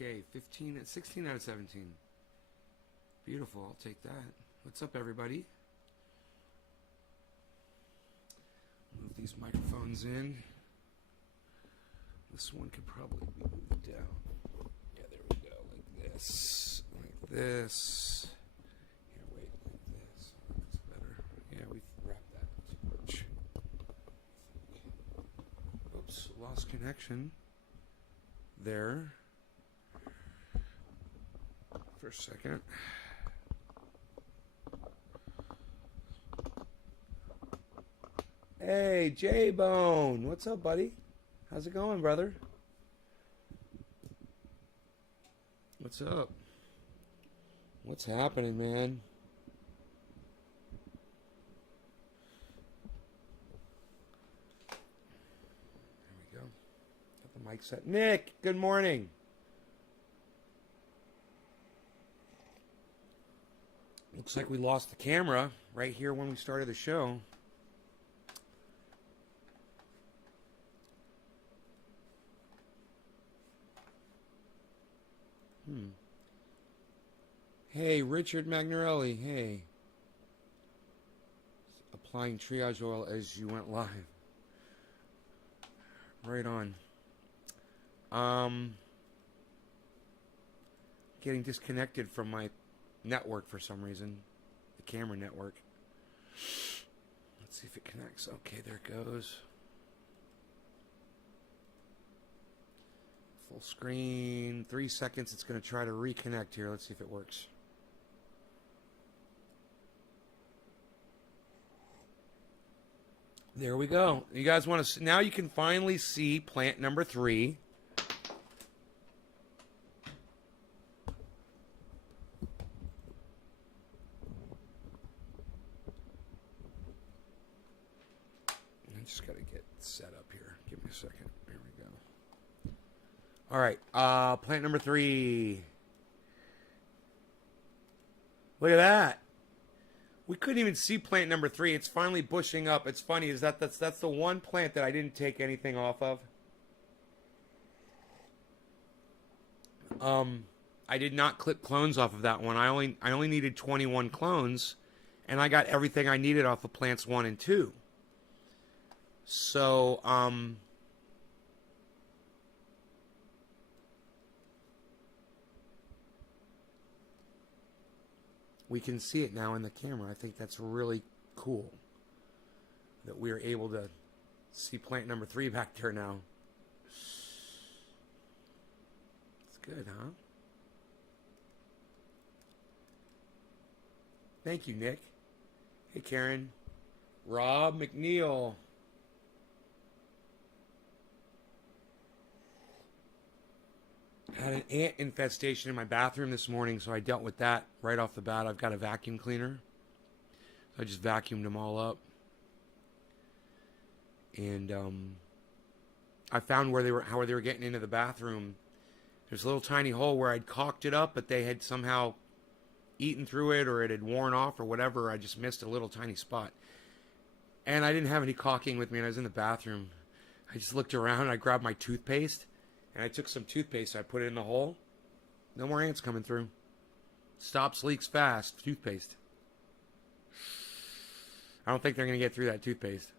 Okay, 15, 16 out of 17. Beautiful, I'll take that. What's up, everybody? Move these microphones in. This one could probably be moved down. Yeah, there we go, like this. Like this. Here, wait, like this. That's better. Yeah, we've wrapped that too much. Oops, lost connection. There. For a second. Hey, J-Bone. What's up, buddy? How's it going, brother? What's up? What's happening, man? There we go. Got the mic set. Nick, good morning. Looks like we lost the camera right here when we started the show. Hey, Richard Magnarelli. Hey. Applying triage oil as you went live. Right on. Getting disconnected from my network for some reason. The camera network. Let's see if it connects. Okay, there it goes. Full screen. 3 seconds. It's going to try to reconnect here. Let's see if it works. There we go. You guys want to... Now you can finally see plant number 3. I just got to get set up here. Give me a second. There we go. All right. Plant number 3. Look at that. We couldn't even see plant number 3. It's finally bushing up. It's funny is that's the one plant that I didn't take anything off of. I did not clip clones off of that one. I only needed 21 clones, and I got everything I needed off of plants 1 and 2. So we can see it now in the camera. I think that's really cool that we are able to see plant number 3 back there now. It's good, huh? Thank you, Nick. Hey, Karen. Rob McNeil. Had an ant infestation in my bathroom this morning, so I dealt with that right off the bat. I've got a vacuum cleaner. So I just vacuumed them all up. And I found how they were getting into the bathroom. There's a little tiny hole where I'd caulked it up, but they had somehow eaten through it, or it had worn off or whatever. I just missed a little tiny spot. And I didn't have any caulking with me, and I was in the bathroom. I just looked around, and I grabbed my toothpaste. And I took some toothpaste, I put it in the hole. No more ants coming through. Stops leaks fast. Toothpaste. I don't think they're going to get through that toothpaste.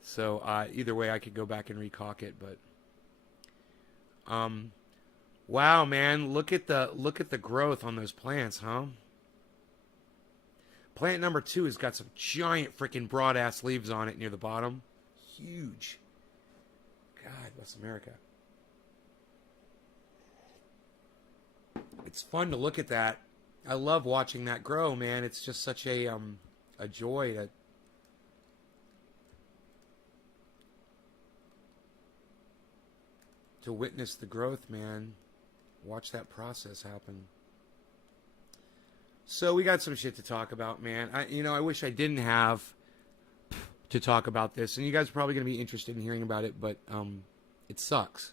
So either way, I could go back and recaulk it. But wow, man, look at the growth on those plants, huh? Plant number 2 has got some giant freaking broad ass leaves on it near the bottom. Huge. God bless America. It's fun to look at that. I love watching that grow, man. It's just such a joy to witness the growth, man. Watch that process happen. So we got some shit to talk about, man. I wish I didn't have to talk about this, and you guys are probably going to be interested in hearing about it, but it sucks.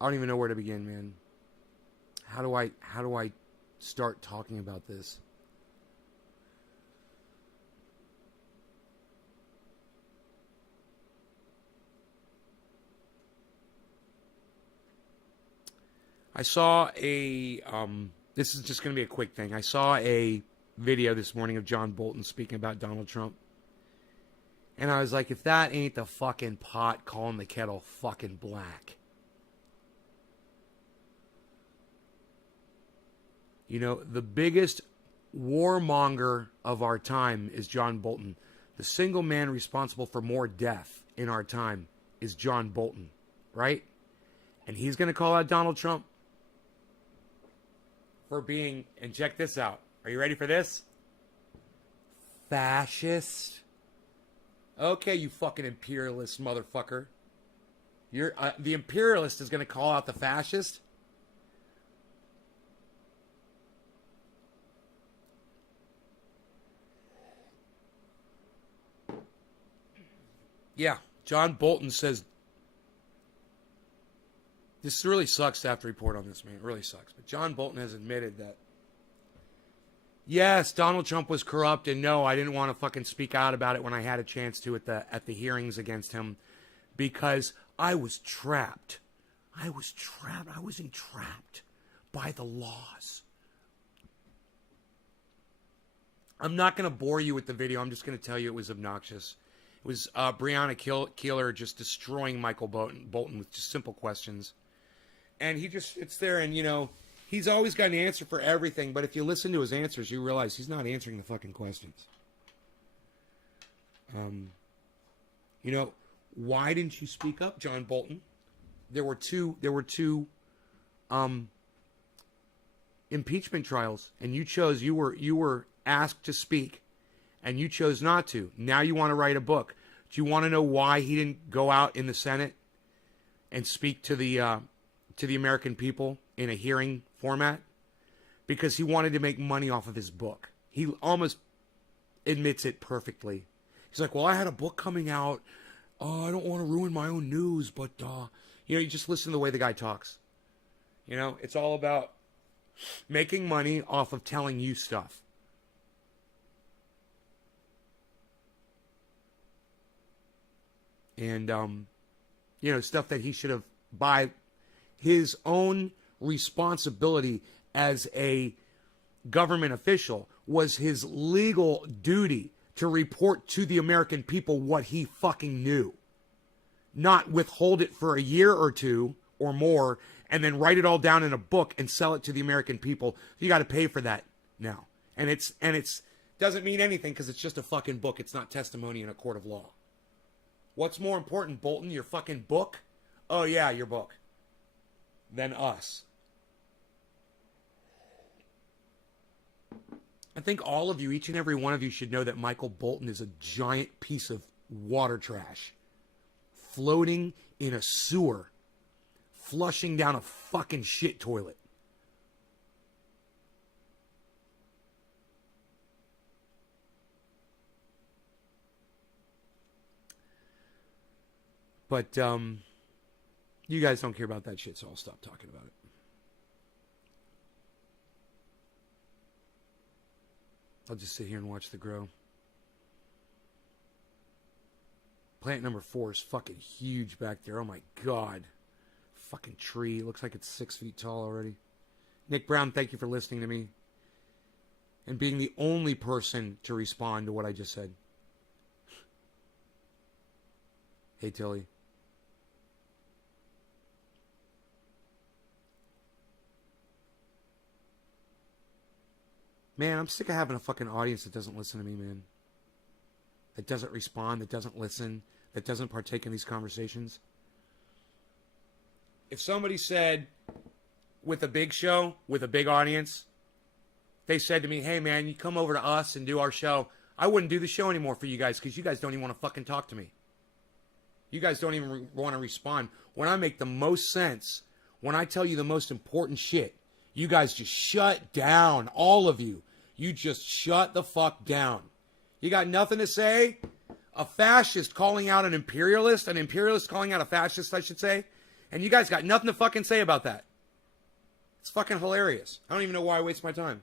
I don't even know where to begin, man. How do I start talking about this. I saw a, this is just going to be a quick thing. I saw a video this morning of John Bolton speaking about Donald Trump. And I was like, if that ain't the fucking pot calling the kettle fucking black. You know, the biggest warmonger of our time is John Bolton. The single man responsible for more death in our time is John Bolton, right? And he's going to call out Donald Trump for being, and check this out. Are you ready for this? Fascist. Okay, you fucking imperialist motherfucker. You're the imperialist is going to call out the fascist. Yeah, John Bolton says, this really sucks to have to report on this, man. It really sucks. But John Bolton has admitted that, yes, Donald Trump was corrupt, and no, I didn't want to fucking speak out about it when I had a chance to at the hearings against him, because I was trapped. I was entrapped by the laws. I'm not going to bore you with the video. I'm just going to tell you it was obnoxious. It was Breonna Keeler just destroying Michael Bolton with just simple questions. And he just sits there and, you know, he's always got an answer for everything. But if you listen to his answers, you realize he's not answering the fucking questions. You know, why didn't you speak up, John Bolton? There were two impeachment trials, and you were asked to speak, and you chose not to. Now you want to write a book. Do you want to know why he didn't go out in the Senate and speak to the American people in a hearing format? Because he wanted to make money off of his book. He almost admits it perfectly. He's like, well, I had a book coming out. I don't want to ruin my own news, but, you know, you just listen to the way the guy talks. You know, it's all about making money off of telling you stuff. And, you know, stuff that he should have, by his own responsibility as a government official, was his legal duty to report to the American people what he fucking knew. Not withhold it for a year or two or more and then write it all down in a book and sell it to the American people. You got to pay for that now. And it's doesn't mean anything because it's just a fucking book. It's not testimony in a court of law. What's more important, Bolton, your fucking book? Oh yeah, your book. Than us. I think all of you, each and every one of you, should know that Michael Bolton is a giant piece of water trash. Floating in a sewer. Flushing down a fucking shit toilet. But, you guys don't care about that shit, so I'll stop talking about it. I'll just sit here and watch the grow. Plant number 4 is fucking huge back there. Oh my God. Fucking tree. Looks like it's 6 feet tall already. Nick Brown, thank you for listening to me. And being the only person to respond to what I just said. Hey, Tilly. Man, I'm sick of having a fucking audience that doesn't listen to me, man. That doesn't respond, that doesn't listen, that doesn't partake in these conversations. If somebody said, with a big show, with a big audience, they said to me, hey man, you come over to us and do our show, I wouldn't do the show anymore for you guys because you guys don't even want to fucking talk to me. You guys don't even want to respond. When I make the most sense, when I tell you the most important shit, you guys just shut down, all of you. You just shut the fuck down. You got nothing to say? A fascist calling out an imperialist calling out a fascist, I should say, and you guys got nothing to fucking say about that. It's fucking hilarious. I don't even know why I waste my time.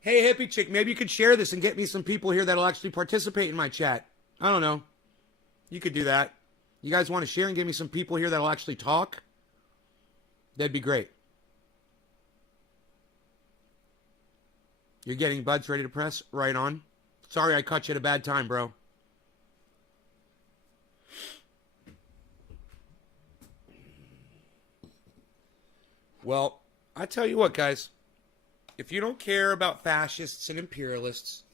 Hey, hippie chick, maybe you could share this and get me some people here that'll actually participate in my chat. I don't know. You could do that. You guys want to share and give me some people here that'll actually talk? That'd be great. You're getting buds ready to press? Right on. Sorry I caught you at a bad time, bro. Well, I tell you what, guys. If you don't care about fascists and imperialists,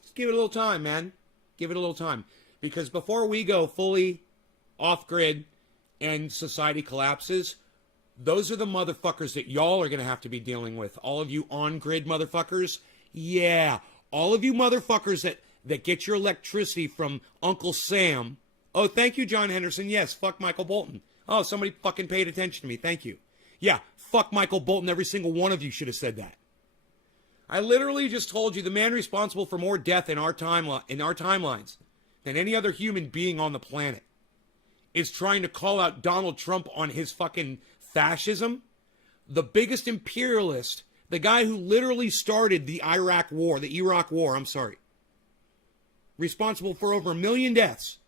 just give it a little time, man. Give it a little time. Because before we go fully off-grid and society collapses, those are the motherfuckers that y'all are going to have to be dealing with. All of you on-grid motherfuckers. Yeah. All of you motherfuckers that get your electricity from Uncle Sam. Oh, thank you, John Henderson. Yes, fuck Michael Bolton. Oh, somebody fucking paid attention to me. Thank you. Yeah, fuck Michael Bolton. Every single one of you should have said that. I literally just told you the man responsible for more death in our timelines than any other human being on the planet is trying to call out Donald Trump on his fucking fascism. The biggest imperialist, the guy who literally started the Iraq War, responsible for over 1 million deaths.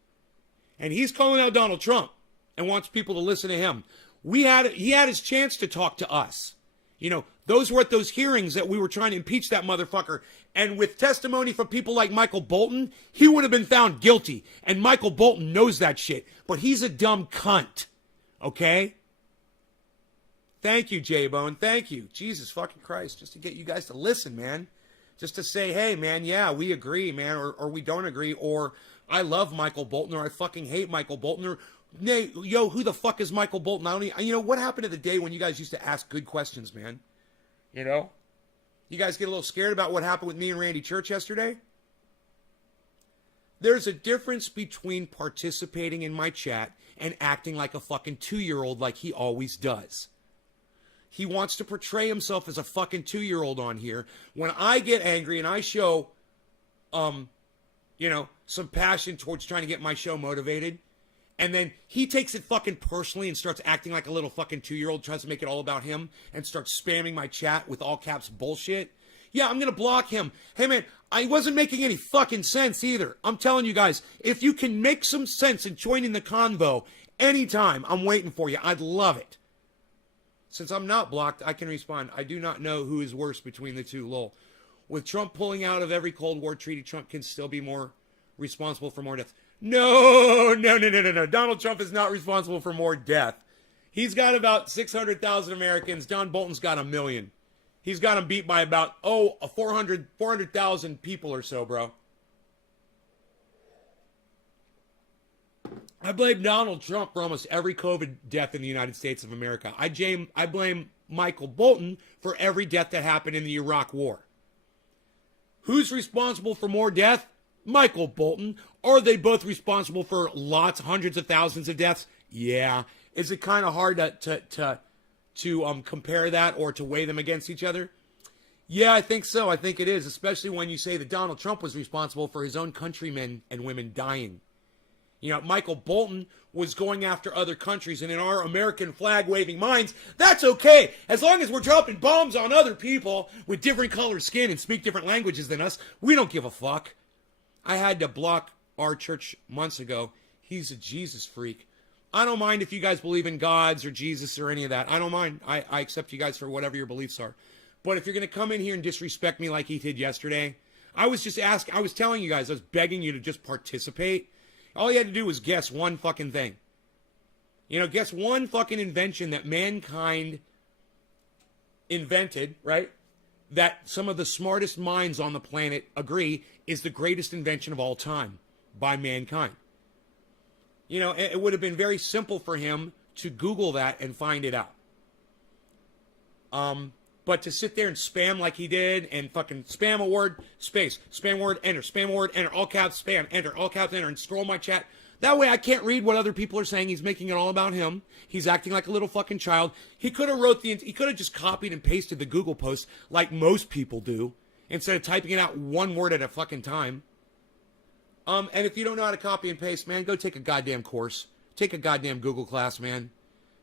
And he's calling out Donald Trump and wants people to listen to him. He had his chance to talk to us. You know, those were at those hearings that we were trying to impeach that motherfucker. And with testimony from people like Michael Bolton, he would have been found guilty. And Michael Bolton knows that shit. But he's a dumb cunt. Okay? Thank you, J-Bone. Thank you. Jesus fucking Christ. Just to get you guys to listen, man. Just to say, hey, man, yeah, we agree, man. Or we don't agree. Or I love Michael Bolton. Or I fucking hate Michael Bolton. Or, yo, who the fuck is Michael Bolton? I don't even, you know, what happened to the day when you guys used to ask good questions, man? You know? You guys get a little scared about what happened with me and Randy Church yesterday? There's a difference between participating in my chat and acting like a fucking 2-year-old like he always does. He wants to portray himself as a fucking 2-year-old on here. When I get angry and I show, you know, some passion towards trying to get my show motivated, and then he takes it fucking personally and starts acting like a little fucking 2-year-old, tries to make it all about him, and starts spamming my chat with all caps bullshit. Yeah, I'm going to block him. Hey, man, I wasn't making any fucking sense either. I'm telling you guys, if you can make some sense in joining the convo anytime, I'm waiting for you. I'd love it. Since I'm not blocked, I can respond. I do not know who is worse between the two, lol. With Trump pulling out of every Cold War treaty, Trump can still be more responsible for more death. No. Donald Trump is not responsible for more death. He's got about 600,000 Americans. John Bolton's got 1 million. He's got him beat by about, 400,000 people or so, bro. I blame Donald Trump for almost every COVID death in the United States of America. I blame Michael Bolton for every death that happened in the Iraq War. Who's responsible for more death? Michael Bolton. Are they both responsible for lots, hundreds of thousands of deaths? Yeah. Is it kind of hard to compare that or to weigh them against each other? Yeah, I think so. I think it is, especially when you say that Donald Trump was responsible for his own countrymen and women dying. You know, Michael Bolton was going after other countries, and in our American flag-waving minds, that's okay. As long as we're dropping bombs on other people with different colored skin and speak different languages than us, we don't give a fuck. I had to block our church months ago. He's a Jesus freak. I don't mind if you guys believe in gods or Jesus or any of that. I don't mind. I accept you guys for whatever your beliefs are. But if you're going to come in here and disrespect me like he did yesterday, I was telling you guys, I was begging you to just participate. All you had to do was guess one fucking thing. You know, guess one fucking invention that mankind invented, right? That some of the smartest minds on the planet agree is the greatest invention of all time by mankind. You know, it would have been very simple for him to Google that and find it out. But to sit there and spam like he did and fucking spam a word, space, spam word, enter, spam word, enter, all caps, spam, enter, all caps, enter, and scroll my chat. That way I can't read what other people are saying. He's making it all about him. He's acting like a little fucking child. He could have just copied and pasted the Google post like most people do instead of typing it out one word at a fucking time. And if you don't know how to copy and paste, man, go take a goddamn course. Take a goddamn Google class, man.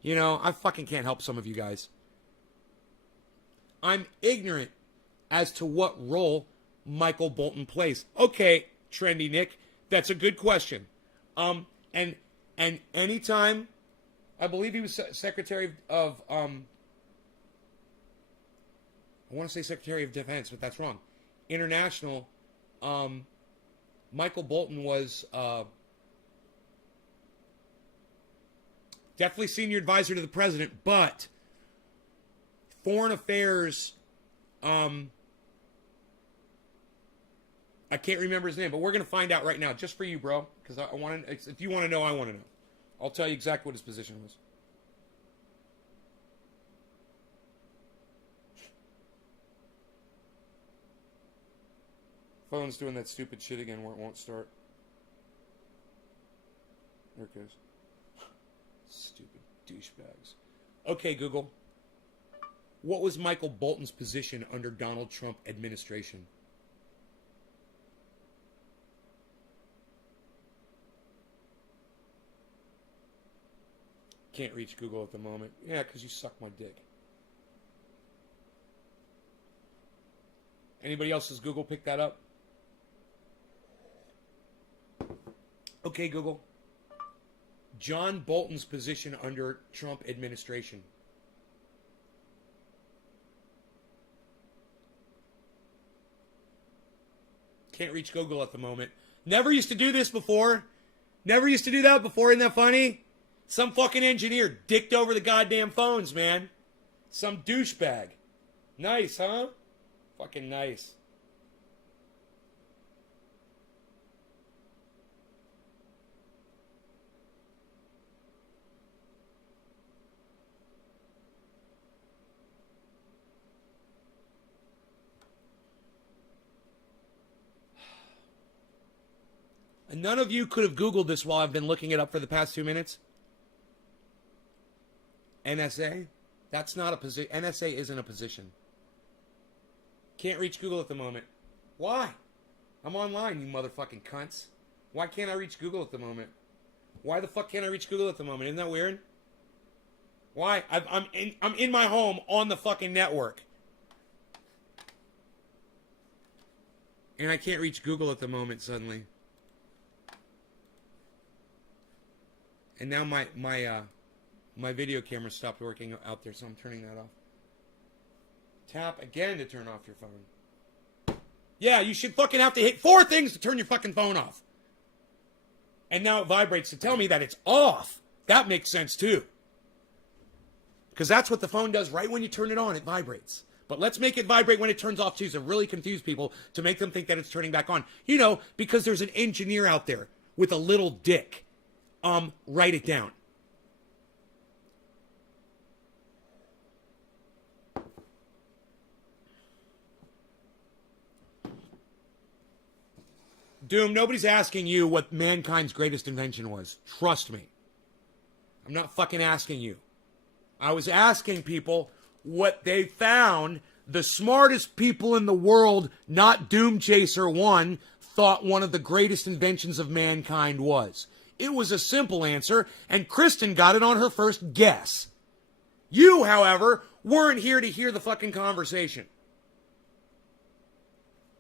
You know, I fucking can't help some of you guys. I'm ignorant as to what role Michael Bolton plays. Okay, Trendy Nick, that's a good question. And anytime, I believe he was Secretary of I want to say Secretary of Defense, but that's wrong. International. Michael Bolton was definitely senior advisor to the president, but foreign affairs. I can't remember his name, but we're going to find out right now, just for you, bro. Because I want to. If you want to know, I want to know. I'll tell you exactly what his position was. Phone's doing that stupid shit again where it won't start. There it goes. Stupid douchebags. Okay, Google. What was Michael Bolton's position under Donald Trump administration? Can't reach Google at the moment. Yeah, because you suck my dick. Anybody else's Google pick that up? Okay, Google. John Bolton's position under Trump administration. Can't reach Google at the moment. Never used to do this before. Never used to do that before. Isn't that funny? Some fucking engineer dicked over the goddamn phones, man. Some douchebag. Nice, huh? Fucking nice. And none of you could have Googled this while I've been looking it up for the past 2 minutes? NSA? That's not a position. NSA isn't a position. Can't reach Google at the moment. Why? I'm online, you motherfucking cunts. Why can't I reach Google at the moment? Why the fuck can't I reach Google at the moment? Isn't that weird? Why? I'm in my home on the fucking network. And I can't reach Google at the moment suddenly. And now my video camera stopped working out there, so I'm turning that off. Tap again to turn off your phone. Yeah, you should fucking have to hit 4 things to turn your fucking phone off. And now it vibrates to tell me that it's off. That makes sense too. Because that's what the phone does right when you turn it on, it vibrates. But let's make it vibrate when it turns off too, to really confuse people, to make them think that it's turning back on. You know, because there's an engineer out there with a little dick. Write it down. Doom, nobody's asking you what mankind's greatest invention was. Trust me. I'm not fucking asking you. I was asking people what they found the smartest people in the world, not Doom Chaser 1, thought one of the greatest inventions of mankind was. It was a simple answer, and Kristen got it on her first guess. You, however, weren't here to hear the fucking conversation.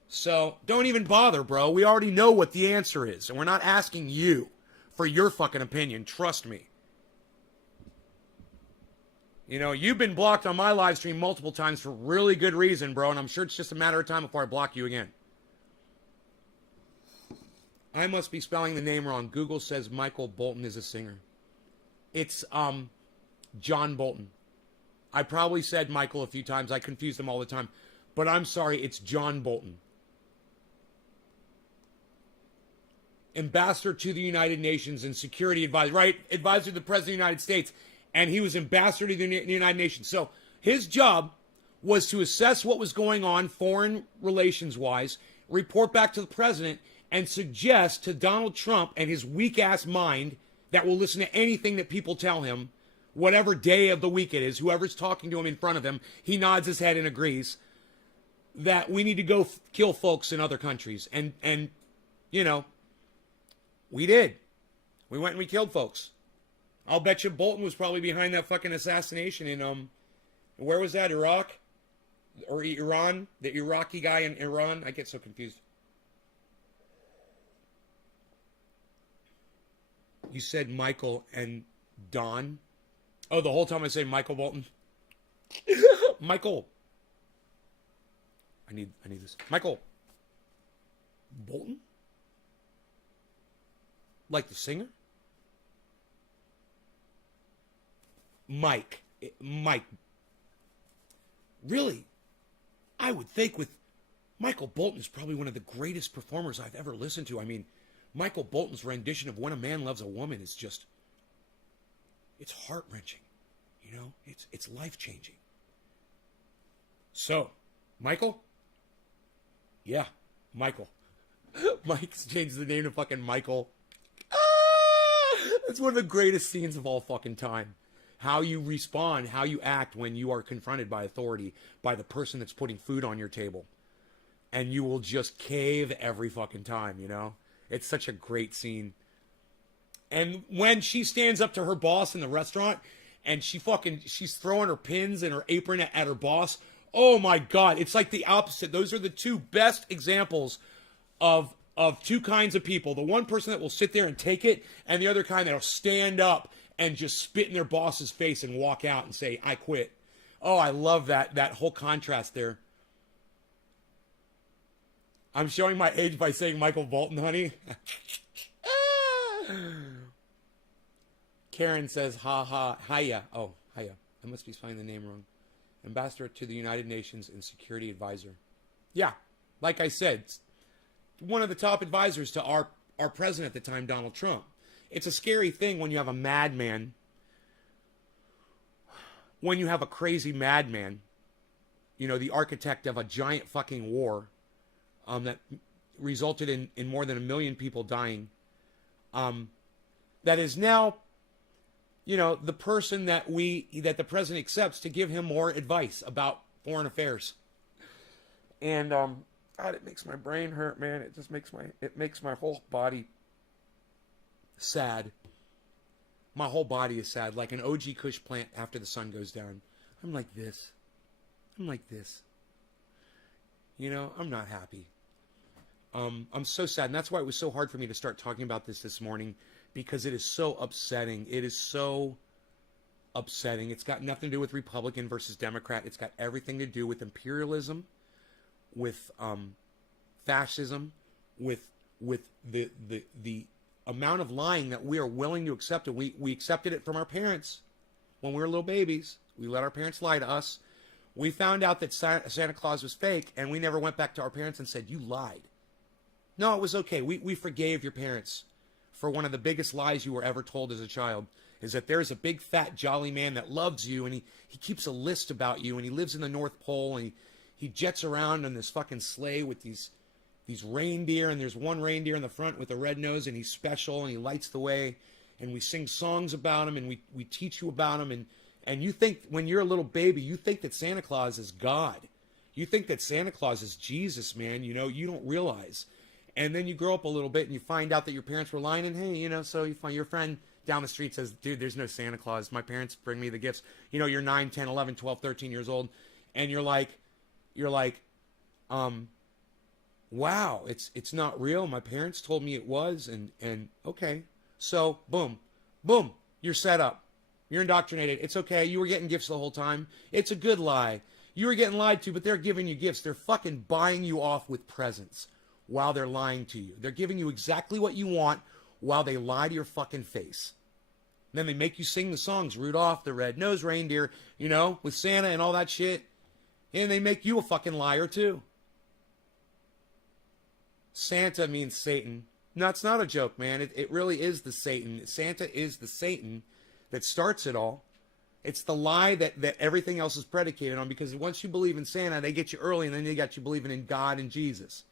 So, don't even bother, bro. We already know what the answer is, and we're not asking you for your fucking opinion. Trust me. You know, you've been blocked on my live stream multiple times for really good reason, bro, and I'm sure it's just a matter of time before I block you again. I must be spelling the name wrong. Google says Michael Bolton is a singer. It's John Bolton. I probably said Michael a few times. I confuse them all the time. But I'm sorry, it's John Bolton. Ambassador to the United Nations and security advisor, right? Advisor to the President of the United States. And he was ambassador to the United Nations. So his job was to assess what was going on foreign relations-wise, report back to the president, and suggest to Donald Trump and his weak-ass mind that will listen to anything that people tell him, whatever day of the week it is, whoever's talking to him in front of him, he nods his head and agrees that we need to go kill folks in other countries. And you know, we did. We went and we killed folks. I'll bet you Bolton was probably behind that fucking assassination in where was that? Iraq or Iran? The Iraqi guy in Iran. I get so confused. You said Michael and Don. Oh, the whole time I say Michael Bolton. Michael. I need this. Michael Bolton? Like the singer? Mike. Really? I would think with Michael Bolton is probably one of the greatest performers I've ever listened to. I mean, Michael Bolton's rendition of When a Man Loves a Woman is just, it's heart-wrenching. You know, it's life-changing. So, Michael? Yeah, Michael. Mike's changed the name to fucking Michael. That's one of the greatest scenes of all fucking time. How you respond, how you act when you are confronted by authority, by the person that's putting food on your table. And you will just cave every fucking time, you know? It's such a great scene. And when she stands up to her boss in the restaurant and she's throwing her pins and her apron at her boss. Oh my God. It's like the opposite. Those are the two best examples of two kinds of people. The one person that will sit there and take it, and the other kind that'll stand up and just spit in their boss's face and walk out and say, I quit. Oh, I love that whole contrast there. I'm showing my age by saying Michael Bolton, honey. Karen says, hiya. Oh, hiya. I must be spelling the name wrong. Ambassador to the United Nations and Security Advisor. Yeah, like I said, one of the top advisors to our president at the time, Donald Trump. It's a scary thing when you have a madman, when you have a crazy madman, you know, the architect of a giant fucking war that resulted in more than 1 million people dying, that is now, you know, the person that the president accepts to give him more advice about foreign affairs. And God, it makes my brain hurt, man. It just makes my whole body sad. My whole body is sad, like an OG Kush plant after the sun goes down. I'm like this. You know, I'm not happy. I'm so sad, and that's why it was so hard for me to start talking about this morning, because it is so upsetting. It is so upsetting. It's got nothing to do with Republican versus Democrat. It's got everything to do with imperialism, with fascism, with the amount of lying that we are willing to accept. And we accepted it from our parents when we were little babies. We let our parents lie to us. We found out that Santa Claus was fake, and we never went back to our parents and said, you lied. No, it was okay. We forgave your parents for one of the biggest lies you were ever told as a child, is that there's a big, fat, jolly man that loves you, and he keeps a list about you, and he lives in the North Pole, and he jets around on this fucking sleigh with these reindeer, and there's one reindeer in the front with a red nose, and he's special, and he lights the way, and we sing songs about him, and we teach you about him, and you think, when you're a little baby, you think that Santa Claus is God. You think that Santa Claus is Jesus, man. You know, you don't realize. And then you grow up a little bit and you find out that your parents were lying, and hey, you know, so you find your friend down the street says, dude, there's no Santa Claus. My parents bring me the gifts. You know, you're 9, 10, 11, 12, 13 years old, and you're like, wow, it's not real. My parents told me it was, and okay. So, boom, you're set up. You're indoctrinated. It's okay. You were getting gifts the whole time. It's a good lie. You were getting lied to, but they're giving you gifts. They're fucking buying you off with presents while they're lying to you. They're giving you exactly what you want while they lie to your fucking face. Then they make you sing the songs, Rudolph the Red-Nosed Reindeer, you know, with Santa and all that shit. And they make you a fucking liar too. Santa means Satan. No, it's not a joke, man. It really is the Satan. Santa is the Satan that starts it all. It's the lie that everything else is predicated on, because once you believe in Santa, they get you early, and then they got you believing in God and Jesus.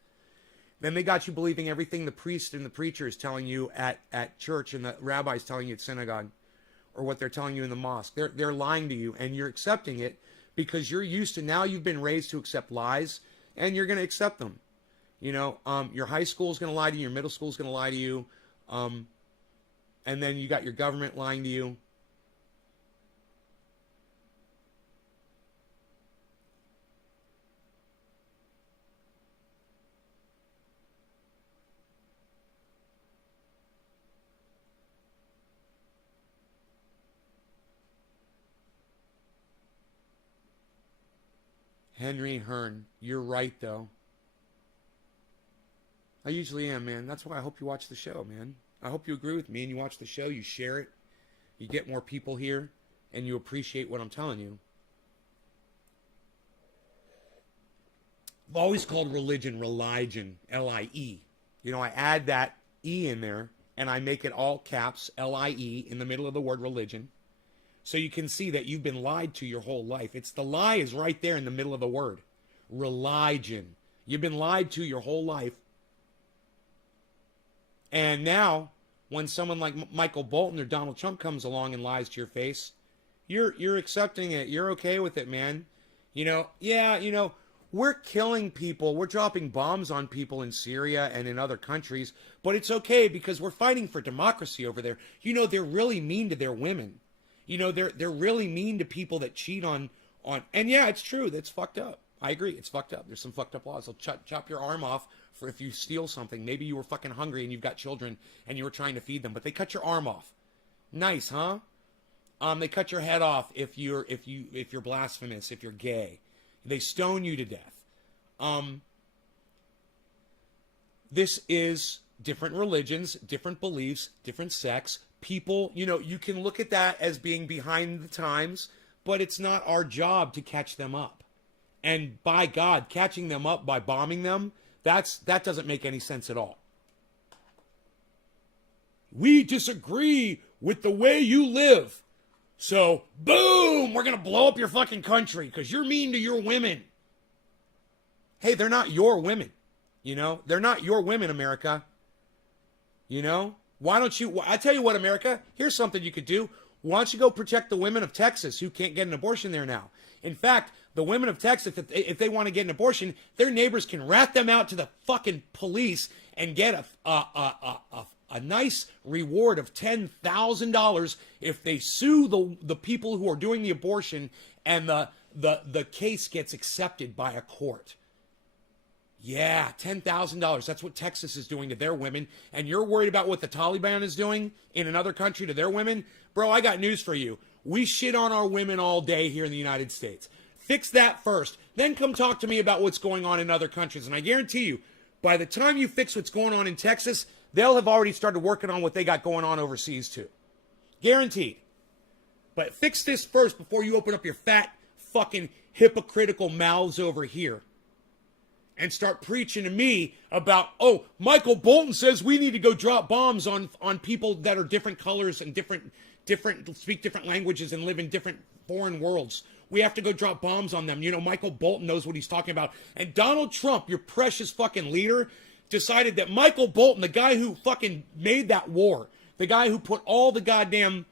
Then they got you believing everything the priest and the preacher is telling you at church, and the rabbi's telling you at synagogue, or what they're telling you in the mosque. They're lying to you, and you're accepting it because you're used to, now you've been raised to accept lies, and you're going to accept them. You know, your high school is going to lie to you, your middle school is going to lie to you, and then you got your government lying to you. Henry Hearn. You're right, though. I usually am, man. That's why I hope you watch the show, man. I hope you agree with me and you watch the show, you share it, you get more people here, and you appreciate what I'm telling you. I've always called religion, L-I-E. You know, I add that E in there, and I make it all caps, L-I-E, in the middle of the word religion. So you can see that you've been lied to your whole life. It's the lie is right there in the middle of the word. Religion. You've been lied to your whole life. And now, when someone like Michael Bolton or Donald Trump comes along and lies to your face, you're accepting it. You're okay with it, man. You know, yeah, you know, we're killing people. We're dropping bombs on people in Syria and in other countries, but it's okay because we're fighting for democracy over there. You know, they're really mean to their women. You know, they're really mean to people that cheat on. And yeah, it's true. That's fucked up. I agree. It's fucked up. There's some fucked up laws. They'll chop your arm off for if you steal something. Maybe you were fucking hungry and you've got children and you were trying to feed them, but they cut your arm off. Nice, huh? They cut your head off if you're blasphemous, if you're gay. They stone you to death. This is different religions, different beliefs, different sects. People, you know, you can look at that as being behind the times, but it's not our job to catch them up. And by God, catching them up by bombing them, that doesn't make any sense at all. We disagree with the way you live. So, boom, we're going to blow up your fucking country because you're mean to your women. Hey, they're not your women. You know, they're not your women, America. You know, why don't you, I tell you what, America, here's something you could do. Why don't you go protect the women of Texas who can't get an abortion there now? In fact, the women of Texas, if they want to get an abortion, their neighbors can rat them out to the fucking police and get a nice reward of $10,000 if they sue the people who are doing the abortion and the case gets accepted by a court. Yeah, $10,000. That's what Texas is doing to their women. And you're worried about what the Taliban is doing in another country to their women? Bro, I got news for you. We shit on our women all day here in the United States. Fix that first. Then come talk to me about what's going on in other countries. And I guarantee you, by the time you fix what's going on in Texas, they'll have already started working on what they got going on overseas too. Guaranteed. But fix this first before you open up your fat, fucking hypocritical mouths over here and start preaching to me about, oh, Michael Bolton says we need to go drop bombs on people that are different colors and different speak different languages and live in different foreign worlds. We have to go drop bombs on them. You know, Michael Bolton knows what he's talking about. And Donald Trump, your precious fucking leader, decided that Michael Bolton, the guy who fucking made that war, the guy who put all the goddamn,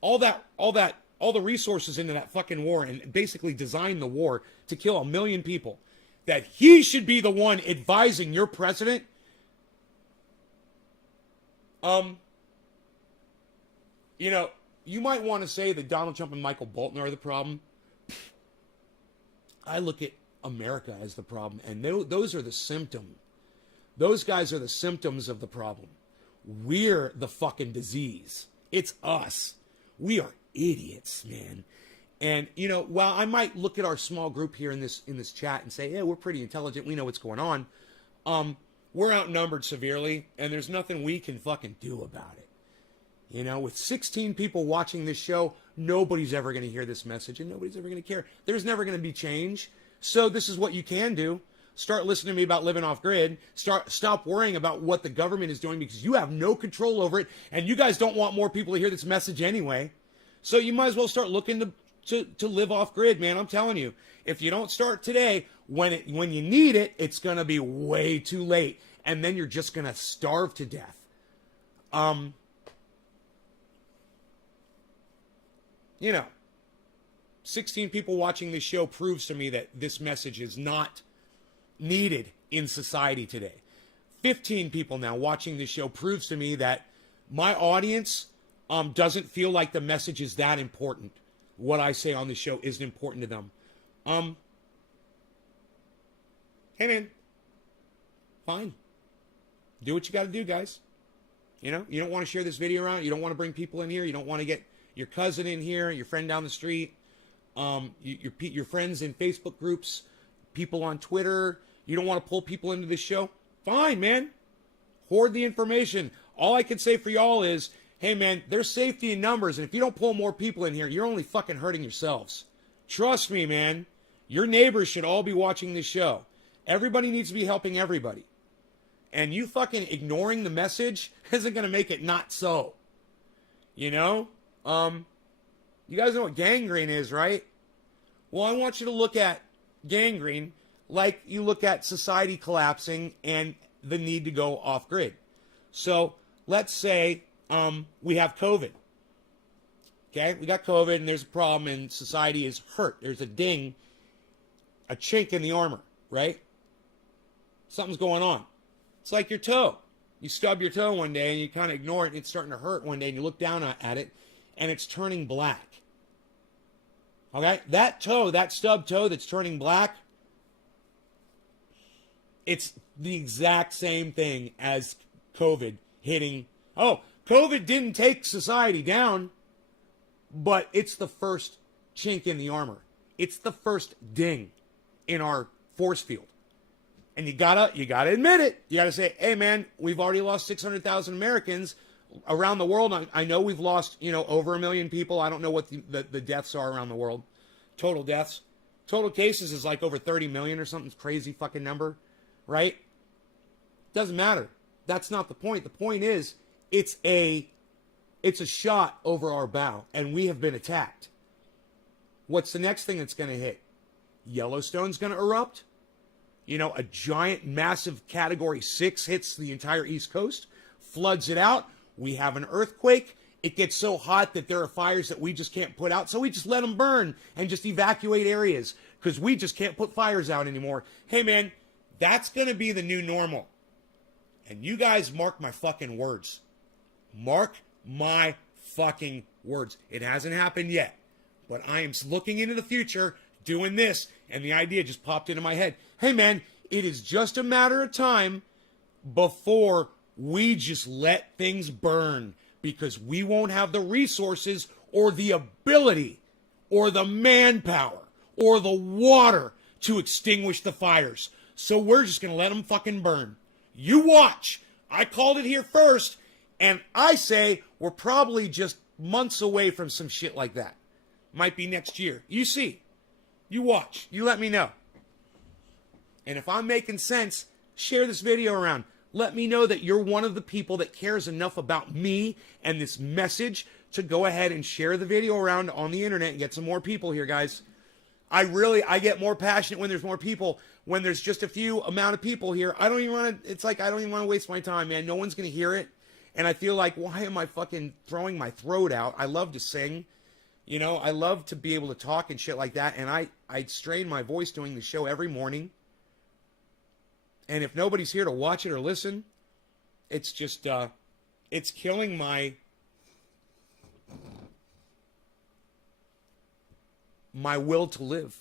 all the resources into that fucking war and basically designed the war to kill 1 million people, that he should be the one advising your president. You know, you might want to say that Donald Trump and Michael Bolton are the problem. I look at America as the problem, and those are the symptom. Those guys are the symptoms of the problem. We're the fucking disease. It's us. We are idiots, man. And, you know, while I might look at our small group here in this chat and say, yeah, we're pretty intelligent, we know what's going on, we're outnumbered severely, and there's nothing we can fucking do about it. You know, with 16 people watching this show, nobody's ever going to hear this message, and nobody's ever going to care. There's never going to be change. So this is what you can do. Start listening to me about living off grid. Stop worrying about what the government is doing because you have no control over it, and you guys don't want more people to hear this message anyway. So you might as well start looking to live off grid, man. I'm telling you, if you don't start today, when you need it, it's going to be way too late, and then you're just going to starve to death. You know, 16 people watching this show proves to me that this message is not needed in society today. 15 people now watching this show proves to me that my audience doesn't feel like the message is that important. What I say on the show isn't important to them. Hey man, fine. Do what you got to do, guys. You know, you don't want to share this video around. You don't want to bring people in here. You don't want to get your cousin in here, your friend down the street. your friends in Facebook groups, people on Twitter. You don't want to pull people into this show? Fine, man. Hoard the information. All I can say for y'all is, hey, man, there's safety in numbers, and if you don't pull more people in here, you're only fucking hurting yourselves. Trust me, man. Your neighbors should all be watching this show. Everybody needs to be helping everybody. And you fucking ignoring the message isn't going to make it not so. You know? You guys know what gangrene is, right? Well, I want you to look at gangrene like you look at society collapsing and the need to go off grid. So let's say we have COVID. Okay, we got COVID and there's a problem and society is hurt. There's a ding, a chink in the armor, right? Something's going on. It's like your toe. You stub your toe one day and you kind of ignore it and it's starting to hurt one day and you look down at it and it's turning black. Okay, that toe, that stub toe that's turning black, it's the exact same thing as COVID hitting. Oh, COVID didn't take society down, but it's the first chink in the armor. It's the first ding in our force field. And you gotta admit it. You gotta say, hey man, we've already lost 600,000 Americans around the world. I know we've lost, over 1 million people. I don't know what the deaths are around the world. Total deaths. Total cases is like over 30 million or something crazy fucking number, right? Doesn't matter. That's not the point. The point is, it's a shot over our bow, and we have been attacked. What's the next thing that's going to hit? Yellowstone's going to erupt. A giant, massive Category 6 hits the entire East Coast, floods it out. We have an earthquake. It gets so hot that there are fires that we just can't put out, so we just let them burn and just evacuate areas because we just can't put fires out anymore. Hey, man, that's going to be the new normal. And you guys mark my fucking words. Mark my fucking words. It hasn't happened yet, but I am looking into the future doing this, and the idea just popped into my head. Hey, man, it is just a matter of time before we just let things burn because we won't have the resources or the ability or the manpower or the water to extinguish the fires. So we're just going to let them fucking burn. You watch. I called it here first, and I say we're probably just months away from some shit like that. Might be next year. You see. You watch. You let me know. And if I'm making sense, share this video around. Let me know that you're one of the people that cares enough about me and this message to go ahead and share the video around on the internet and get some more people here, guys. I get more passionate when there's more people. When there's just a few amount of people here, I don't even want to waste my time, man. No one's going to hear it. And I feel like, why am I fucking throwing my throat out? I love to sing. I love to be able to talk and shit like that. And I strain my voice doing the show every morning. And if nobody's here to watch it or listen, it's just, it's killing my will to live.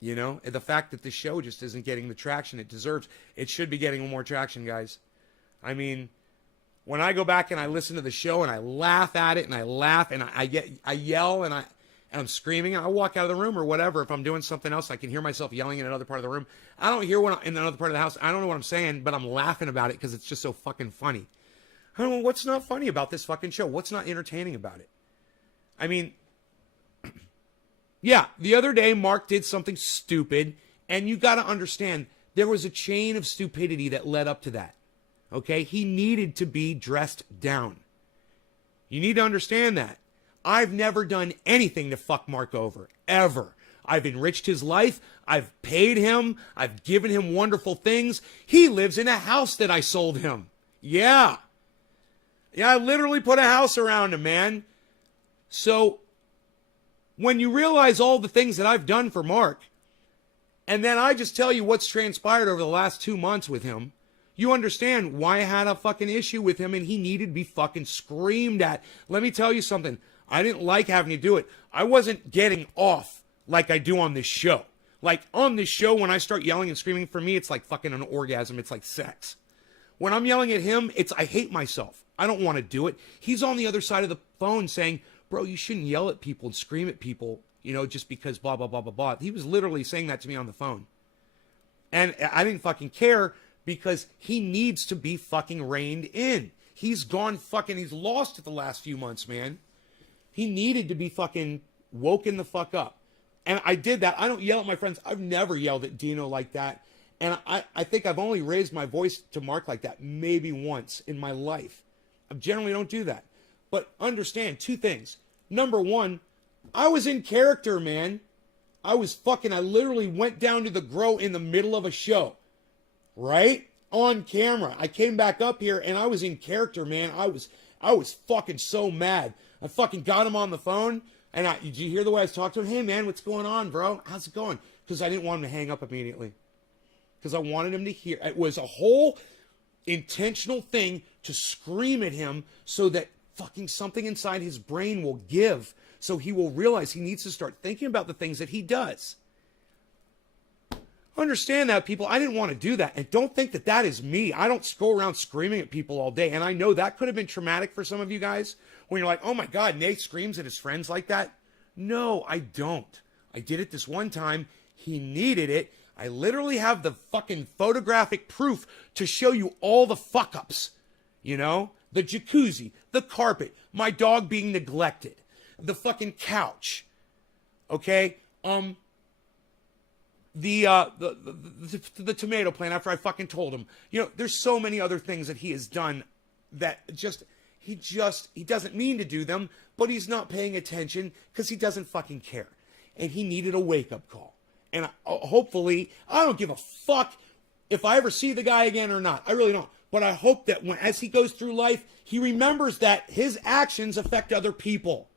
The fact that the show just isn't getting the traction it deserves. It should be getting more traction, guys. I mean, when I go back and I listen to the show and I laugh at it and I laugh and I yell and I'm screaming and I walk out of the room or whatever. If I'm doing something else, I can hear myself yelling in another part of the room. I don't hear what in another part of the house. I don't know what I'm saying, but I'm laughing about it because it's just so fucking funny. I don't know what's not funny about this fucking show. What's not entertaining about it? I mean, yeah, the other day Mark did something stupid, and you got to understand there was a chain of stupidity that led up to that. Okay? He needed to be dressed down. You need to understand that. I've never done anything to fuck Mark over, ever. I've enriched his life. I've paid him. I've given him wonderful things. He lives in a house that I sold him. Yeah. Yeah, I literally put a house around him, man. So, when you realize all the things that I've done for Mark, and then I just tell you what's transpired over the last 2 months with him, you understand why I had a fucking issue with him and he needed to be fucking screamed at. Let me tell you something. I didn't like having to do it. I wasn't getting off like I do on this show. Like on this show, when I start yelling and screaming, for me, it's like fucking an orgasm. It's like sex. When I'm yelling at him, I hate myself. I don't want to do it. He's on the other side of the phone saying, bro, you shouldn't yell at people and scream at people you know, just because blah, blah, blah, blah, blah. He was literally saying that to me on the phone. And I didn't fucking care because he needs to be fucking reined in. He's he's lost it the last few months, man. He needed to be fucking woken the fuck up. And I did that. I don't yell at my friends. I've never yelled at Dino like that. And I think I've only raised my voice to Mark like that maybe once in my life. I generally don't do that. But understand two things. Number one, I was in character, man. I literally went down to the grow in the middle of a show. Right? On camera. I came back up here and I was in character, man. I was fucking so mad. I fucking got him on the phone. And did you hear the way I was talking to him? Hey, man, what's going on, bro? How's it going? Because I didn't want him to hang up immediately. Because I wanted him to hear. It was a whole intentional thing to scream at him so that fucking something inside his brain will give. So he will realize he needs to start thinking about the things that he does. Understand that, people. I didn't want to do that. And don't think that that is me. I don't go around screaming at people all day. And I know that could have been traumatic for some of you guys. When you're like, oh my God, Nate screams at his friends like that. No, I don't. I did it this one time. He needed it. I literally have the fucking photographic proof to show you all the fuck-ups. You know? The jacuzzi, the carpet, my dog being neglected, the fucking couch. Okay? The tomato plant after I fucking told him. You know, there's so many other things that he has done that he doesn't mean to do them, but he's not paying attention because he doesn't fucking care. And he needed a wake-up call. And hopefully, I don't give a fuck if I ever see the guy again or not. I really don't. But I hope that as he goes through life, he remembers that his actions affect other people.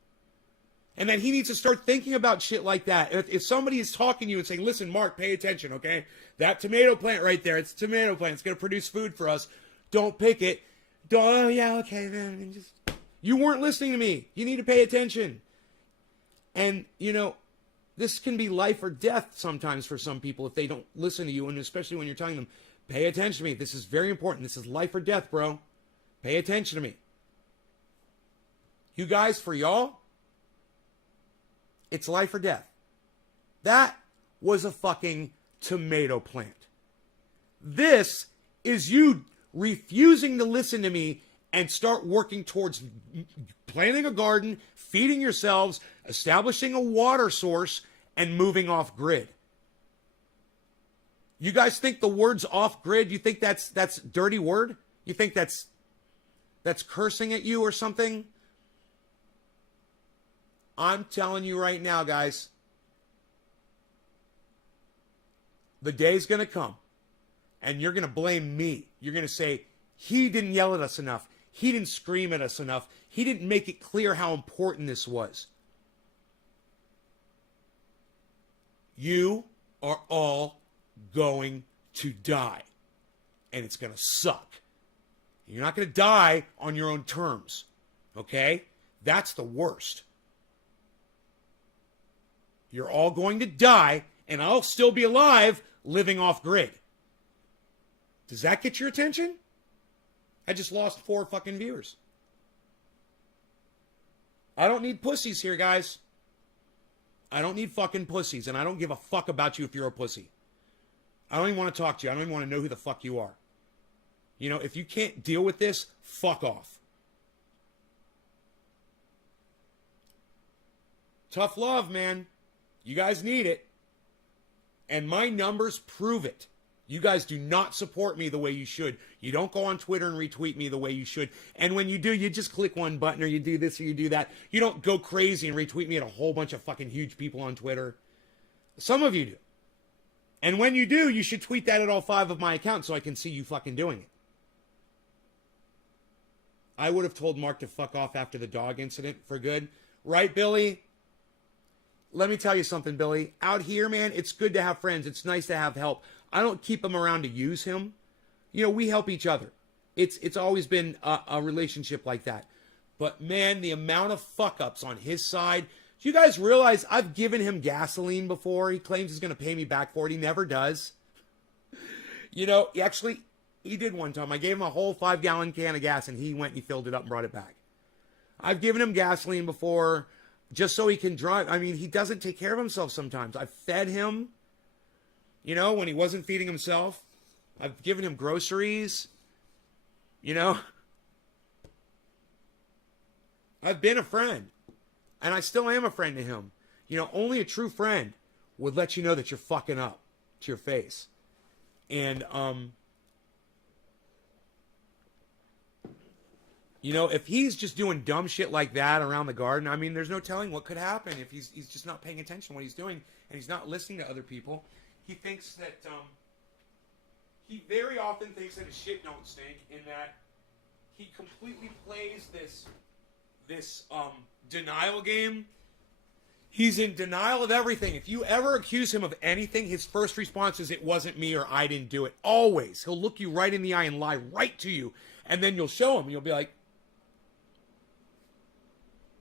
And that he needs to start thinking about shit like that. If somebody is talking to you and saying, listen, Mark, pay attention, okay? That tomato plant right there, it's a tomato plant. It's going to produce food for us. Don't pick it. Oh, yeah, okay, man. You weren't listening to me. You need to pay attention. And, you know, this can be life or death sometimes for some people if they don't listen to you, and especially when you're telling them, pay attention to me. This is very important. This is life or death, bro. Pay attention to me. You guys, for y'all, it's life or death. That was a fucking tomato plant. This is you refusing to listen to me and start working towards planting a garden, feeding yourselves, establishing a water source, and moving off grid. You guys think the word's off grid? You think that's dirty word? You think that's cursing at you or something? I'm telling you right now, guys, the day's going to come and you're going to blame me. You're going to say, he didn't yell at us enough. He didn't scream at us enough. He didn't make it clear how important this was. You are all going to die. And it's going to suck. You're not going to die on your own terms. Okay? That's the worst. You're all going to die, and I'll still be alive living off grid. Does that get your attention? I just lost 4 fucking viewers. I don't need pussies here, guys. I don't need fucking pussies, and I don't give a fuck about you if you're a pussy. I don't even want to talk to you. I don't even want to know who the fuck you are. You know, if you can't deal with this, fuck off. Tough love, man. You guys need it. And my numbers prove it. You guys do not support me the way you should. You don't go on Twitter and retweet me the way you should. And when you do, you just click one button or you do this or you do that. You don't go crazy and retweet me at a whole bunch of fucking huge people on Twitter. Some of you do. And when you do, you should tweet that at all 5 of my accounts so I can see you fucking doing it. I would have told Mark to fuck off after the dog incident for good. Right, Billy? Let me tell you something, Billy. Out here, man, it's good to have friends. It's nice to have help. I don't keep him around to use him. You know, we help each other. It's always been a relationship like that. But, man, the amount of fuck-ups on his side. Do you guys realize I've given him gasoline before? He claims he's going to pay me back for it. He never does. You know, he did one time. I gave him a whole 5-gallon can of gas, and he went and he filled it up and brought it back. I've given him gasoline before. just so he can drive. I mean, he doesn't take care of himself sometimes. I've fed him, you know, when he wasn't feeding himself. I've given him groceries, you know. I've been a friend, and I still am a friend to him. You know, only a true friend would let you know that you're fucking up to your face. And, you know, if he's just doing dumb shit like that around the garden, I mean, there's no telling what could happen if he's just not paying attention to what he's doing and he's not listening to other people. He thinks that, he very often thinks that his shit don't stink, in that he completely plays this denial game. He's in denial of everything. If you ever accuse him of anything, his first response is, it wasn't me, or I didn't do it. Always. He'll look you right in the eye and lie right to you. And then you'll show him. You'll be like,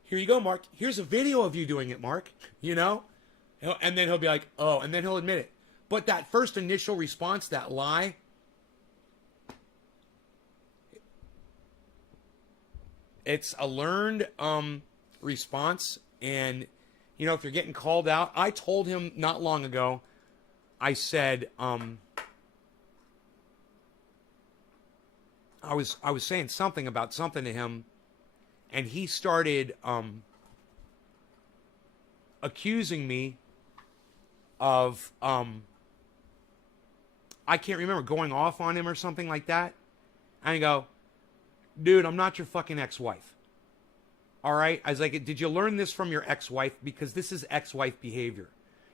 here you go, Mark. Here's a video of you doing it, Mark. You know? And then he'll be like, oh, and then he'll admit it. But that first initial response, that lie, it's a learned response. And, you know, if you're getting called out, I told him not long ago, I said, I was saying something about something to him, and he started accusing me of, I can't remember, going off on him or something like that. And I go, dude, I'm not your fucking ex-wife. All right? I was like, did you learn this from your ex-wife? Because this is ex-wife behavior.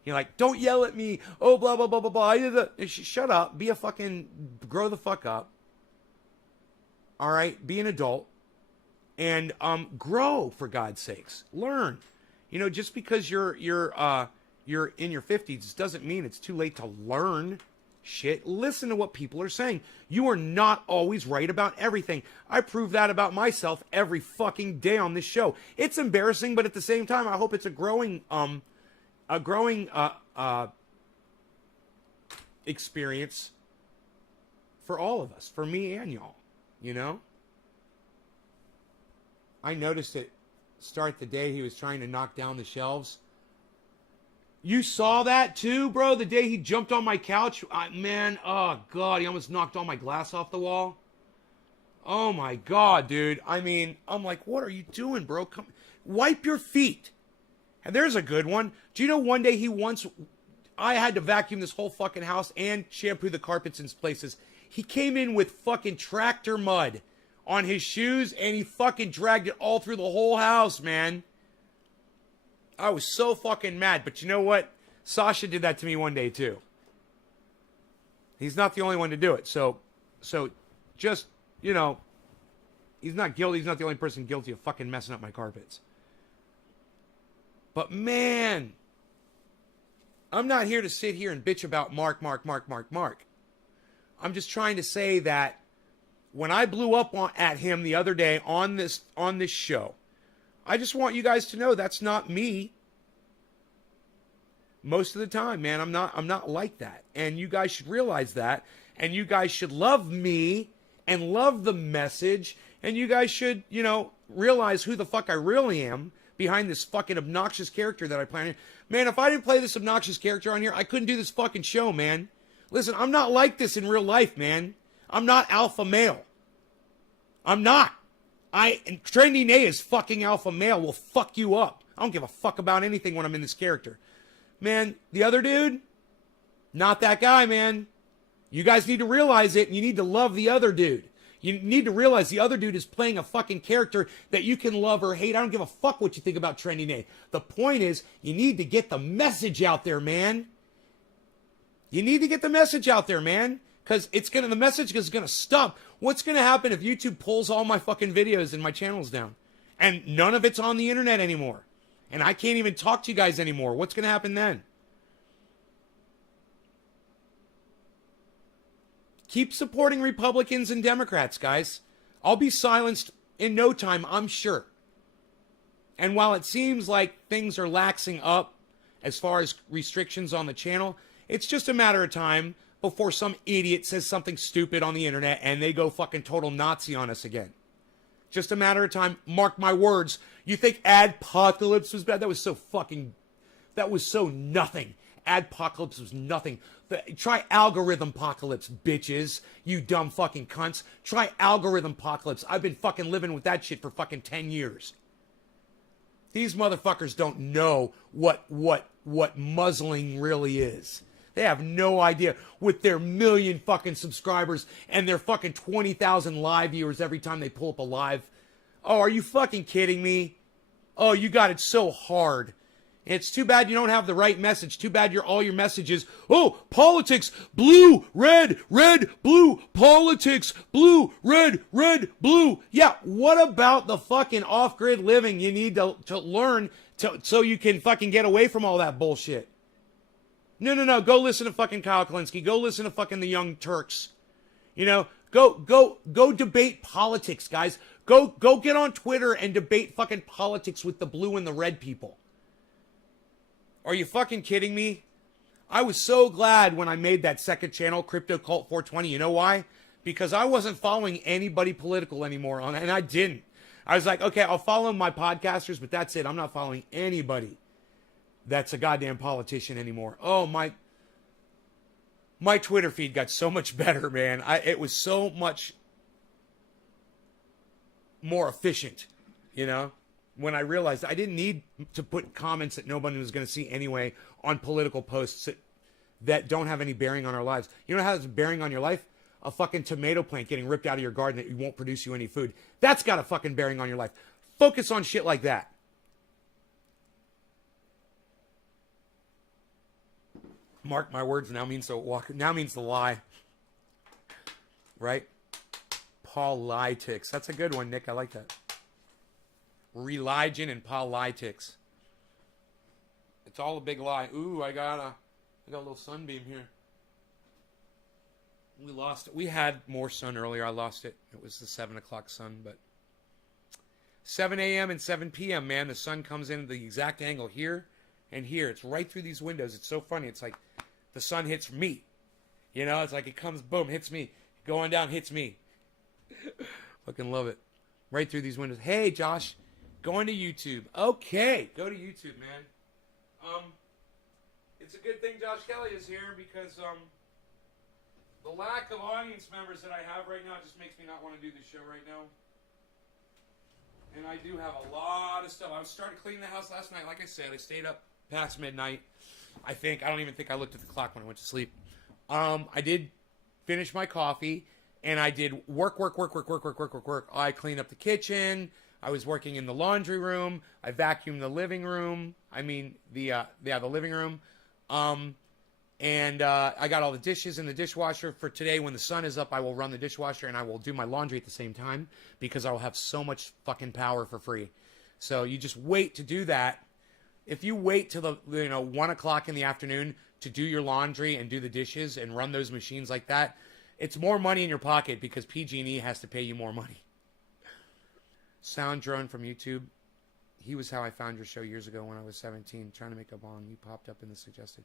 You're like, don't yell at me. Oh, blah, blah, blah, blah, blah. Shut up. Be a fucking, grow the fuck up. All right? Be an adult. And grow, for God's sakes. Learn. You know, just because you're in your 50s doesn't mean it's too late to learn shit. Listen to what people are saying. You are not always right about everything. I prove that about myself every fucking day on this show. It's embarrassing, but at the same time, I hope it's a growing experience for all of us, for me and y'all, you know? I noticed it start the day he was trying to knock down the shelves. You saw that too, bro? The day he jumped on my couch? Man, oh God, he almost knocked all my glass off the wall. Oh my God, dude. I mean, I'm like, what are you doing, bro? Come, wipe your feet. And there's a good one. Do you know one day I had to vacuum this whole fucking house and shampoo the carpets in places. He came in with fucking tractor mud on his shoes, and he fucking dragged it all through the whole house, man. I was so fucking mad. But you know what? Sasha did that to me one day, too. He's not the only one to do it. So just, you know, he's not guilty. He's not the only person guilty of fucking messing up my carpets. But, man, I'm not here to sit here and bitch about Mark. I'm just trying to say that when I blew up at him the other day on this show, I just want you guys to know that's not me. Most of the time, man, I'm not like that. And you guys should realize that. And you guys should love me and love the message. And you guys should, you know, realize who the fuck I really am behind this fucking obnoxious character that I play. Man, if I didn't play this obnoxious character on here, I couldn't do this fucking show, man. Listen, I'm not like this in real life, man. I'm not alpha male. I'm not. And Trendy Nay is fucking alpha male. Will fuck you up. I don't give a fuck about anything when I'm in this character. Man, the other dude, not that guy, man. You guys need to realize it, and you need to love the other dude. You need to realize the other dude is playing a fucking character that you can love or hate. I don't give a fuck what you think about Trendy Nay. The point is, you need to get the message out there, man. You need to get the message out there, man. Because the message is going to stop. What's going to happen if YouTube pulls all my fucking videos and my channels down? And none of it's on the internet anymore. And I can't even talk to you guys anymore. What's going to happen then? Keep supporting Republicans and Democrats, guys. I'll be silenced in no time, I'm sure. And while it seems like things are laxing up as far as restrictions on the channel, it's just a matter of time before some idiot says something stupid on the internet and they go fucking total Nazi on us again. Just a matter of time. Mark my words. You think Adpocalypse was bad? That was so fucking... That was so nothing. Adpocalypse was nothing. Try Algorithm Apocalypse, bitches. You dumb fucking cunts. Try Algorithm Apocalypse. I've been fucking living with that shit for fucking 10 years. These motherfuckers don't know what muzzling really is. They have no idea with their million fucking subscribers and their fucking 20,000 live viewers every time they pull up a live. Oh, are you fucking kidding me? Oh, you got it so hard. It's too bad you don't have the right message. Too bad all your messages, oh, politics, blue, red, blue, politics, blue, red, blue. Yeah, what about the fucking off-grid living you need to learn so you can fucking get away from all that bullshit? No. Go listen to fucking Kyle Kalinske. Go listen to fucking the Young Turks. You know, go debate politics, guys. Go get on Twitter and debate fucking politics with the blue and the red people. Are you fucking kidding me? I was so glad when I made that second channel, Crypto Cult 420. You know why? Because I wasn't following anybody political anymore on it, and I didn't. I was like, okay, I'll follow my podcasters, but that's it. I'm not following anybody that's a goddamn politician anymore. Oh, my Twitter feed got so much better, man. It was so much more efficient, you know? When I realized I didn't need to put comments that nobody was going to see anyway on political posts that don't have any bearing on our lives. You know how it's bearing on your life? A fucking tomato plant getting ripped out of your garden that won't produce you any food. That's got a fucking bearing on your life. Focus on shit like that. Mark my words, now means the lie. Right? Politics. That's a good one, Nick. I like that. Religion and politics. It's all a big lie. Ooh, I got a little sunbeam here. We lost it. We had more sun earlier. I lost it. It was the 7 o'clock sun, but 7 a.m. and 7 p.m., man, the sun comes in at the exact angle here and here. It's right through these windows. It's so funny. It's like the sun hits me. You know, it's like it comes, boom, hits me. Going down, hits me. Fucking love it. Right through these windows. Hey, Josh. Going to YouTube. Okay, go to YouTube, man. It's a good thing Josh Kelly is here because the lack of audience members that I have right now just makes me not want to do this show right now. And I do have a lot of stuff. I was starting cleaning the house last night. Like I said, I stayed up past midnight. I don't even think I looked at the clock when I went to sleep. I did finish my coffee, and I did work. I cleaned up the kitchen. I was working in the laundry room. I vacuumed the living room. I mean, the living room. And I got all the dishes in the dishwasher for today. When the sun is up, I will run the dishwasher and I will do my laundry at the same time because I will have so much fucking power for free. So you just wait to do that. If you wait till 1 o'clock in the afternoon to do your laundry and do the dishes and run those machines like that, it's more money in your pocket because PG&E has to pay you more money. Sound Drone from YouTube. He was how I found your show years ago when I was 17, trying to make a bong. You popped up in the suggested.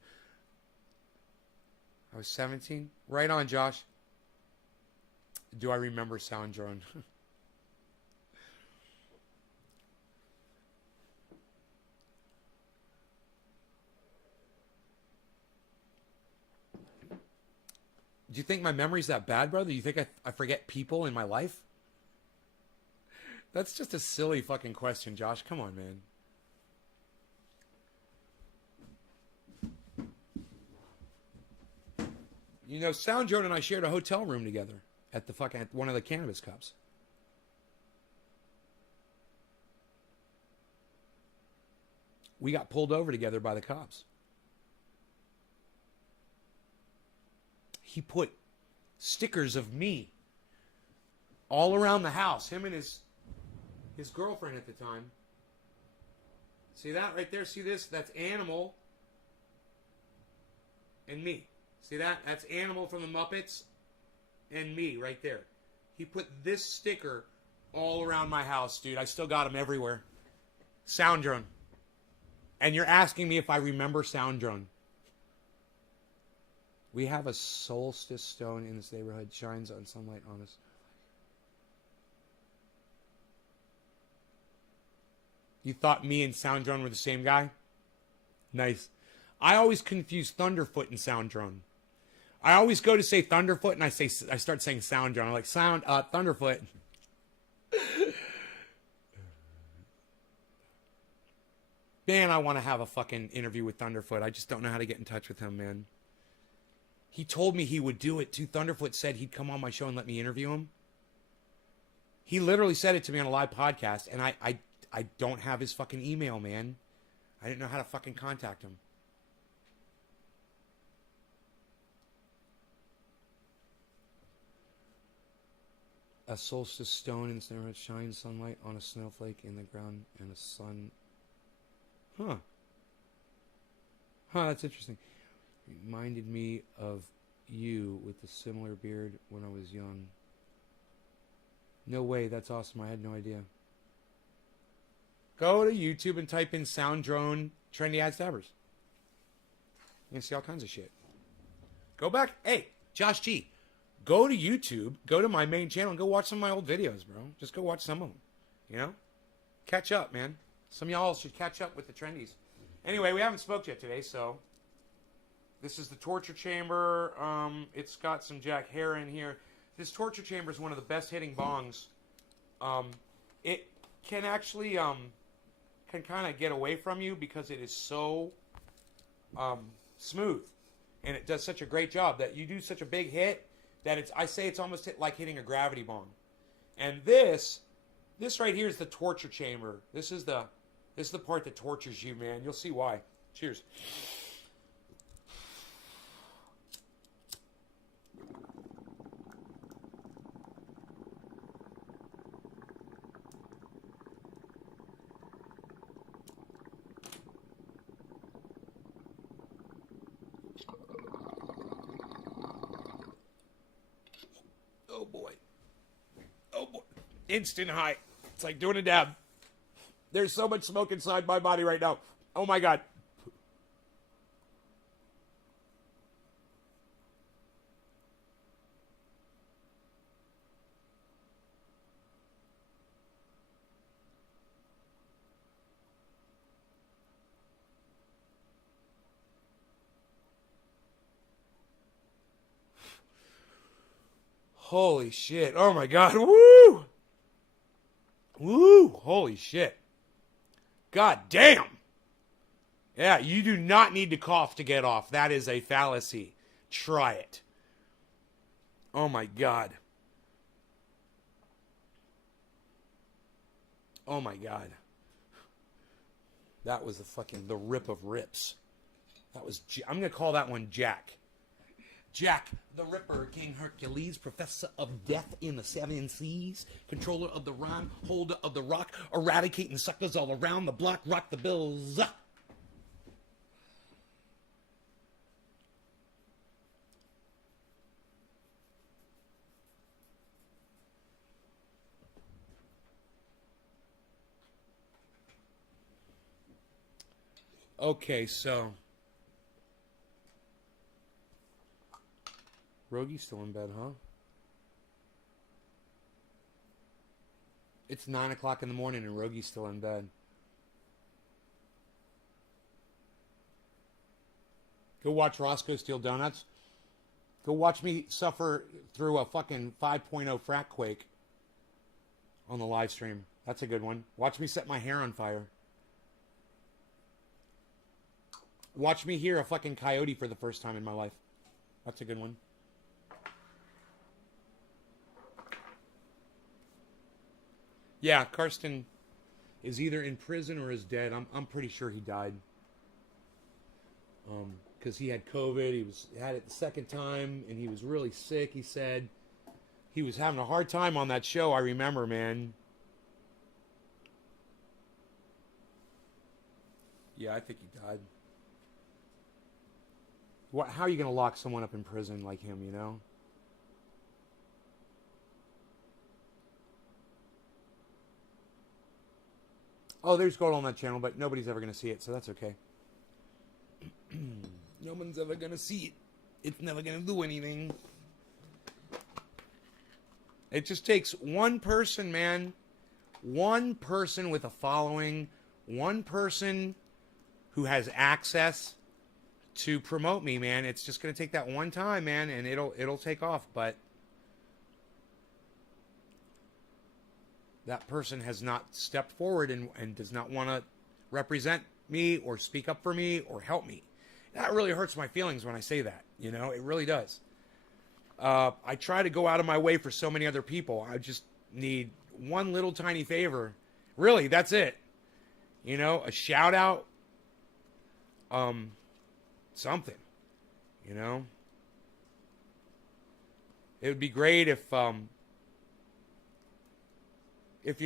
I was 17? Right on, Josh. Do I remember Sound Drone? Do you think my memory's that bad, brother? Do you think I forget people in my life? That's just a silly fucking question, Josh. Come on, man. You know, Sound Drone and I shared a hotel room together at one of the Cannabis Cups. We got pulled over together by the cops. He put stickers of me all around the house. Him and his girlfriend at the time. See that right there? See this? That's Animal and me. See that? That's Animal from the Muppets and me right there. He put this sticker all around my house, dude. I still got them everywhere. Sound Drone. And you're asking me if I remember Sound Drone. We have a solstice stone in this neighborhood. Shines on sunlight on us. You thought me and Sound Drone were the same guy? Nice. I always confuse Thunderfoot and Sound Drone. I always go to say Thunderfoot and I start saying Sound Drone. I'm like, Thunderfoot. Man, I want to have a fucking interview with Thunderfoot. I just don't know how to get in touch with him, man. He told me he would do it too. Thunderfoot said he'd come on my show and let me interview him. He literally said it to me on a live podcast, and I don't have his fucking email, man. I didn't know how to fucking contact him. A solstice stone in snow shines sunlight on a snowflake in the ground and a sun. Huh, that's interesting. Reminded me of you with a similar beard when I was young. No way, that's awesome. I had no idea. Go to YouTube and type in Sound Drone Trendy Ad Stabbers. You can see all kinds of shit. Go back. Hey, Josh G. Go to YouTube. Go to my main channel and go watch some of my old videos, bro. Just go watch some of them. You know? Catch up, man. Some of y'all should catch up with the trendies. Anyway, we haven't spoke yet today, so... This is the torture chamber. It's got some Jack Hare in here. This torture chamber is one of the best hitting bongs. It can actually can kind of get away from you because it is so smooth, and it does such a great job that you do such a big hit that it's almost like hitting a gravity bong. And this right here is the torture chamber. This is the part that tortures you, man. You'll see why. Cheers. Oh boy. Instant high. It's like doing a dab. There's so much smoke inside my body right now. Oh my God. Holy shit. Oh my God. Woo! Woo! Holy shit. God damn. Yeah, you do not need to cough to get off. That is a fallacy. Try it. Oh my God. Oh my God. That was the rip of rips. That was, I'm going to call that one Jack. Jack the Ripper, King Hercules, professor of death in the seven seas, controller of the rhyme, holder of the rock, eradicating suckers all around the block, rock the bills. Okay, so Rogi's still in bed, huh? It's 9 o'clock in the morning and Rogi's still in bed. Go watch Roscoe steal donuts. Go watch me suffer through a fucking 5.0 frack quake on the live stream. That's a good one. Watch me set my hair on fire. Watch me hear a fucking coyote for the first time in my life. That's a good one. Yeah, Karsten is either in prison or is dead. I'm pretty sure he died. Because he had COVID. He had it the second time, and he was really sick. He said he was having a hard time on that show. I remember, man. Yeah, I think he died. How are you going to lock someone up in prison like him, you know? Oh, there's gold on that channel, but nobody's ever going to see it, so that's okay. No one's ever going to see it. It's never going to do anything. It just takes one person, man. One person with a following, one person who has access to promote me, man. It's just going to take that one time, man, and it'll take off. But that person has not stepped forward and does not want to represent me or speak up for me or help me. That really hurts my feelings when I say that. You know, it really does. I try to go out of my way for so many other people. I just need one little tiny favor. Really, that's it. You know, a shout out. Something. You know. It would be great if you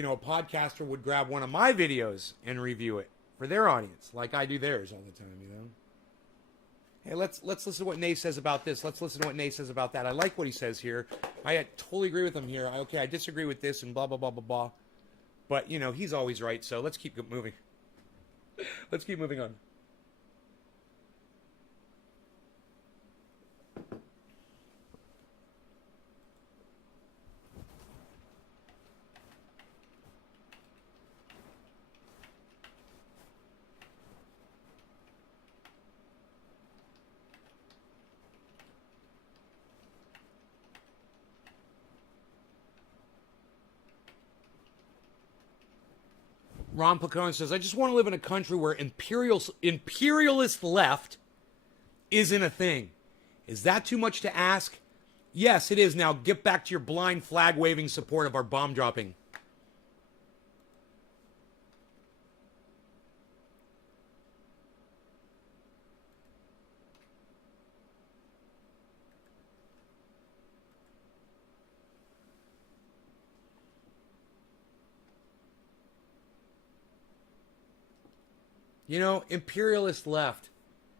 know, a podcaster would grab one of my videos and review it for their audience, like I do theirs all the time, you know. Hey, let's listen to what Nay says about this. Let's listen to what Nay says about that. I like what he says here. I totally agree with him here. Okay, I disagree with this and blah, blah, blah, blah, blah. But, you know, he's always right, so let's keep moving. Let's keep moving on. Ron Placone says, I just want to live in a country where imperialist left isn't a thing. Is that too much to ask? Yes, it is. Now get back to your blind flag waving support of our bomb dropping. You know, imperialist left.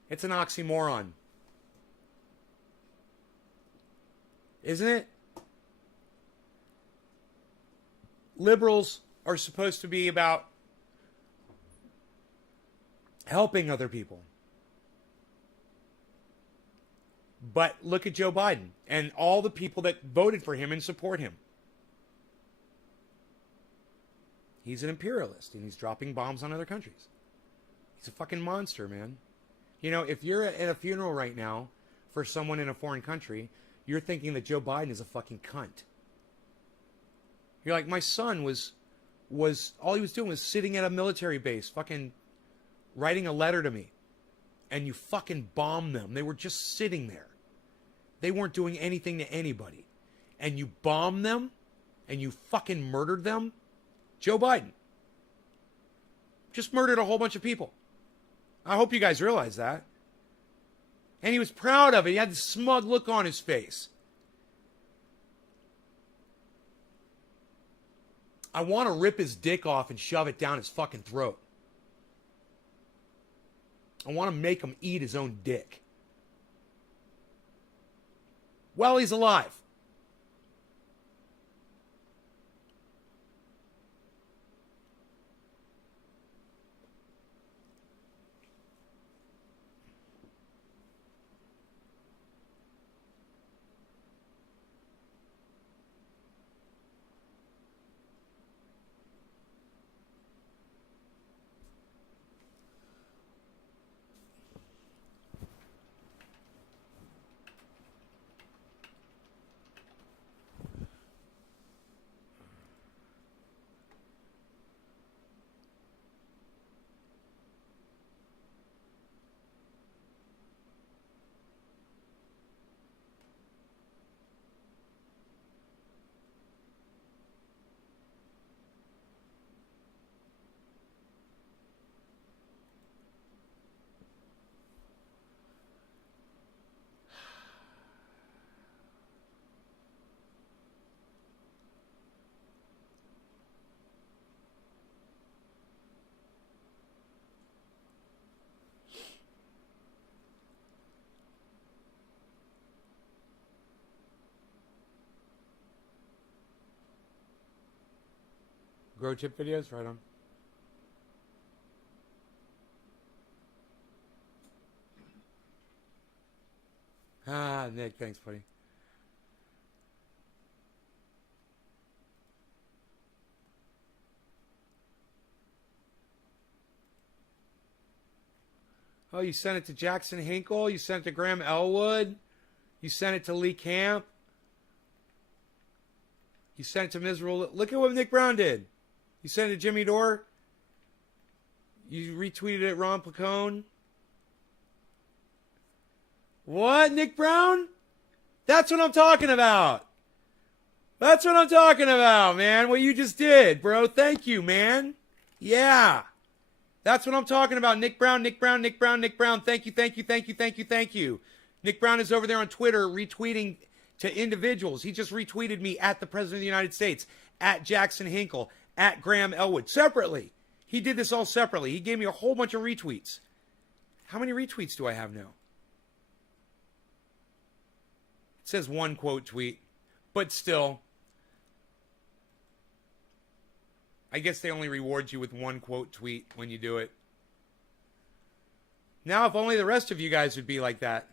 It's an oxymoron. Isn't it? Liberals are supposed to be about helping other people. But look at Joe Biden and all the people that voted for him and support him. He's an imperialist and he's dropping bombs on other countries. He's a fucking monster, man. You know, if you're at a funeral right now for someone in a foreign country, you're thinking that Joe Biden is a fucking cunt. You're like, my son was all he was doing was sitting at a military base, fucking writing a letter to me. And you fucking bombed them. They were just sitting there. They weren't doing anything to anybody. And you bombed them and you fucking murdered them. Joe Biden just murdered a whole bunch of people. I hope you guys realize that. And he was proud of it. He had this smug look on his face. I want to rip his dick off and shove it down his fucking throat. I want to make him eat his own dick. While he's alive. Grow tip videos, right on. Ah, Nick, thanks, buddy. Oh, you sent it to Jackson Hinkle? You sent it to Graham Elwood? You sent it to Lee Camp? You sent it to Miserable... Look at what Nick Brown did. You sent it to Jimmy Dore? You retweeted it, Ron Placone? What, Nick Brown? That's what I'm talking about. That's what I'm talking about, man. What you just did, bro. Thank you, man. Yeah. That's what I'm talking about. Nick Brown, Nick Brown, Nick Brown, Nick Brown. Thank you, thank you, thank you, thank you, thank you. Nick Brown is over there on Twitter retweeting to individuals. He just retweeted me at the President of the United States, at Jackson Hinkle, at Graham Elwood, separately. He did this all separately. He gave me a whole bunch of retweets. How many retweets do I have now? It says one quote tweet, but still. I guess they only reward you with one quote tweet when you do it. Now, if only the rest of you guys would be like that.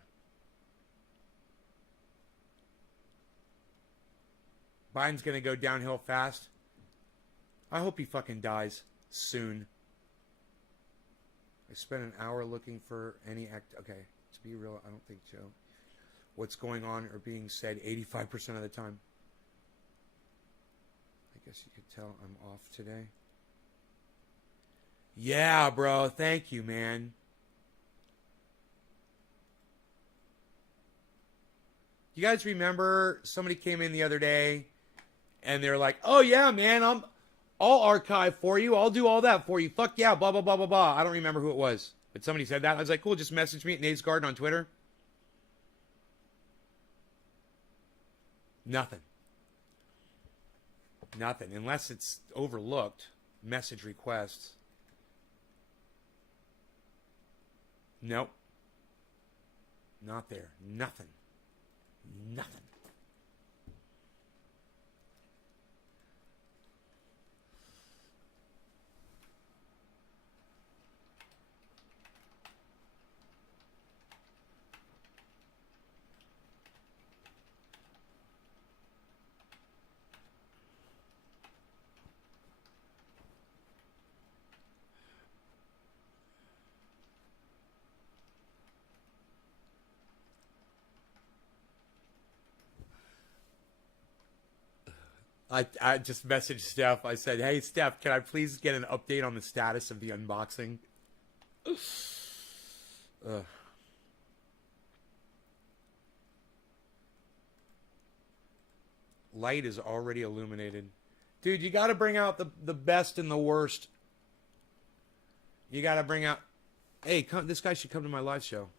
Biden's going to go downhill fast. I hope he fucking dies soon. I spent an hour looking for any act. Okay, to be real, I don't think so. What's going on or being said 85% of the time. I guess you could tell I'm off today. Yeah, bro. Thank you, man. You guys remember somebody came in the other day and they're like, oh, yeah, man, I'll archive for you. I'll do all that for you. Fuck yeah, blah, blah, blah, blah, blah. I don't remember who it was, but somebody said that. I was like, cool, just message me at Nate's Garden on Twitter. Nothing. Nothing. Unless it's overlooked. Message requests. Nope. Not there. Nothing. Nothing. I just messaged Steph. I said, hey, Steph, can I please get an update on the status of the unboxing? Ugh. Light is already illuminated. Dude, you got to bring out the best and the worst. You got to bring out... Hey, this guy should come to my live show.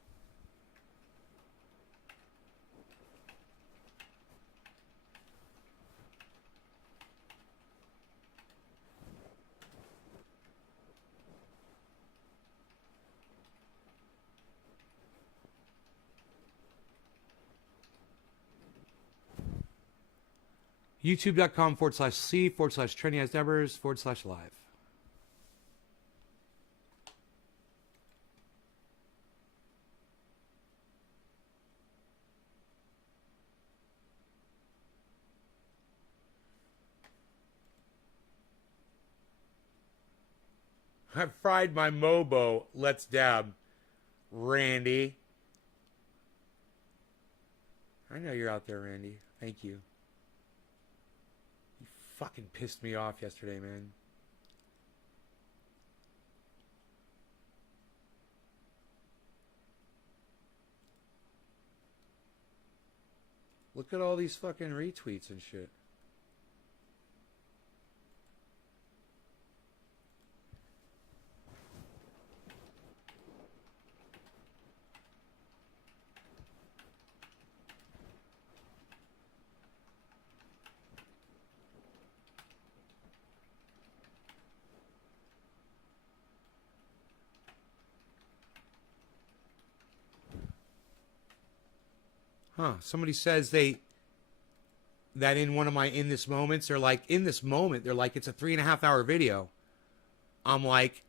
YouTube.com/C/Trendy-as-Devers/live. I fried my Mobo. Let's dab. Randy. I know you're out there, Randy. Thank you. You fucking pissed me off yesterday, man. Look at all these fucking retweets and shit. Huh. Somebody says that in one of my in this moments, they're like, in this moment, they're like, it's a 3.5-hour video. I'm like,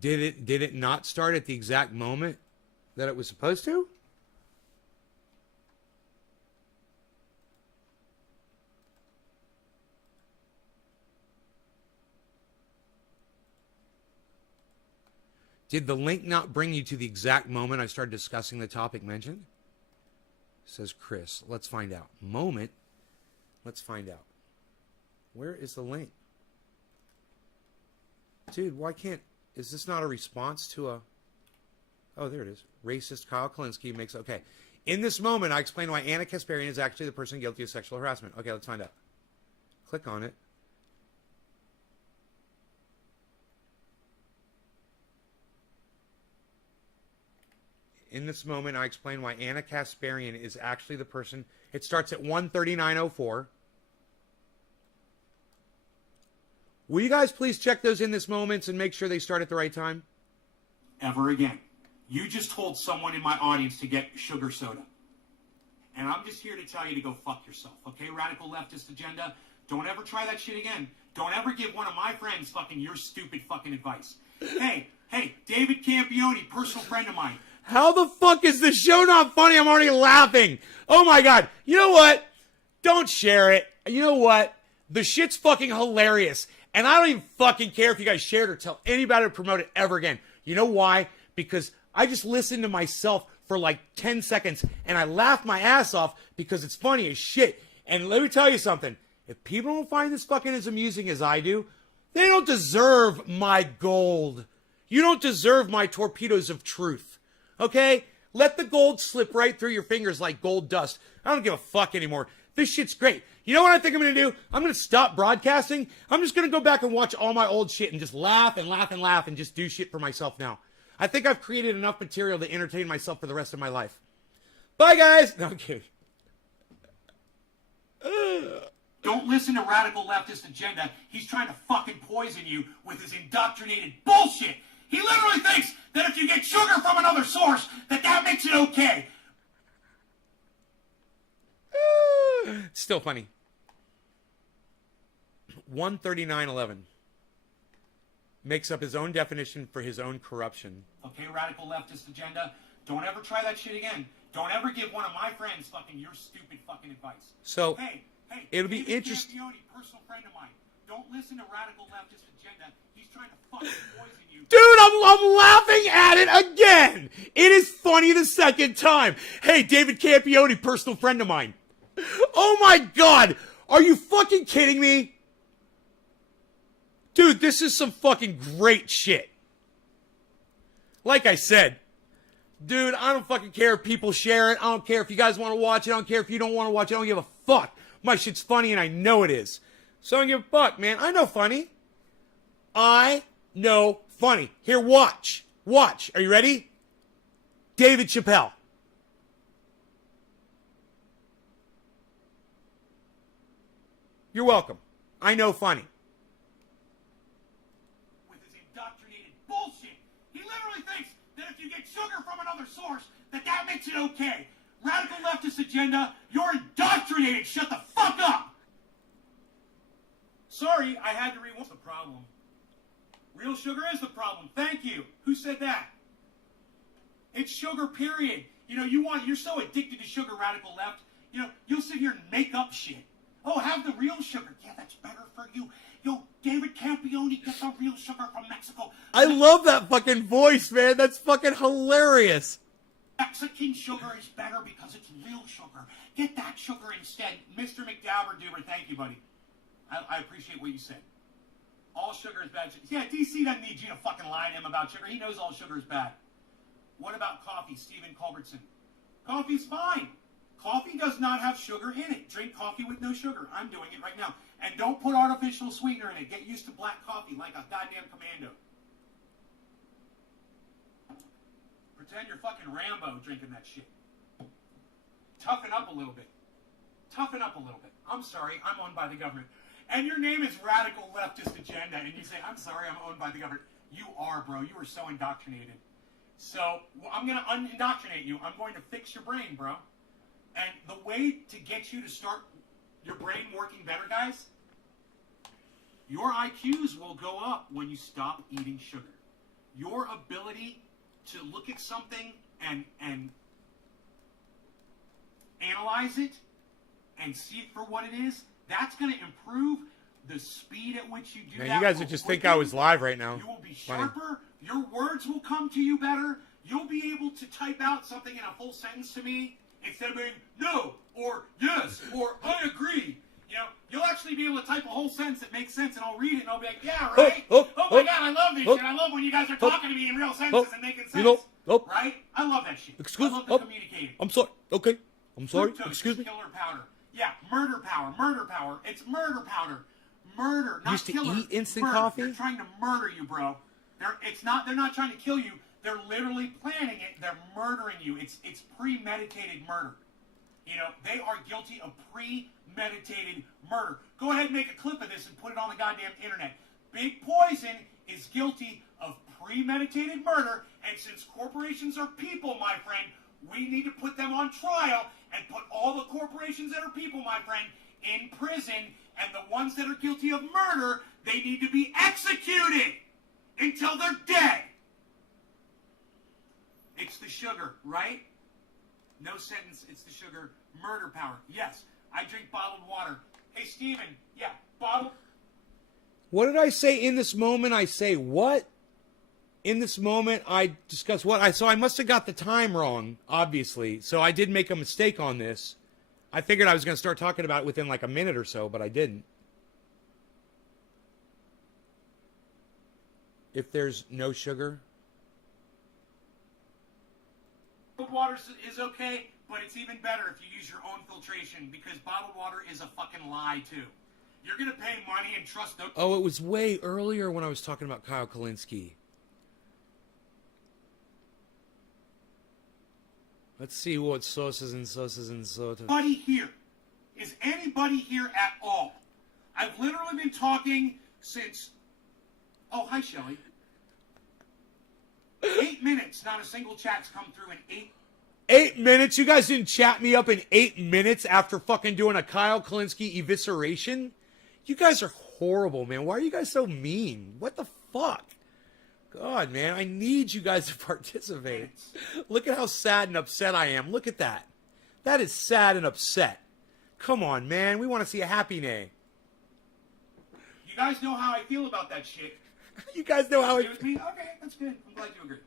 did it not start at the exact moment that it was supposed to? Did the link not bring you to the exact moment I started discussing the topic mentioned? Says Chris. Let's find out. Moment. Let's find out. Where is the link? Dude, why can't... Is this not a response to a... Oh, there it is. Racist Kyle Kalinske makes... Okay. In this moment, I explain why Anna Kasparian is actually the person guilty of sexual harassment. Okay, let's find out. Click on it. In this moment, I explain why Anna Kasparian is actually the person... It starts at 1:39:04. Will you guys please check those in this moments and make sure they start at the right time? Ever again. You just told someone in my audience to get sugar soda. And I'm just here to tell you to go fuck yourself, okay? Radical leftist agenda. Don't ever try that shit again. Don't ever give one of my friends fucking your stupid fucking advice. Hey, David Campione, personal friend of mine. How the fuck is this show not funny? I'm already laughing. Oh my God. You know what? Don't share it. You know what? The shit's fucking hilarious. And I don't even fucking care if you guys share it or tell anybody to promote it ever again. You know why? Because I just listened to myself for like 10 seconds and I laughed my ass off because it's funny as shit. And let me tell you something. If people don't find this fucking as amusing as I do, they don't deserve my gold. You don't deserve my torpedoes of truth. Okay? Let the gold slip right through your fingers like gold dust. I don't give a fuck anymore. This shit's great. You know what I think I'm going to do? I'm going to stop broadcasting. I'm just going to go back and watch all my old shit and just laugh and laugh and laugh and just do shit for myself now. I think I've created enough material to entertain myself for the rest of my life. Bye, guys. No, I'm kidding. Don't listen to radical leftist agenda. He's trying to fucking poison you with his indoctrinated bullshit. He literally thinks that if you get sugar from another source, that makes it okay. It's still funny. 139:11 makes up his own definition for his own corruption. Okay, radical leftist agenda. Don't ever try that shit again. Don't ever give one of my friends fucking your stupid fucking advice. So, hey, it'll be David interesting. Campione, personal friend of mine. Don't listen to radical leftist agenda. He's trying to fucking poison you. Dude, I'm laughing at it again. It is funny the second time. Hey, David Campione, personal friend of mine. Oh my God. Are you fucking kidding me? Dude, this is some fucking great shit. Like I said, dude, I don't fucking care if people share it. I don't care if you guys want to watch it. I don't care if you don't want to watch it. I don't give a fuck. My shit's funny and I know it is. So I don't give a fuck, man. I know funny. I know funny. Here, watch. Watch. Are you ready? David Chappelle. You're welcome. I know funny. With his indoctrinated bullshit. He literally thinks that if you get sugar from another source, that makes it okay. Radical leftist agenda, you're indoctrinated. Shut the fuck up. Sorry, I had to rewind. What's the problem? Real sugar is the problem. Thank you. Who said that? It's sugar, period. You know, you're so addicted to sugar, radical left. You know, you'll sit here and make up shit. Oh, have the real sugar. Yeah, that's better for you. Yo, David Campione, get the real sugar from Mexico. I love that fucking voice, man. That's fucking hilarious. Mexican sugar is better because it's real sugar. Get that sugar instead. Mr. McDowber-Duber, thank you, buddy. I appreciate what you said. All sugar is bad. Yeah, DC doesn't need you to fucking lie to him about sugar. He knows all sugar is bad. What about coffee, Stephen Culbertson? Coffee's fine. Coffee does not have sugar in it. Drink coffee with no sugar. I'm doing it right now. And don't put artificial sweetener in it. Get used to black coffee like a goddamn commando. Pretend you're fucking Rambo drinking that shit. Toughen up a little bit. Toughen up a little bit. I'm sorry, I'm owned by the government. And your name is Radical Leftist Agenda, and you say, I'm sorry, I'm owned by the government. You are, bro. You are so indoctrinated. So, I'm going to unindoctrinate you. I'm going to fix your brain, bro. And the way to get you to start your brain working better, guys, your IQs will go up when you stop eating sugar. Your ability to look at something and analyze it and see it for what it is, that's going to improve the speed at which you do Man, that. you guys would just think I was live right now. You will be Funny. sharper. Your words will come to you better. You'll be able to type out something in a full sentence to me instead of being no or yes or I agree. You know, you'll actually be able to type a whole sentence that makes sense, and I'll read it, and I'll be like, yeah, right? Oh my God, I love this shit. I love when you guys are talking to me in real sentences and making sense. Right? I love that shit. I love the communicating. I'm sorry. Okay. I'm sorry. Fructose Excuse is me. killer powder. Yeah, murder power. Murder power. It's murder powder. Murder, not Used to killer. eat instant murder. coffee? They're trying to murder you, bro. They're not trying to kill you. They're literally planning it. They're murdering you. It's premeditated murder. You know, they are guilty of premeditated murder. Go ahead and make a clip of this and put it on the goddamn internet. Big Poison is guilty of premeditated murder, and since corporations are people, my friend, we need to put them on trial and put all the corporations that are people, my friend, in prison, and the ones that are guilty of murder, they need to be executed until they're dead. It's the sugar, right? No sentence, it's the sugar. Murder power. Yes, I drink bottled water. Hey, Steven, yeah, bottled... What did I say in this moment? I say what? In this moment, I discuss what? So I must have got the time wrong, obviously. So I did make a mistake on this. I figured I was going to start talking about it within like a minute or so, but I didn't. If there's no sugar. Bottled water is okay, but it's even better if you use your own filtration, because bottled water is a fucking lie, too. You're going to pay money and trust them. Oh, it was way earlier when I was talking about Kyle Kalinske. Let's see what sauces and sauces and sauces. Anybody here? Is anybody here at all? I've literally been talking since... Oh, hi, Shelly. 8 minutes, not a single chat's come through in 8 minutes? You guys didn't chat me up in 8 minutes after fucking doing a Kyle Kalinske evisceration? You guys are horrible, man. Why are you guys so mean? What the fuck? God, man, I need you guys to participate. Look at how sad and upset I am. Look at that. That is sad and upset. Come on, man. We want to see a happy nay. You guys know how I feel about that shit. You guys know how I... Agree with me? Okay, that's good. I'm glad you agree.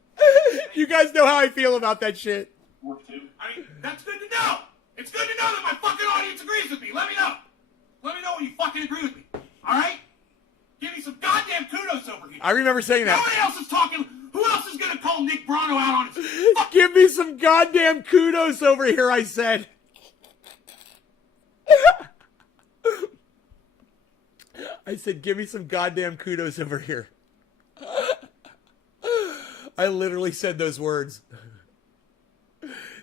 You guys know how I feel about that shit. I mean, that's good to know. It's good to know that my fucking audience agrees with me. Let me know. Let me know when you fucking agree with me. All right? Give me some goddamn kudos over here. I remember saying that. Nobody else is talking. Who else is going to call Nick Brano out on his... Give me some goddamn kudos over here, I said. I said, give me some goddamn kudos over here. I literally said those words.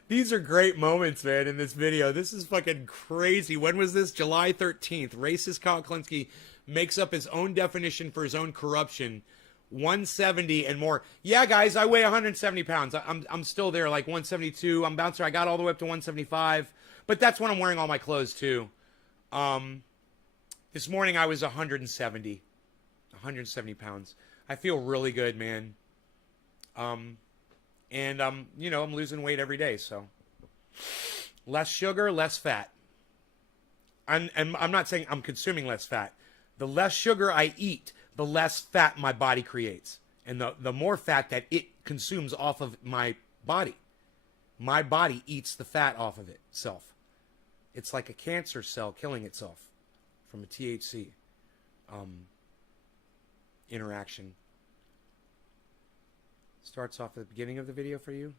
These are great moments, man, in this video. This is fucking crazy. When was this? July 13th. Racist Kyle Kalinske makes up his own definition for his own corruption. 170 and more. Yeah, guys, I weigh 170 pounds. I'm still there, like 172. I'm bouncing. I got all the way up to 175. But that's when I'm wearing all my clothes, too. This morning I was 170 pounds. I feel really good, man. And you know, I'm losing weight every day, so less sugar, less fat. And I'm not saying I'm consuming less fat. The less sugar I eat, the less fat my body creates, and the more fat that it consumes off of my body eats the fat off of itself. It's like a cancer cell killing itself from a THC interaction. Starts off at the beginning of the video for you.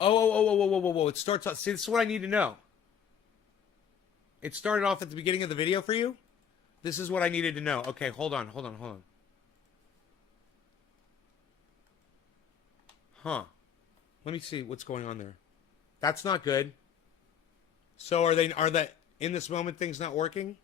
Oh. It starts off. See, this is what I need to know. It started off at the beginning of the video for you? This is what I needed to know. Okay, hold on. Huh. Let me see what's going on there. That's not good. So are they in this moment things not working?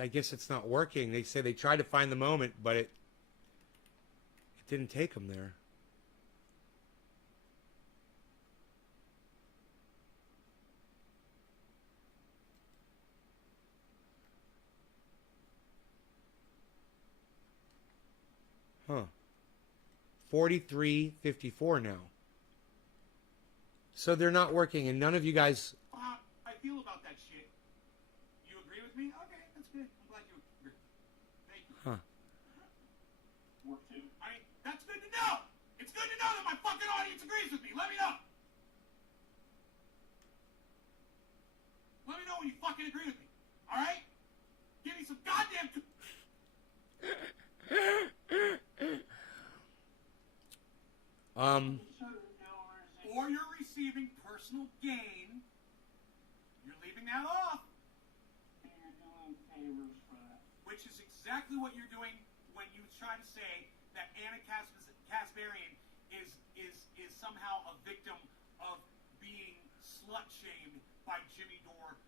I guess it's not working. They say they tried to find the moment, but it didn't take them there. 43:54 now. So they're not working, and none of you guys... I feel about that shit. You agree with me? Okay, that's good. I'm glad you agree. Thank you. Huh. Work too. That's good to know. It's good to know that my fucking audience agrees with me. Let me know. Let me know when you fucking agree with me. All right? Give me some goddamn... Or you're receiving personal gain. You're leaving that off. And you're doing favors for that. Which is exactly what you're doing when you try to say that Anna Kasparian is somehow a victim of being slut-shamed by Jimmy Dore.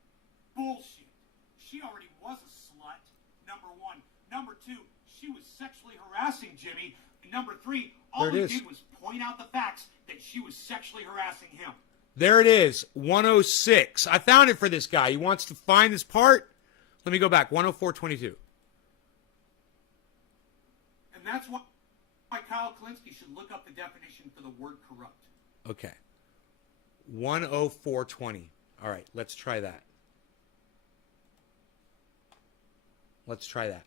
Bullshit. She already was a slut, number one. Number two, she was sexually harassing Jimmy. And number three, all he did was point out the facts that she was sexually harassing him. There it is, 106. I found it for this guy. He wants to find this part. Let me go back, 104:22. And that's why Kyle Klinsky should look up the definition for the word corrupt. Okay. 104:20. All right, let's try that. Let's try that.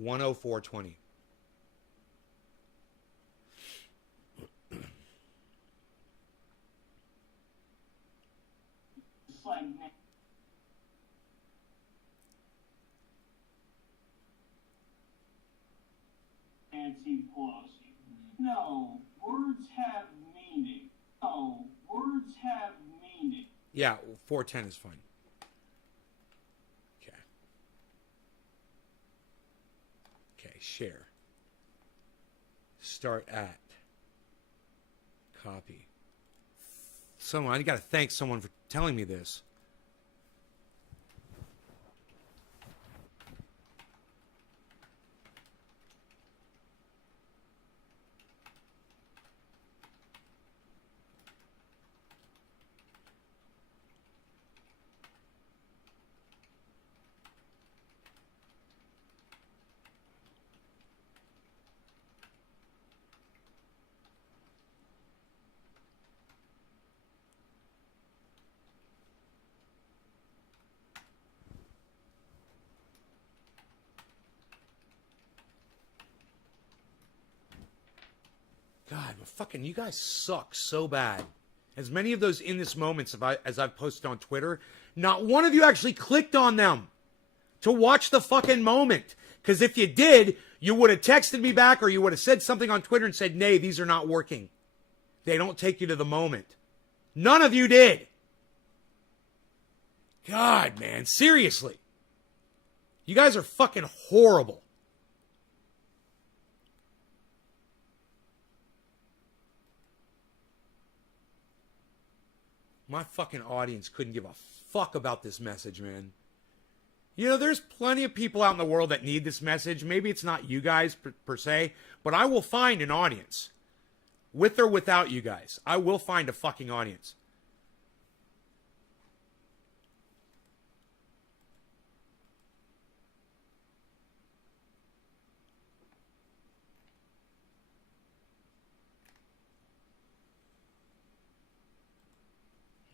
104:20. It's like Nancy Pelosi. No, words have meaning. No, words have meaning. Yeah, 410 is fine. Okay. Okay, share. Start at. Copy. I got to thank someone for telling me this. God, fucking, you guys suck so bad. As many of those in this moments as I've posted on Twitter, not one of you actually clicked on them to watch the fucking moment. Because if you did, you would have texted me back or you would have said something on Twitter and said, "Nay, these are not working. They don't take you to the moment." None of you did. God, man, seriously. You guys are fucking horrible. My fucking audience couldn't give a fuck about this message, man. You know, there's plenty of people out in the world that need this message. Maybe it's not you guys per se, but I will find an audience. With or without you guys. I will find a fucking audience.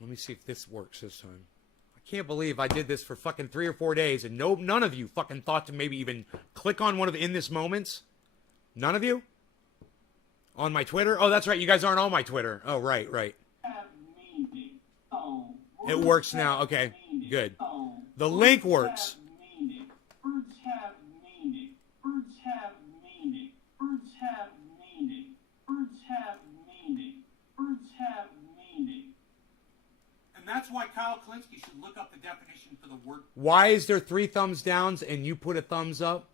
Let me see if this works this time. I can't believe I did this for fucking 3 or 4 days and none of you fucking thought to maybe even click on one of the In This Moments. None of you? On my Twitter? Oh, that's right. You guys aren't on my Twitter. Oh, right. It works now. Okay, good. The link works. Birds have meaning. Birds have meaning. Birds have meaning. Birds have meaning. Birds have meaning. And that's why Kyle Klinsky should look up the definition for the word. Why is there 3 thumbs downs and you put a thumbs up?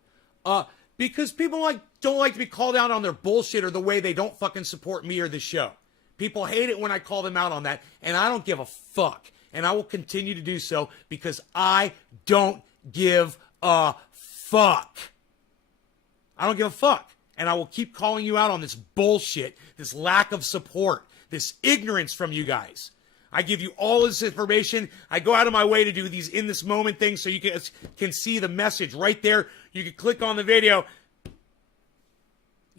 Because people don't like to be called out on their bullshit or the way they don't fucking support me or the show. People hate it when I call them out on that, and I don't give a fuck. And I will continue to do so because I don't give a fuck. I don't give a fuck. And I will keep calling you out on this bullshit, this lack of support, this ignorance from you guys. I give you all this information. I go out of my way to do these In This Moment things so you can see the message right there. You can click on the video.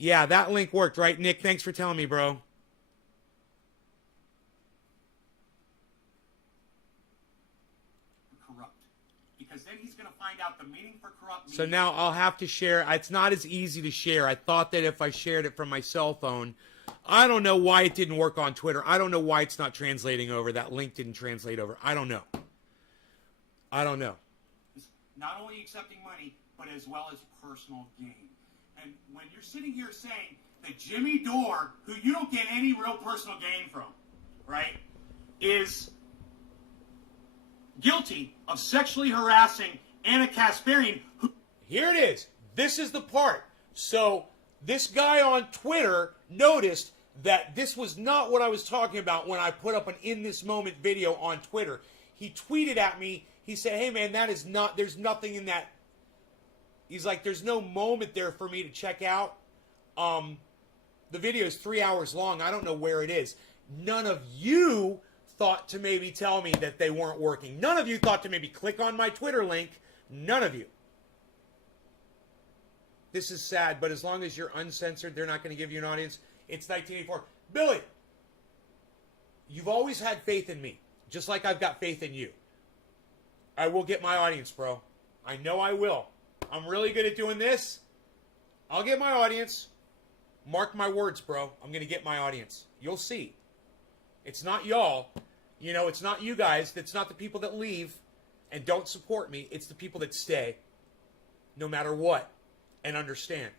Yeah, that link worked, right, Nick? Thanks for telling me, bro. Corrupt. Because then he's going to find out the meaning for corrupt means. So now I'll have to share. It's not as easy to share. I thought that if I shared it from my cell phone, I don't know why it didn't work on Twitter. I don't know why it's not translating over. That link didn't translate over. I don't know. Not only accepting money, but as well as personal gain. And when you're sitting here saying that Jimmy Dore, who you don't get any real personal gain from, right, is guilty of sexually harassing Anna Kasparian, who... Here it is. This is the part. So this guy on Twitter noticed that this was not what I was talking about when I put up an In This Moment video on Twitter. He tweeted at me. He said, hey, man, that is not, there's nothing in that. He's like, there's no moment there for me to check out. The video is 3 hours long. I don't know where it is. None of you thought to maybe tell me that they weren't working. None of you thought to maybe click on my Twitter link. None of you. This is sad, but as long as you're uncensored, they're not going to give you an audience. It's 1984. Billy, you've always had faith in me, just like I've got faith in you. I will get my audience, bro. I know I will. I'm really good at doing this. I'll get my audience. Mark my words, bro. I'm going to get my audience. You'll see. It's not y'all. You know, it's not you guys. It's not the people that leave and don't support me. It's the people that stay, no matter what, and understand.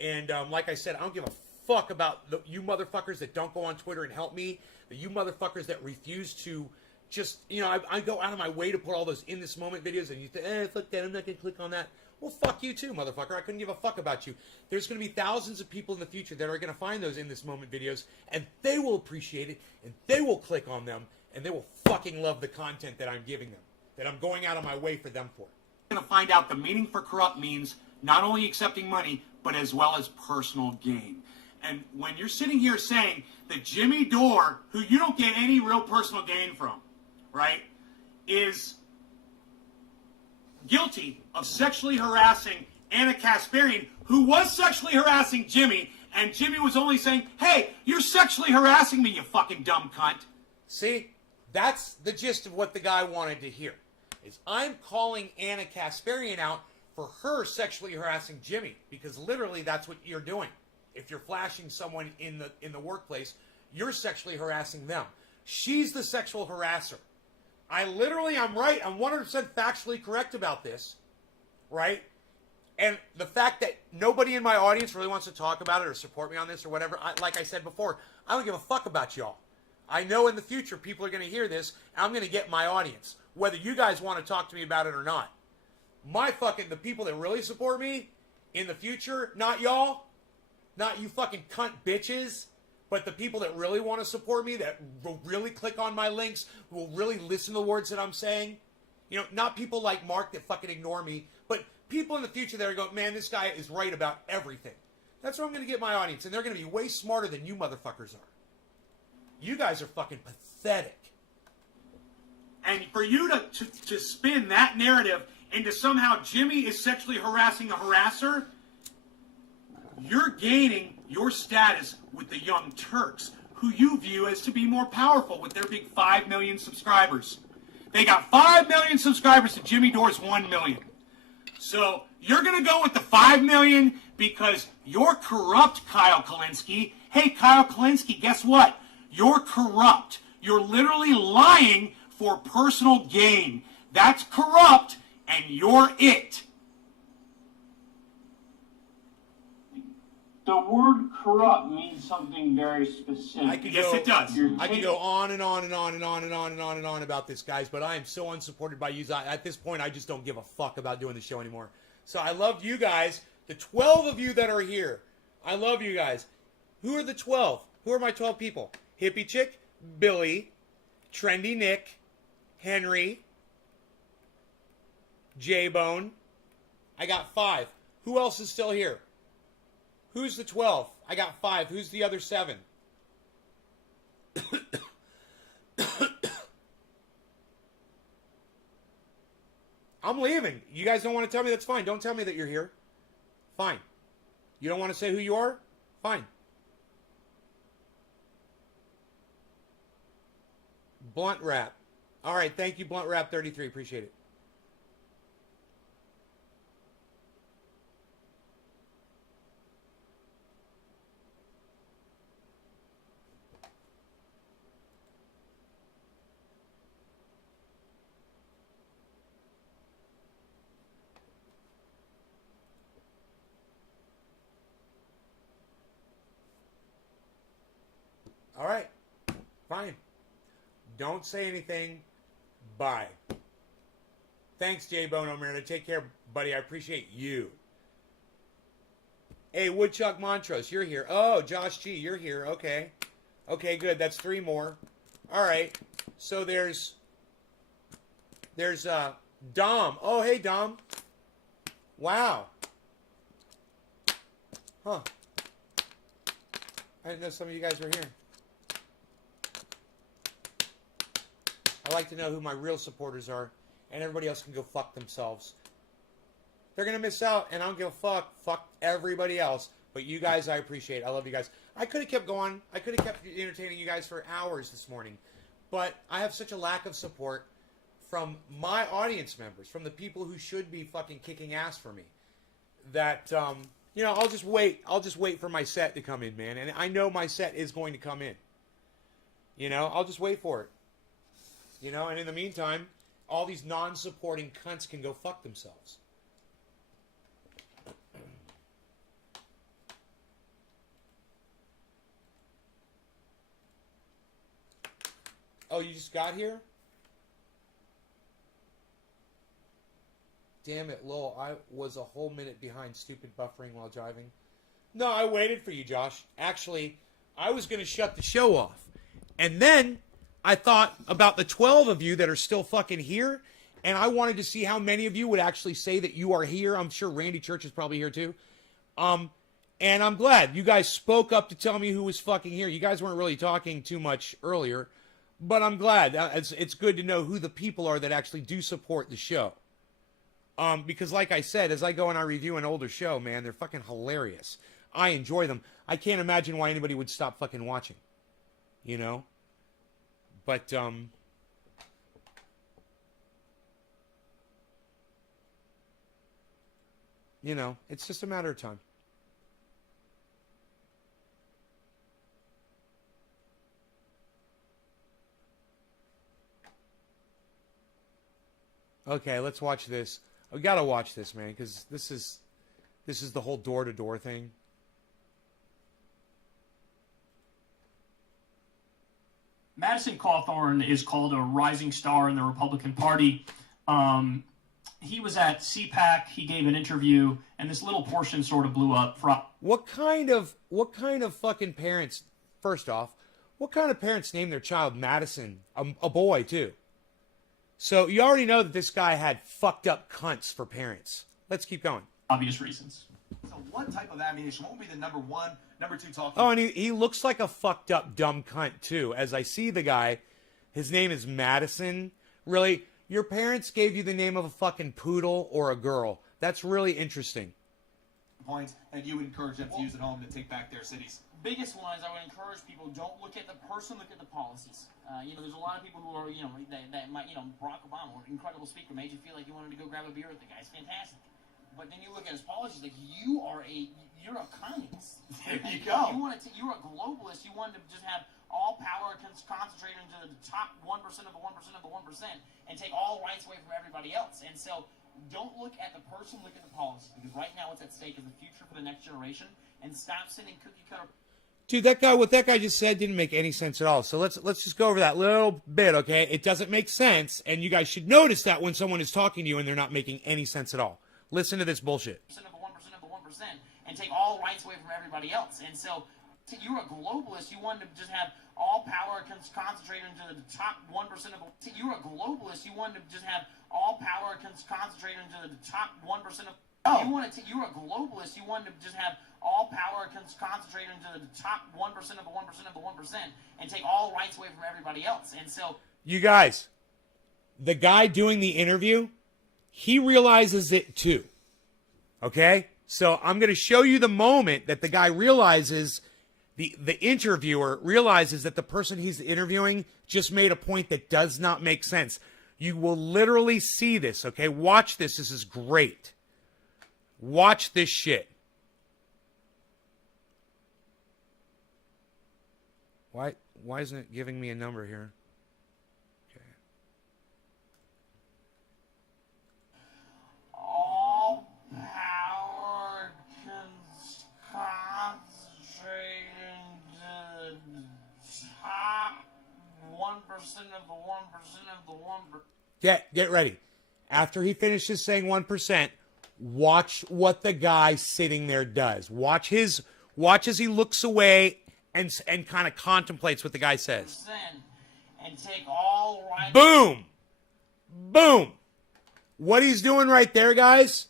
And like I said, I don't give a fuck about you motherfuckers that don't go on Twitter and help me. You motherfuckers that refuse to just, you know, I go out of my way to put all those In This Moment videos, and you think, fuck that, I'm not going to click on that. Well, fuck you too, motherfucker. I couldn't give a fuck about you. There's going to be thousands of people in the future that are going to find those In This Moment videos, and they will appreciate it, and they will click on them, and they will fucking love the content that I'm giving them, that I'm going out of my way for them for. going to find out the meaning for corrupt means not only accepting money, but as well as personal gain. And when you're sitting here saying that Jimmy Dore, who you don't get any real personal gain from, right, is guilty of sexually harassing Anna Kasparian, who was sexually harassing Jimmy, and Jimmy was only saying, hey, you're sexually harassing me, you fucking dumb cunt. See, that's the gist of what the guy wanted to hear, is I'm calling Anna Kasparian out for her sexually harassing Jimmy, because literally that's what you're doing. If you're flashing someone in the workplace, you're sexually harassing them. She's the sexual harasser. I'm right. I'm 100% factually correct about this, right? And the fact that nobody in my audience really wants to talk about it or support me on this or whatever, like I said before, I don't give a fuck about y'all. I know in the future people are going to hear this, and I'm going to get my audience, whether you guys want to talk to me about it or not. The people that really support me in the future, not y'all, not you fucking cunt bitches, but the people that really want to support me, that will really click on my links, will really listen to the words that I'm saying. You know, not people like Mark that fucking ignore me, but people in the future that are going, man, this guy is right about everything. That's where I'm going to get my audience, and they're going to be way smarter than you motherfuckers are. You guys are fucking pathetic. And for you to spin that narrative into somehow Jimmy is sexually harassing a harasser, you're gaining your status with the Young Turks, who you view as to be more powerful with their big 5 million subscribers. They got 5 million subscribers to Jimmy Dore's 1 million. So you're going to go with the 5 million because you're corrupt, Kyle Kulinski. Hey, Kyle Kulinski, guess what? You're corrupt. You're literally lying for personal gain. That's corrupt, and you're it. The word corrupt means something very specific. Yes, it does. I can go on and on and on and on and on and on and on about this, guys, but I am so unsupported by you. At this point, I just don't give a fuck about doing the show anymore. So I love you guys, the 12 of you that are here. I love you guys. Who are the 12? Who are my 12 people? Hippie Chick, Billy, Trendy Nick, Henry, J-Bone. I got 5. Who else is still here? Who's the 12? I got 5. Who's the other 7? I'm leaving. You guys don't want to tell me? That's fine. Don't tell me that you're here. Fine. You don't want to say who you are? Fine. Blunt Wrap. All right, thank you, Blunt Wrap 33. Appreciate it. All right, fine. Don't say anything. Bye. Thanks, J Bone Omerta. Take care, buddy. I appreciate you. Hey, Woodchuck Montrose, you're here. Oh, Josh G, you're here. Okay. Okay, good. That's 3 more. All right. So there's Dom. Oh, hey, Dom. Wow. Huh. I didn't know some of you guys were here. I like to know who my real supporters are, and everybody else can go fuck themselves. They're going to miss out, and I don't give a fuck. Fuck everybody else. But you guys, I appreciate. I love you guys. I could have kept going. I could have kept entertaining you guys for hours this morning. But I have such a lack of support from my audience members, from the people who should be fucking kicking ass for me, that, I'll just wait. I'll just wait for my set to come in, man. And I know my set is going to come in. I'll just wait for it. And in the meantime, all these non-supporting cunts can go fuck themselves. Oh, you just got here? Damn it, Lowell. I was a whole minute behind stupid buffering while driving. No, I waited for you, Josh. Actually, I was going to shut the show off. And then I thought about the 12 of you that are still fucking here, and I wanted to see how many of you would actually say that you are here. I'm sure Randy Church is probably here too. And I'm glad you guys spoke up to tell me who was fucking here. You guys weren't really talking too much earlier, but I'm glad. It's good to know who the people are that actually do support the show. Because like I said, as I go and I review an older show, man, they're fucking hilarious. I enjoy them. I can't imagine why anybody would stop fucking watching. But, it's just a matter of time. Okay, let's watch this. We gotta watch this, man, because this is the whole door-to-door thing. Madison Cawthorn is called a rising star in the Republican Party. He was at CPAC. He gave an interview, and this little portion sort of blew up. What kind of fucking parents? First off, what kind of parents name their child Madison? A boy too. So you already know that this guy had fucked up cunts for parents. Let's keep going. Obvious reasons. So what type of ammunition? What would be the number 1, number 2 talking? Oh, and he looks like a fucked up dumb cunt too. As I see the guy, his name is Madison. Really, your parents gave you the name of a fucking poodle or a girl. That's really interesting. Points, and you would encourage them to use at home to take back their cities. Biggest one is I would encourage people, don't look at the person, look at the policies. There's a lot of people who are, that might, Barack Obama, an incredible speaker, made you feel like you wanted to go grab a beer with the guy. It's fantastic. But then you look at his policies, like you're a communist. There you go. You're a globalist. You wanted to just have all power concentrated into the top 1% of the 1% of the 1% and take all rights away from everybody else. And so don't look at the person, look at the policy. Because right now what's at stake is the future for the next generation. And stop sending cookie cutter. Dude, what that guy just said didn't make any sense at all. So let's just go over that little bit, okay? It doesn't make sense, and you guys should notice that when someone is talking to you and they're not making any sense at all. Listen to this bullshit. Of the 1% of the 1% and take all rights away from everybody else. And so you're a globalist. You wanted to just have all power concentrated into the top 1% of the... You're a globalist. You wanted to just have all power concentrated into the top 1% of... You're a globalist. You wanted to just have all power concentrated into the top 1% of the 1% of the 1% and take all rights away from everybody else. And so... You guys, the guy doing the interview, he realizes it too. Okay? So I'm going to show you the moment that the guy realizes, the interviewer realizes that the person he's interviewing just made a point that does not make sense. You will literally see this, okay? Watch this. This is great. Watch this shit. Why isn't it giving me a number here? Okay. All power concentrated in the top 1% of the 1% of the 1%. Get ready. After he finishes saying 1%, watch what the guy sitting there does. Watch as he looks away and kind of contemplates what the guy says. And take all right. Boom! Boom! What he's doing right there, guys,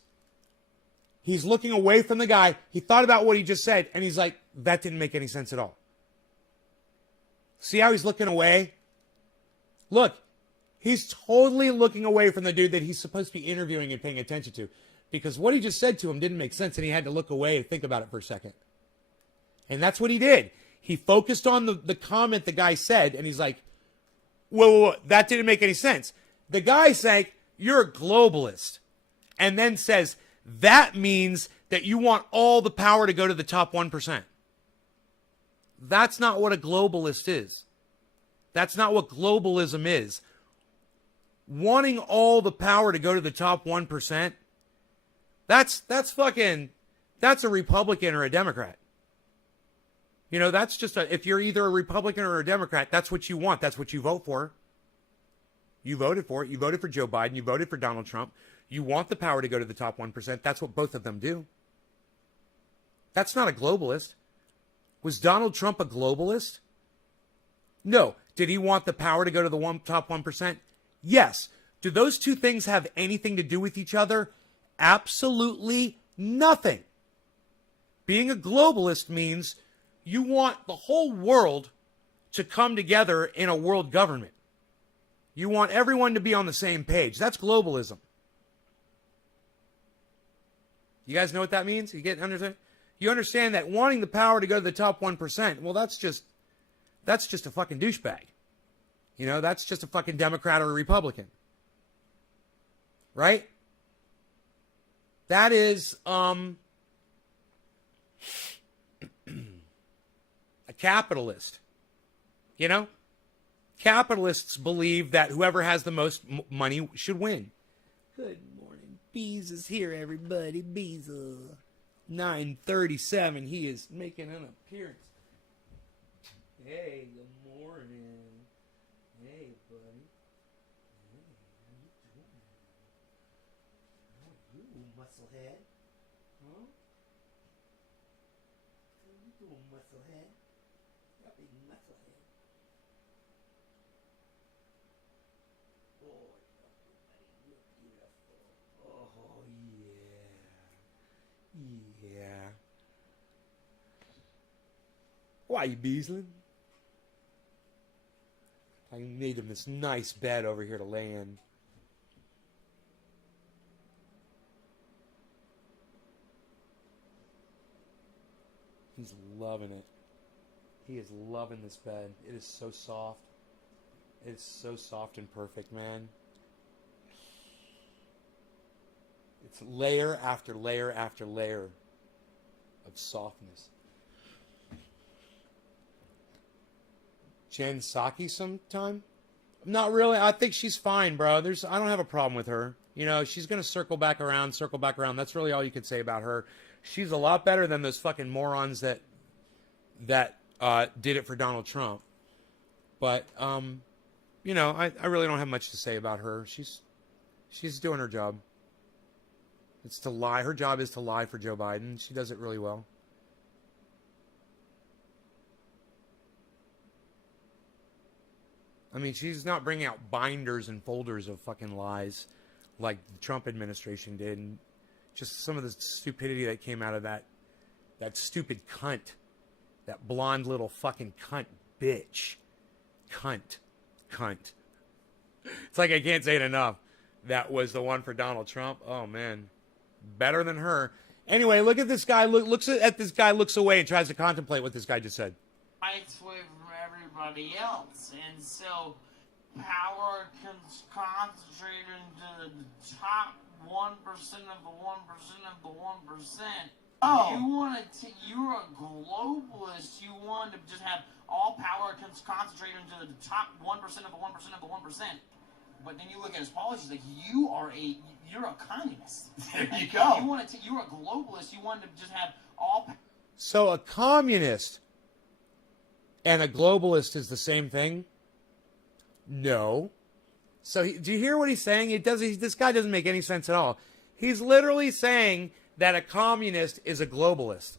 he's looking away from the guy. He thought about what he just said, and he's like, that didn't make any sense at all. See how he's looking away? Look, he's totally looking away from the dude that he's supposed to be interviewing and paying attention to, because what he just said to him didn't make sense, and he had to look away and think about it for a second. And that's what he did. He focused on the comment the guy said, and he's like, whoa, that didn't make any sense. The guy's saying, you're a globalist, and then says, that means that you want all the power to go to the top 1%. That's not what a globalist is. That's not what globalism is. Wanting all the power to go to the top 1%, that's a Republican or a Democrat. You know, that's just if you're either a Republican or a Democrat, that's what you want. That's what you vote for. You voted for it. You voted for Joe Biden. You voted for Donald Trump. You want the power to go to the top 1%. That's what both of them do. That's not a globalist. Was Donald Trump a globalist? No. Did he want the power to go to the top 1%? Yes. Do those two things have anything to do with each other? Absolutely nothing. Being a globalist means you want the whole world to come together in a world government. You want everyone to be on the same page. That's globalism. You guys know what that means? Understand? You understand that wanting the power to go to the top 1%, well, that's just a fucking douchebag. You know, that's just a fucking Democrat or a Republican. Right? That is, a capitalist. You know? Capitalists believe that whoever has the most money should win. Good morning. Bees is here, everybody. Bees. 9:37. He is making an appearance. Hey, good morning. Hey, buddy. Hey, how you doing? How you, musclehead? Huh? How you doing, musclehead? That big musclehead. Oh, you're beautiful. Oh, yeah. Yeah. Why you beasling? I made him this nice bed over here to lay in. He's loving it. He is loving this bed. It is so soft. It's so soft and perfect, man. It's layer after layer after layer of softness. Jen Psaki sometime? Not really. I think she's fine, bro. I don't have a problem with her. You know, she's going to circle back around. That's really all you could say about her. She's a lot better than those fucking morons that did it for Donald Trump. But, you know, I really don't have much to say about her. She's doing her job. It's to lie. Her job is to lie for Joe Biden. She does it really well. I mean, she's not bringing out binders and folders of fucking lies like the Trump administration did. And just some of the stupidity that came out of that stupid cunt. That blonde little fucking cunt bitch. Cunt. It's like I can't say it enough. That was the one for Donald Trump. Oh, man. Better than her. Anyway, look at this guy. Looks at this guy, looks away, and tries to contemplate what this guy just said. rights away from everybody else. And so power concentrated into the top 1% of the 1% of the 1%. Oh. You're a globalist. You want to just have all power concentrated into the top 1% of the 1% of the 1%. But then you look at his policies, like you're a communist. There you go. You're a globalist. You want to just have all. So a communist and a globalist is the same thing? No. So do you hear what he's saying? This guy doesn't make any sense at all. He's literally saying that a communist is a globalist.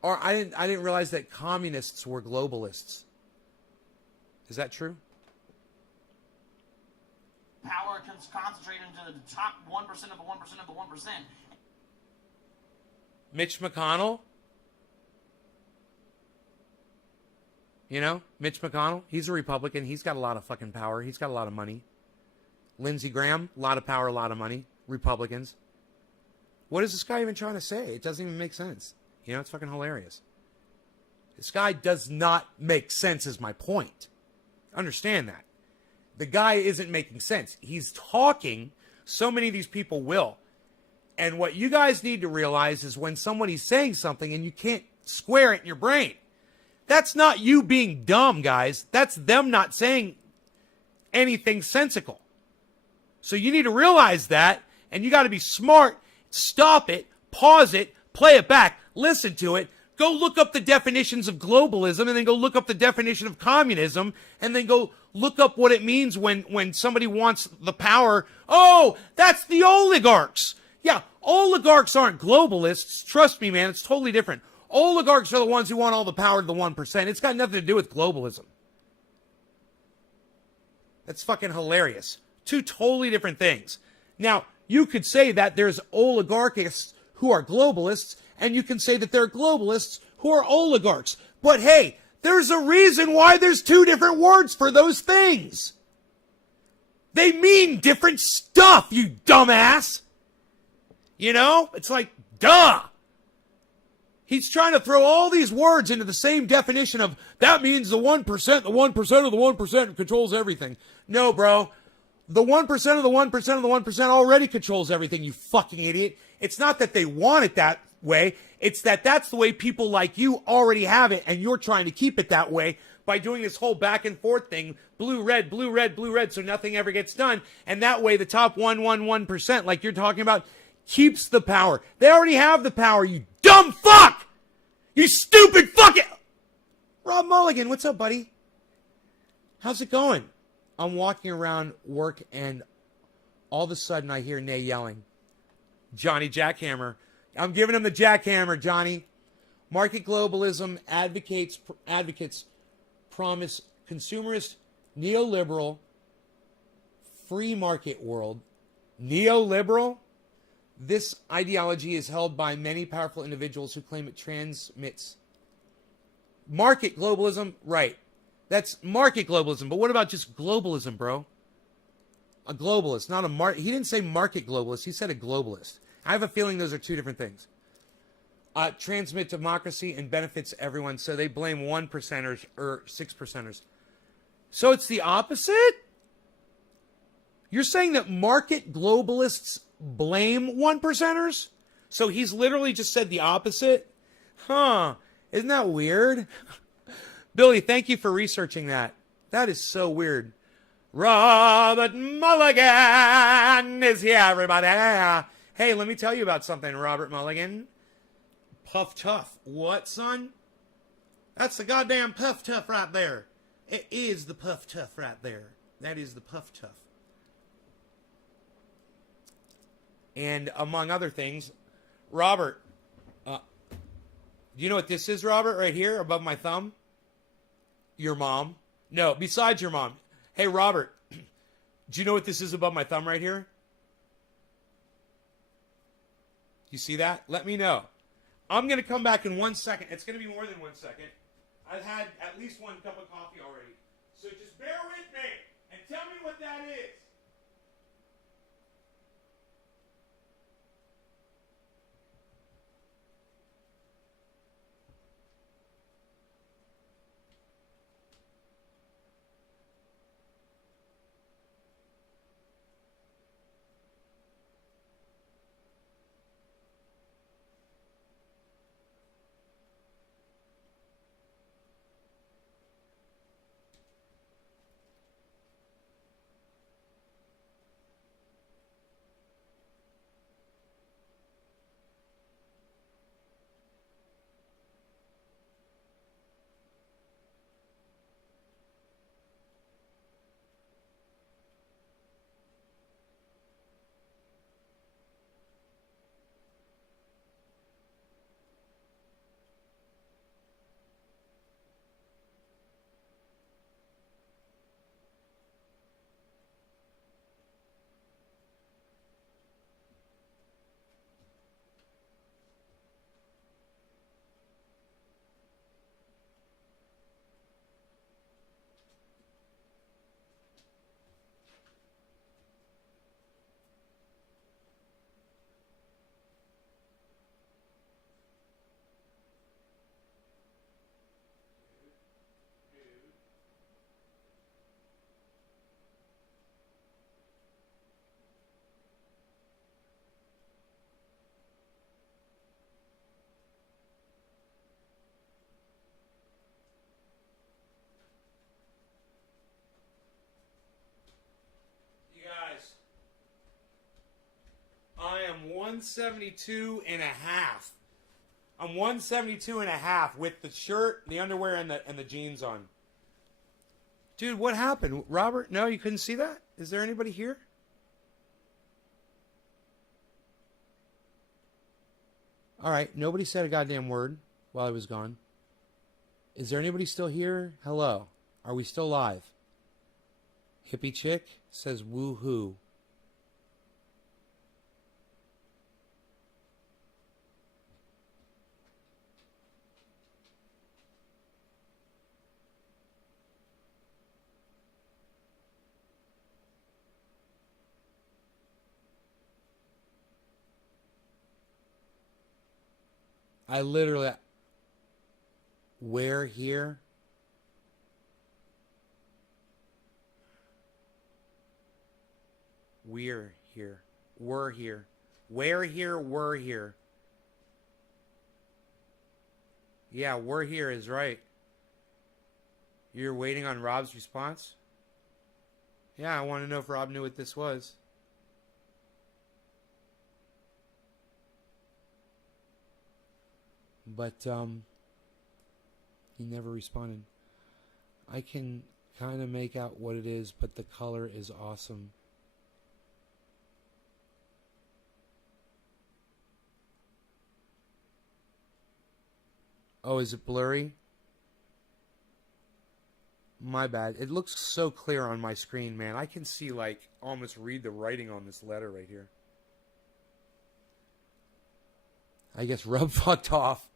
Or I didn't realize that communists were globalists. Is that true? Power concentrated into the top 1% of the 1% of the 1%. Mitch McConnell? You know, Mitch McConnell, he's a Republican. He's got a lot of fucking power. He's got a lot of money. Lindsey Graham, a lot of power, a lot of money. Republicans. What is this guy even trying to say? It doesn't even make sense. You know, it's fucking hilarious. This guy does not make sense is my point. Understand that. The guy isn't making sense. He's talking. So many of these people will. And what you guys need to realize is when somebody's saying something and you can't square it in your brain, that's not you being dumb, guys. That's them not saying anything sensical. So you need to realize that, and you got to be smart. Stop it, pause it, play it back, listen to it, go look up the definitions of globalism, and then go look up the definition of communism, and then go look up what it means when somebody wants the power. Oh, that's the oligarchs. Yeah, oligarchs aren't globalists. Trust me, man, it's totally different. Oligarchs are the ones who want all the power to the 1%. It's got nothing to do with globalism. That's fucking hilarious. Two totally different things. Now, you could say that there's oligarchists who are globalists, and you can say that there are globalists who are oligarchs. But hey, there's a reason why there's two different words for those things. They mean different stuff, you dumbass. You know? It's like, duh. He's trying to throw all these words into the same definition of, that means the 1% of the 1% controls everything. No, bro. The 1% of the 1% of the 1% already controls everything, you fucking idiot. It's not that they want it that way. It's that that's the way people like you already have it, and you're trying to keep it that way by doing this whole back and forth thing, blue, red, blue, red, blue, red, so nothing ever gets done. And that way the top 1%, like you're talking about, keeps the power. They already have the power, you dumb fuck! You stupid fucking... Rob Mulligan, what's up, buddy? How's it going? I'm walking around work and all of a sudden I hear Nay yelling. Johnny Jackhammer. I'm giving him the jackhammer, Johnny. Market globalism advocates promise consumerist, neoliberal, free market world. Neoliberal? This ideology is held by many powerful individuals who claim it transmits market globalism. Right. That's market globalism. But what about just globalism, bro? A globalist, not a he didn't say market globalist. He said a globalist. I have a feeling those are two different things. Transmit democracy and benefits everyone. So they blame 1%ers or 6%ers. So it's the opposite? You're saying that market globalists blame 1%ers? So he's literally just said the opposite? Huh. Isn't that weird? Billy, thank you for researching that. That is so weird. Robert Mulligan is here, everybody. Hey, let me tell you about something, Robert Mulligan. Puff Tough. What, son? That's the goddamn Puff Tough right there. It is the Puff Tough right there. That is the Puff Tough. And among other things, Robert, do you know what this is, Robert, right here above my thumb? Your mom. No, besides your mom. Hey, Robert, do you know what this is above my thumb right here? You see that? Let me know. I'm going to come back in 1 second. It's going to be more than 1 second. I've had at least one cup of coffee already. So just bear with me and tell me what that is. I am 172 and a half. I'm 172 and a half with the shirt, the underwear, and the jeans on. Dude, what happened? Robert, no, you couldn't see that? Is there anybody here? All right, nobody said a goddamn word while I was gone. Is there anybody still here? Hello. Are we still live? Hippie chick says woohoo. I literally... Where here? We're here. We're here. Where here? We're here. Yeah, we're here is right. You're waiting on Rob's response? Yeah, I want to know if Rob knew what this was. But, he never responded. I can kind of make out what it is, but the color is awesome. Oh, is it blurry? My bad. It looks so clear on my screen, man. I can see, like, almost read the writing on this letter right here. I guess Rob fucked off.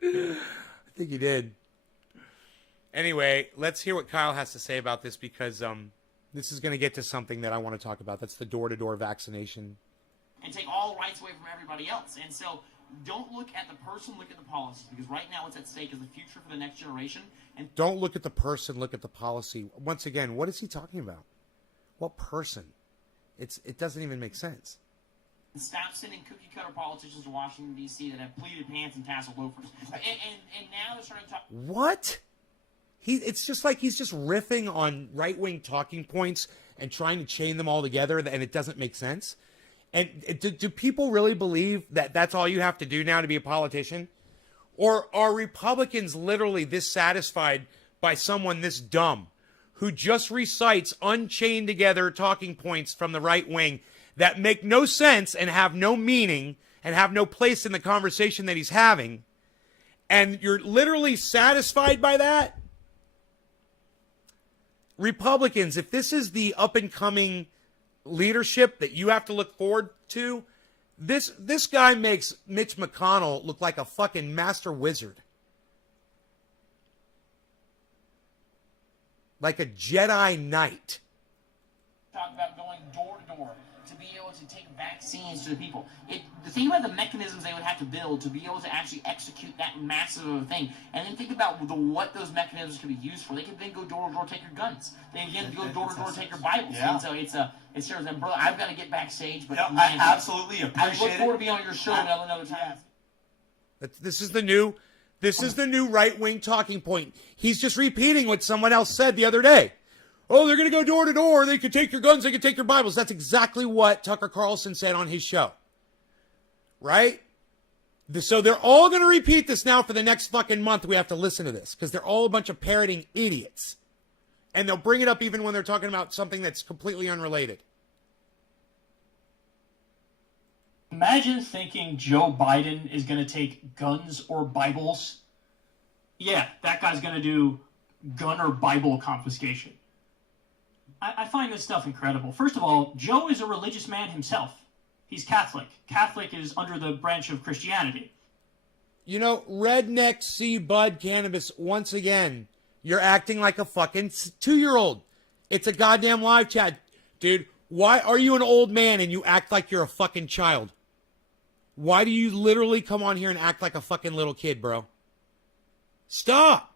I think he did. Anyway, let's hear what Kyle has to say about this because this is going to get to something that I want to talk about. That's the door-to-door vaccination. And take all rights away from everybody else. And so don't look at the person, look at the policies. Because right now what's at stake is the future for the next generation. And don't look at the person, look at the policy. Once again, what is he talking about? What person? It doesn't even make sense. Stop sending cookie-cutter politicians to Washington, D.C. that have pleated pants and tassel loafers. And now they're starting to talk... What? It's just like he's just riffing on right-wing talking points and trying to chain them all together, and it doesn't make sense. And do people really believe that that's all you have to do now to be a politician? Or are Republicans literally this satisfied by someone this dumb who just recites unchained together talking points from the right wing that make no sense and have no meaning and have no place in the conversation that he's having, and you're literally satisfied by that? Republicans, if this is the up-and-coming leadership that you have to look forward to, this guy makes Mitch McConnell look like a fucking master wizard. like a Jedi Knight. Talk about going door to door to be able to take vaccines to the people. The thing about the mechanisms they would have to build to be able to actually execute that massive of a thing, and then think about what those mechanisms could be used for. They could then go door to door, take your guns. They can go door to door, take your Bibles. Yeah. And so it's serious. And brother, I've got to get backstage, but No, man, I absolutely I look appreciate forward to it. being on your show another time. This is the new right-wing talking point. He's just repeating what someone else said the other day. Oh, they're going to go door to door. They could take your guns. They could take your Bibles. That's exactly what Tucker Carlson said on his show. Right? So they're all going to repeat this now for the next fucking month. We have to listen to this because they're all a bunch of parroting idiots. And they'll bring it up even when they're talking about something that's completely unrelated. Imagine thinking Joe Biden is going to take guns or Bibles. Yeah, that guy's going to do gun or Bible confiscation. I find this stuff incredible. First of all, Joe is a religious man himself. He's Catholic. Catholic is under the branch of Christianity. You know, Redneck C. Bud Cannabis, once again, you're acting like a fucking 2-year-old. It's a goddamn live chat. Dude, why are you an old man and you act like you're a fucking child? Why do you literally come on here and act like a fucking little kid, bro? Stop.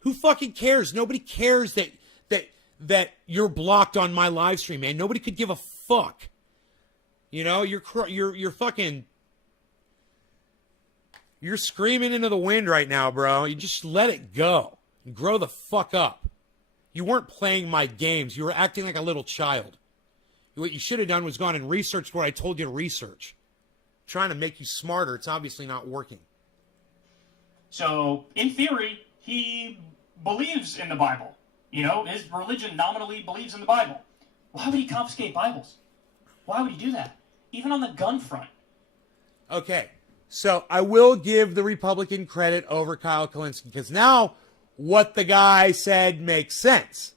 Who fucking cares? Nobody cares that you're blocked on my live stream, man. Nobody could give a fuck. You know, you're fucking, you're screaming into the wind right now, bro. You just let it go. Grow the fuck up. You weren't playing my games. You were acting like a little child. What you should have done was gone and researched what I told you to research. I'm trying to make you smarter. It's obviously not working. So, in theory, he believes in the Bible. You know, his religion nominally believes in the Bible. Why would he confiscate Bibles? Why would he do that? Even on the gun front. Okay, so I will give the Republican credit over Kyle Kalinske because now what the guy said makes sense.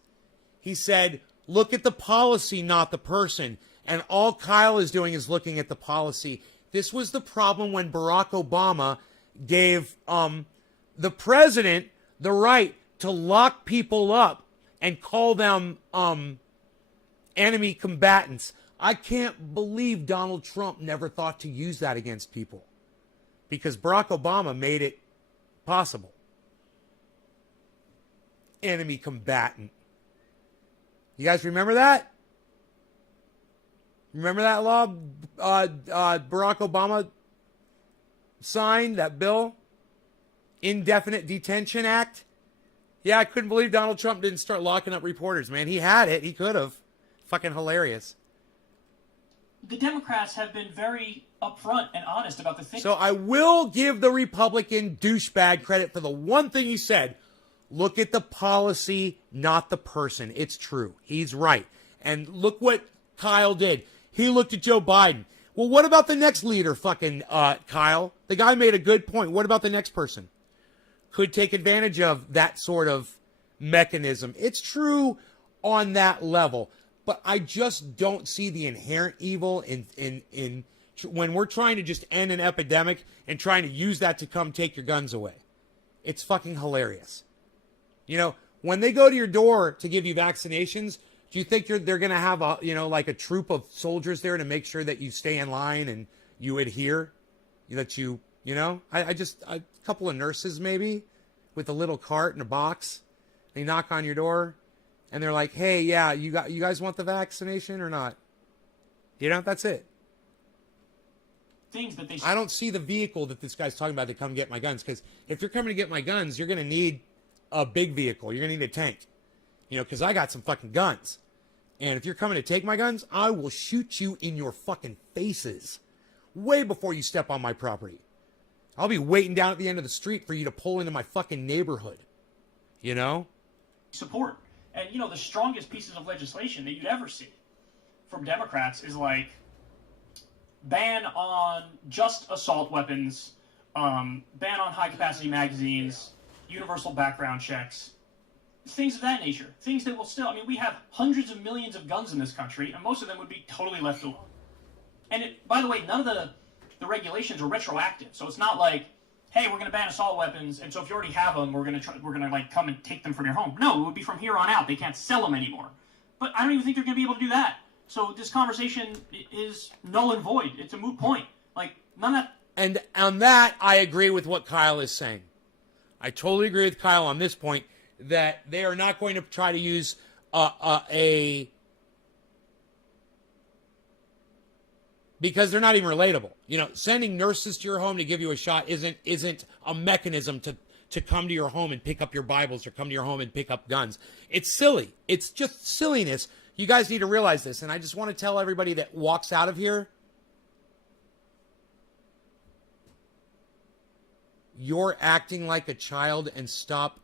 He said, look at the policy, not the person. And all Kyle is doing is looking at the policy. This was the problem when Barack Obama gave the president the right to lock people up and call them enemy combatants. I can't believe Donald Trump never thought to use that against people because Barack Obama made it possible. Enemy combatant. You guys remember that? Remember that law Barack Obama signed, that bill? Indefinite Detention Act? Yeah, I couldn't believe Donald Trump didn't start locking up reporters, man. He had it. He could have. Fucking hilarious. The Democrats have been very upfront and honest about the things. So I will give the Republican douchebag credit for the one thing he said. Look at the policy, not the person. It's true. He's right. And look what Kyle did. He looked at Joe Biden. Well, what about the next leader, fucking Kyle? The guy made a good point. What about the next person? Could take advantage of that sort of mechanism. It's true on that level, but I just don't see the inherent evil in when we're trying to just end an epidemic and trying to use that to come take your guns away. It's fucking hilarious. You know, when they go to your door to give you vaccinations, do you think they're going to have like a troop of soldiers there to make sure that you stay in line and you adhere, that a couple of nurses maybe with a little cart and a box. They knock on your door and they're like, hey, yeah, you guys want the vaccination or not? That's it. Things that they... I don't see the vehicle that this guy's talking about to come get my guns, because if you're coming to get my guns, you're going to need a big vehicle. You're going to need a tank, because I got some fucking guns. And if you're coming to take my guns, I will shoot you in your fucking faces way before you step on my property. I'll be waiting down at the end of the street for you to pull into my fucking neighborhood. Support. And, the strongest pieces of legislation that you'd ever see from Democrats is like ban on just assault weapons, ban on high-capacity magazines, universal background checks, things of that nature. Things that will still... we have hundreds of millions of guns in this country, and most of them would be totally left alone. And, by the way, none of the regulations are retroactive, so it's not like hey, we're going to ban assault weapons, and so if you already have them, we're going to like come and take them from your home. No, it would be from here on out. They can't sell them anymore. But I don't even think they're going to be able to do that. So this conversation is null and void. It's a moot point. Like, none of that. And on that, I agree with what Kyle is saying. I totally agree with Kyle on this point, that they are not going to try to use because they're not even relatable. You know, sending nurses to your home to give you a shot isn't a mechanism to come to your home and pick up your Bibles or come to your home and pick up guns. It's silly. It's just silliness. You guys need to realize this. And I just want to tell everybody that walks out of here, you're acting like a child and stop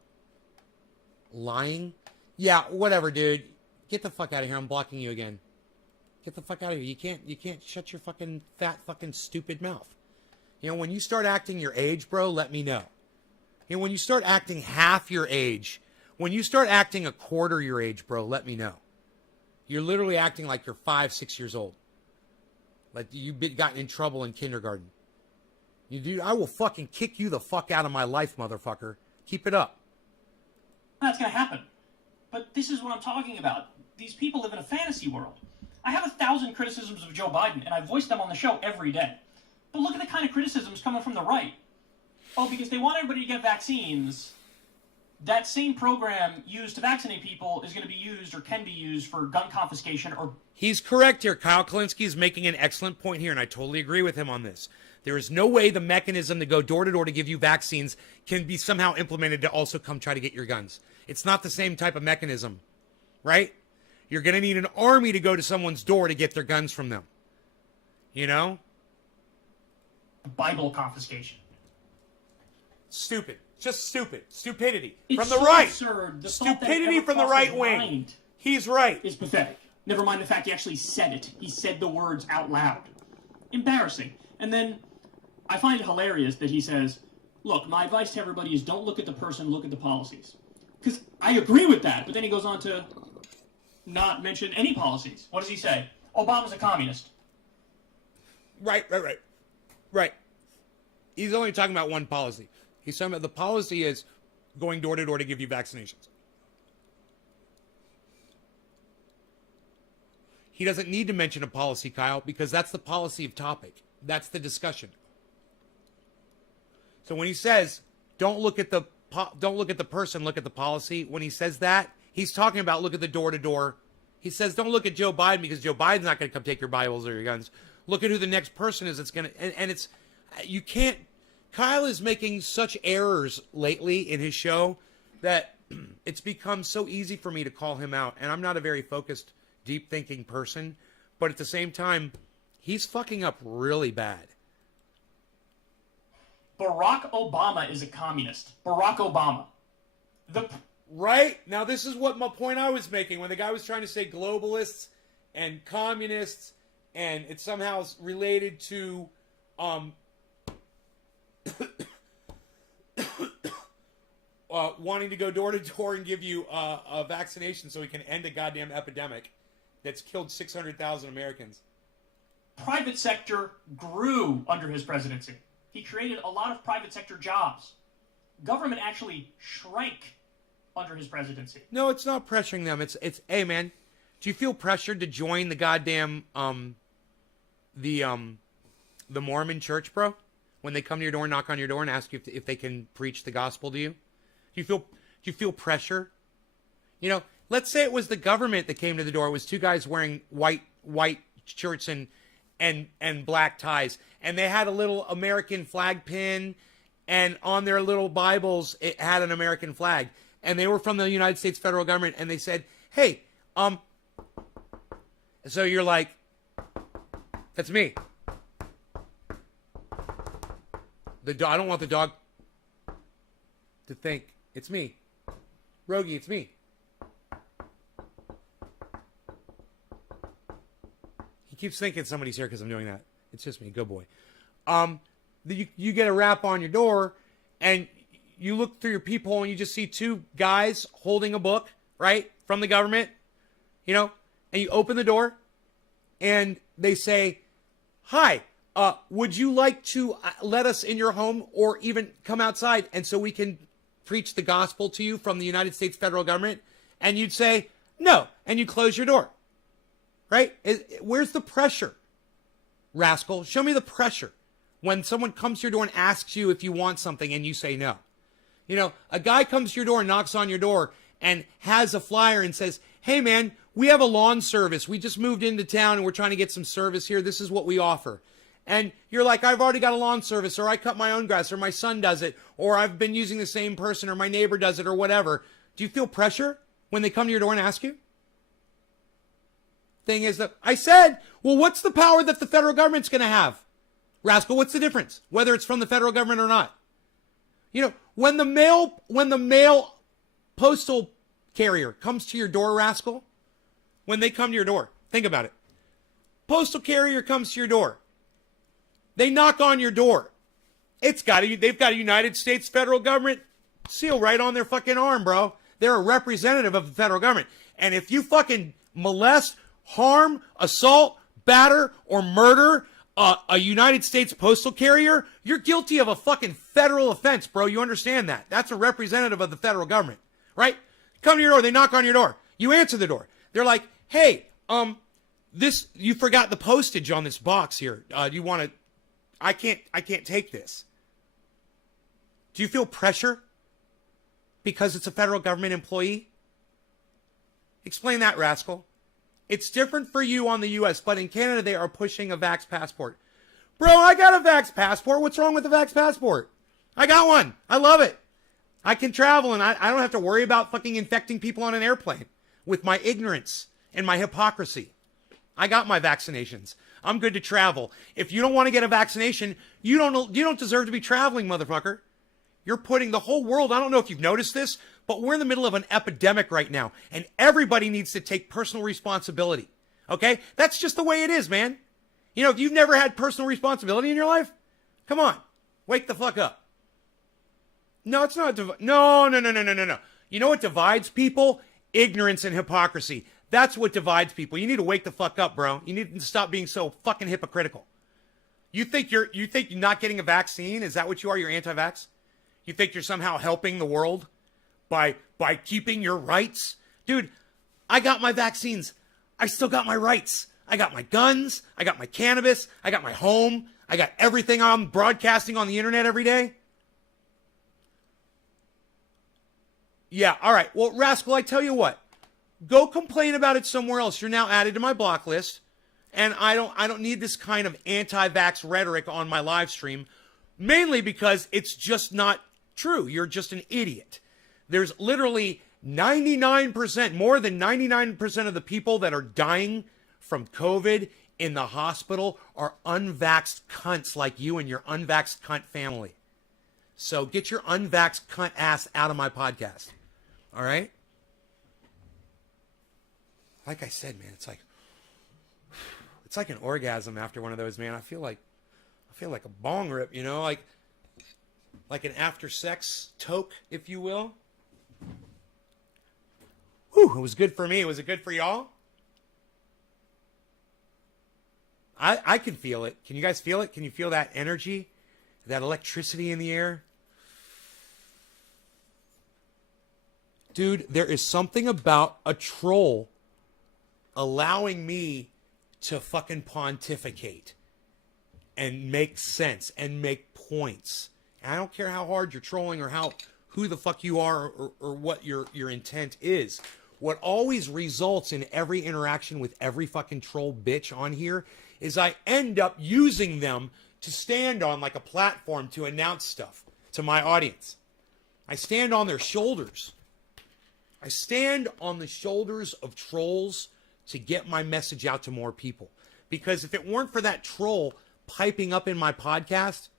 lying. Yeah, whatever, dude. Get the fuck out of here. I'm blocking you again. Get the fuck out of here. You can't shut your fucking fat fucking stupid mouth. You know, when you start acting your age, bro, let me know. You know, when you start acting half your age, when you start acting a quarter your age, bro, let me know. You're literally acting like you're 5, 6 years old. Like you've gotten in trouble in kindergarten. You do. I will fucking kick you the fuck out of my life, motherfucker. Keep it up. That's going to happen. But this is what I'm talking about. These people live in a fantasy world. I have 1,000 criticisms of Joe Biden, and I voice them on the show every day. But look at the kind of criticisms coming from the right. Oh, because they want everybody to get vaccines, that same program used to vaccinate people is going to be used or can be used for gun confiscation or... He's correct here. Kyle Kalinske is making an excellent point here, and I totally agree with him on this. There is no way the mechanism to go door to door to give you vaccines can be somehow implemented to also come try to get your guns. It's not the same type of mechanism, right? You're going to need an army to go to someone's door to get their guns from them. You know? Bible confiscation. Stupid. Just stupid. Stupidity. It's From the so right. absurd. The thought that Stupidity ever from the crossed right his wing. mind He's right. is pathetic. Never mind the fact he actually said it. He said the words out loud. Embarrassing. And then I find it hilarious that he says, look, my advice to everybody is don't look at the person, look at the policies. Because I agree with that. But then he goes on to not mention any policies. What does he say? Obama's a communist. Right. He's only talking about one policy. He's talking about the policy is going door to door to give you vaccinations. He doesn't need to mention a policy, Kyle, because that's the policy of topic. That's the discussion. So when he says, don't look at the person, look at the policy, when he says that, he's talking about look at the door to door. He says, don't look at Joe Biden because Joe Biden's not going to come take your Bibles or your guns. Look at who the next person is that's going to, and it's, you can't, Kyle is making such errors lately in his show that it's become so easy for me to call him out. And I'm not a very focused, deep thinking person, but at the same time, he's fucking up really bad. Barack Obama is a communist. Barack Obama. Right? Now, this is what my point I was making when the guy was trying to say globalists and communists, and it's somehow related to wanting to go door to door and give you a vaccination so we can end a goddamn epidemic that's killed 600,000 Americans. Private sector grew under his presidency. He created a lot of private sector jobs. Government actually shrank under his presidency. No, it's not pressuring them. It's hey man, do you feel pressured to join the goddamn the Mormon church, bro? When they come to your door, knock on your door, and ask you if they can preach the gospel to you? Do you feel pressure? You know, let's say it was the government that came to the door. It was two guys wearing white shirts and black ties, and they had a little American flag pin, and on their little Bibles it had an American flag, and they were from the United States federal government, and they said, hey, so you're like, that's me. I don't want the dog to think it's me. Rogie, it's me. He keeps thinking somebody's here because I'm doing that. It's just me. Good boy. You get a rap on your door, and you look through your peephole, and you just see two guys holding a book, right, from the government, you know, and you open the door, and they say, hi, would you like to let us in your home or even come outside and so we can preach the gospel to you from the United States federal government? And you'd say, no. And you close your door. Right? Where's the pressure? Rascal, show me the pressure when someone comes to your door and asks you if you want something and you say no. You know, a guy comes to your door and knocks on your door and has a flyer and says, hey man, we have a lawn service. We just moved into town and we're trying to get some service here. This is what we offer. And you're like, I've already got a lawn service, or I cut my own grass, or my son does it, or I've been using the same person, or my neighbor does it, or whatever. Do you feel pressure when they come to your door and ask you? Thing is that I said, well, what's the power that the federal government's going to have? Rascal, what's the difference? Whether it's from the federal government or not. You know, when the mail postal carrier comes to your door, Rascal, when they come to your door, think about it. Postal carrier comes to your door. They knock on your door. They've got a United States federal government seal right on their fucking arm, bro. They're a representative of the federal government. And if you fucking molest, harm, assault, batter, or murder a United States postal carrier, you're guilty of a fucking federal offense, bro. You understand that? That's a representative of the federal government, right? Come to your door. They knock on your door. You answer the door. They're like, hey, you forgot the postage on this box here. Do you want to? I can't take this. Do you feel pressure because it's a federal government employee? Explain that, Rascal. It's different for you on the U.S., but in Canada, they are pushing a vax passport. Bro, I got a vax passport. What's wrong with the vax passport? I got one. I love it. I can travel, and I don't have to worry about fucking infecting people on an airplane with my ignorance and my hypocrisy. I got my vaccinations. I'm good to travel. If you don't want to get a vaccination, you don't deserve to be traveling, motherfucker. You're putting the whole world, I don't know if you've noticed this, but we're in the middle of an epidemic right now, and everybody needs to take personal responsibility. Okay? That's just the way it is, man. You know, if you've never had personal responsibility in your life, come on, wake the fuck up. No, it's not. No. You know what divides people? Ignorance and hypocrisy. That's what divides people. You need to wake the fuck up, bro. You need to stop being so fucking hypocritical. You think you're not getting a vaccine? Is that what you are? You're anti-vax? You think you're somehow helping the world by keeping your rights? Dude, I got my vaccines. I still got my rights. I got my guns. I got my cannabis. I got my home. I got everything I'm broadcasting on the internet every day. Yeah, all right. Well, Rascal, I tell you what. Go complain about it somewhere else. You're now added to my block list. And I don't need this kind of anti-vax rhetoric on my live stream. Mainly because it's just not true. You're just an idiot. There's literally 99%, more than 99% of the people that are dying from COVID in the hospital are unvaxxed cunts like you and your unvaxxed cunt family. So get your unvaxxed cunt ass out of my podcast. All right? Like I said, man, it's like an orgasm after one of those, man. I feel like a bong rip, you know, like an after sex toke, if you will. Whew, it was good for me. Was it good for y'all? I can feel it. Can you guys feel it? Can you feel that energy? That electricity in the air? Dude, there is something about a troll allowing me to fucking pontificate and make sense and make points. And I don't care how hard you're trolling or who the fuck you are or what your intent is. What always results in every interaction with every fucking troll bitch on here is I end up using them to stand on like a platform to announce stuff to my audience. I stand on their shoulders. I stand on the shoulders of trolls to get my message out to more people. Because if it weren't for that troll piping up in my podcast,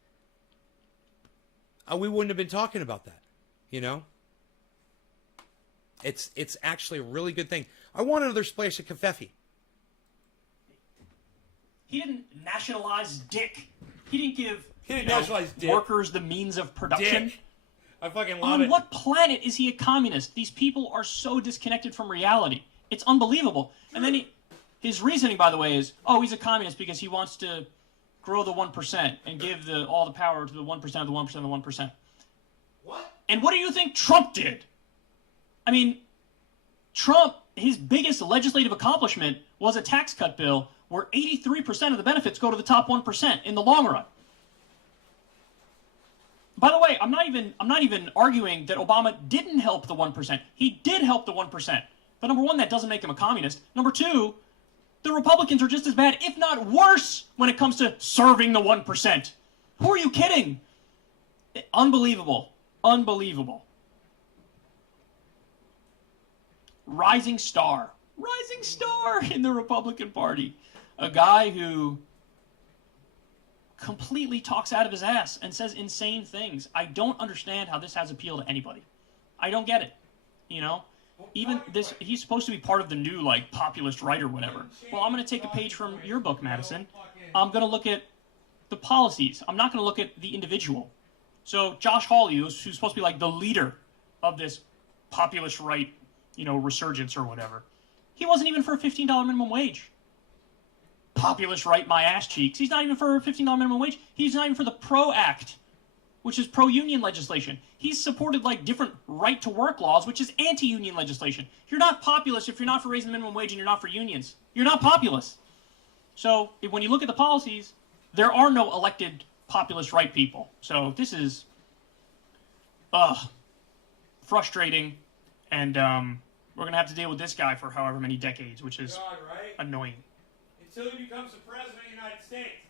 we wouldn't have been talking about that, you know? It's actually a really good thing. I want another splash of Covfefe. He didn't nationalize dick. He didn't give nationalize dick. Workers the means of production. Dick. I fucking love it. On what planet is he a communist? These people are so disconnected from reality. It's unbelievable. And then his reasoning, by the way, is, oh, he's a communist because he wants to grow the 1% and give all the power to the 1% of the 1% of the 1%. What? And what do you think Trump did? I mean, Trump, his biggest legislative accomplishment was a tax cut bill where 83% of the benefits go to the top 1% in the long run. By the way, I'm not even arguing that Obama didn't help the 1%. He did help the 1%. But number one, that doesn't make him a communist. Number two, the Republicans are just as bad, if not worse, when it comes to serving the 1%. Who are you kidding? Unbelievable. Unbelievable. Rising star in the Republican Party. A guy who completely talks out of his ass and says insane things. I don't understand how this has appeal to anybody. I don't get it. You know? Even this, he's supposed to be part of the new, like, populist right or whatever. Well, I'm going to take a page from your book, Madison. I'm going to look at the policies. I'm not going to look at the individual. So Josh Hawley, who's supposed to be like the leader of this populist right, resurgence or whatever, he wasn't even for a $15 minimum wage. Populist right, my ass cheeks. He's not even for a $15 minimum wage. He's not even for the PRO Act, which is pro-union legislation. He's supported like different right-to-work laws, which is anti-union legislation. You're not populist if you're not for raising the minimum wage and you're not for unions. You're not populist. So when you look at the policies, there are no elected populist right people. So this is frustrating, and we're going to have to deal with this guy for however many decades, which is God, right? annoying. Until he becomes the president of the United States.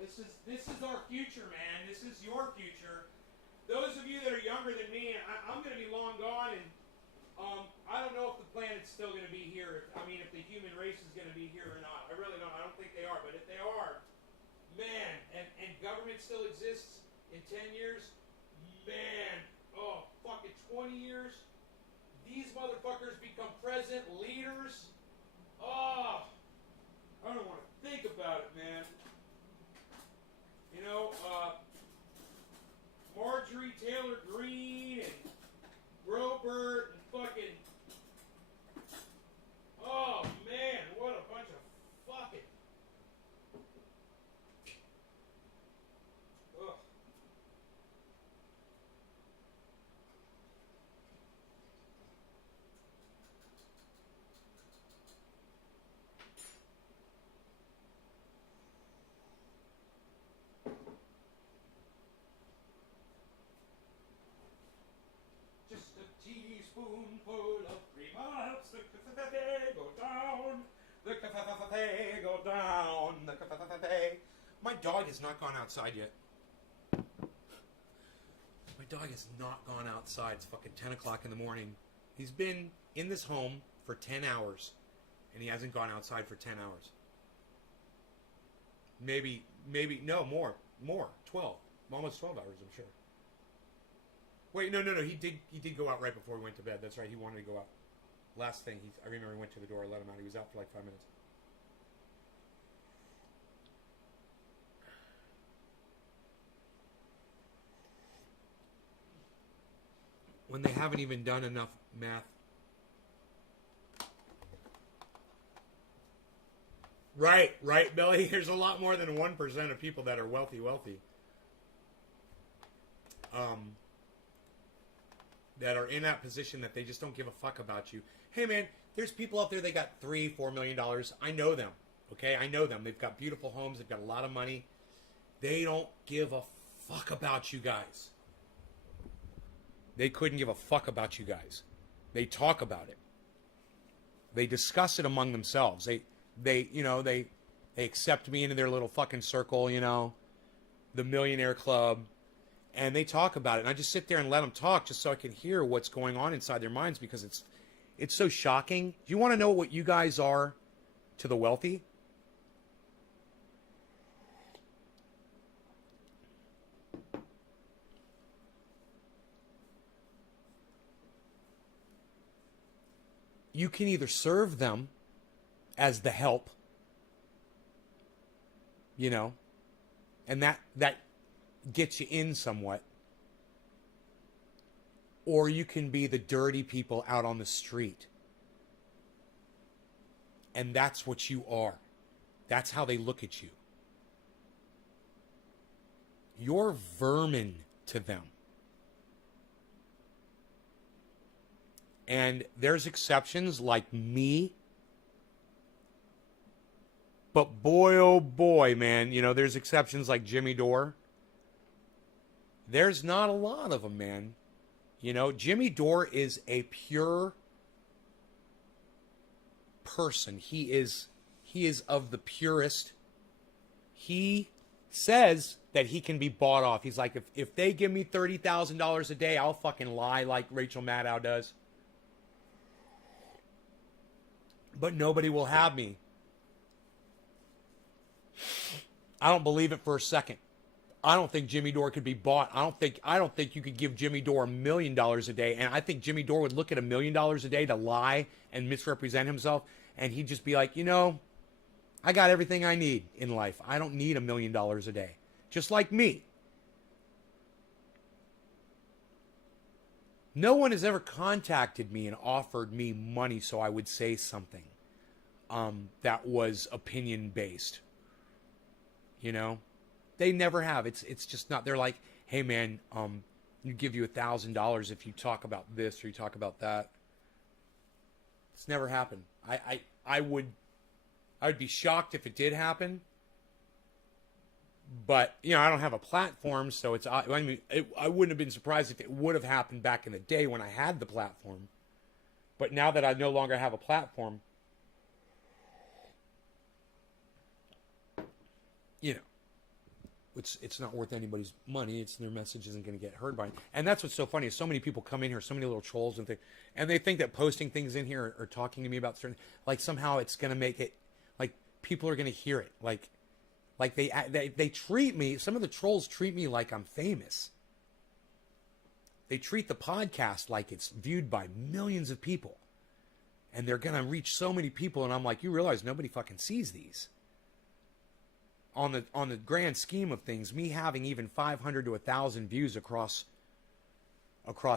This is our future, man. This is your future. Those of you that are younger than me, I'm going to be long gone, and I don't know if the planet's still going to be here. If the human race is going to be here or not. I really don't. I don't think they are. But if they are, man, and government still exists in 10 years, man, fucking 20 years, these motherfuckers become president leaders. I don't want to think about it, man. Marjorie Taylor Greene and Robert and fucking. Oh man, what a bunch of fucking. Ugh. Just a teaspoonful of cream helps the cafe go down. The cafe go down. The cafe. My dog has not gone outside yet. My dog has not gone outside. It's fucking 10 o'clock in the morning. He's been in this home for 10 hours, and he hasn't gone outside for 10 hours. Maybe, no, more, 12, almost 12 hours, I'm sure. Wait, no, he did go out right before we went to bed. That's right, he wanted to go out. Last thing, I remember he went to the door, I let him out. He was out for like 5 minutes. When they haven't even done enough math. Right, Billy. There's a lot more than 1% of people that are wealthy. That are in that position that they just don't give a fuck about you. Hey, man, there's people out there that got $3-4 million. I know them. Okay, I know them. They've got beautiful homes. They've got a lot of money. They don't give a fuck about you guys. They couldn't give a fuck about you guys. They talk about it. They discuss it among themselves. They accept me into their little fucking circle, the millionaire club, and they talk about it. And I just sit there and let them talk just so I can hear what's going on inside their minds, because it's so shocking. Do you want to know what you guys are to the wealthy? You can either serve them as the help, and that gets you in somewhat, or you can be the dirty people out on the street. And that's what you are. That's how they look at you. You're vermin to them. And there's exceptions like me. But boy, oh boy, man, you know, there's exceptions like Jimmy Dore. There's not a lot of them, man. You know, Jimmy Dore is a pure person. He is of the purest. He says that he can be bought off. He's like, if they give me $30,000 a day, I'll fucking lie like Rachel Maddow does. But nobody will have me. I don't believe it for a second. I don't think Jimmy Dore could be bought. I don't think you could give Jimmy Dore $1 million a day. And I think Jimmy Dore would look at $1 million a day to lie and misrepresent himself. And he'd just be like, you know, I got everything I need in life. I don't need $1 million a day. Just like me. No one has ever contacted me and offered me money so I would say something that was opinion based. You know? They never have. It's just not. They're like, hey man, you give you $1,000 if you talk about this or you talk about that. It's never happened. I would be shocked if it did happen. But you know, I don't have a platform, so it's. I mean, I wouldn't have been surprised if it would have happened back in the day when I had the platform. But now that I no longer have a platform, you know. It's not worth anybody's money. Their message isn't going to get heard by it. And that's what's so funny is so many people come in here, so many little trolls and they think that posting things in here or talking to me about certain, like somehow it's going to make it, like people are going to hear it. Like they treat me, some of the trolls treat me like I'm famous. They treat the podcast like it's viewed by millions of people. And they're going to reach so many people. And I'm like, you realize nobody fucking sees these. On the grand scheme of things, me having even 500 to 1,000 views across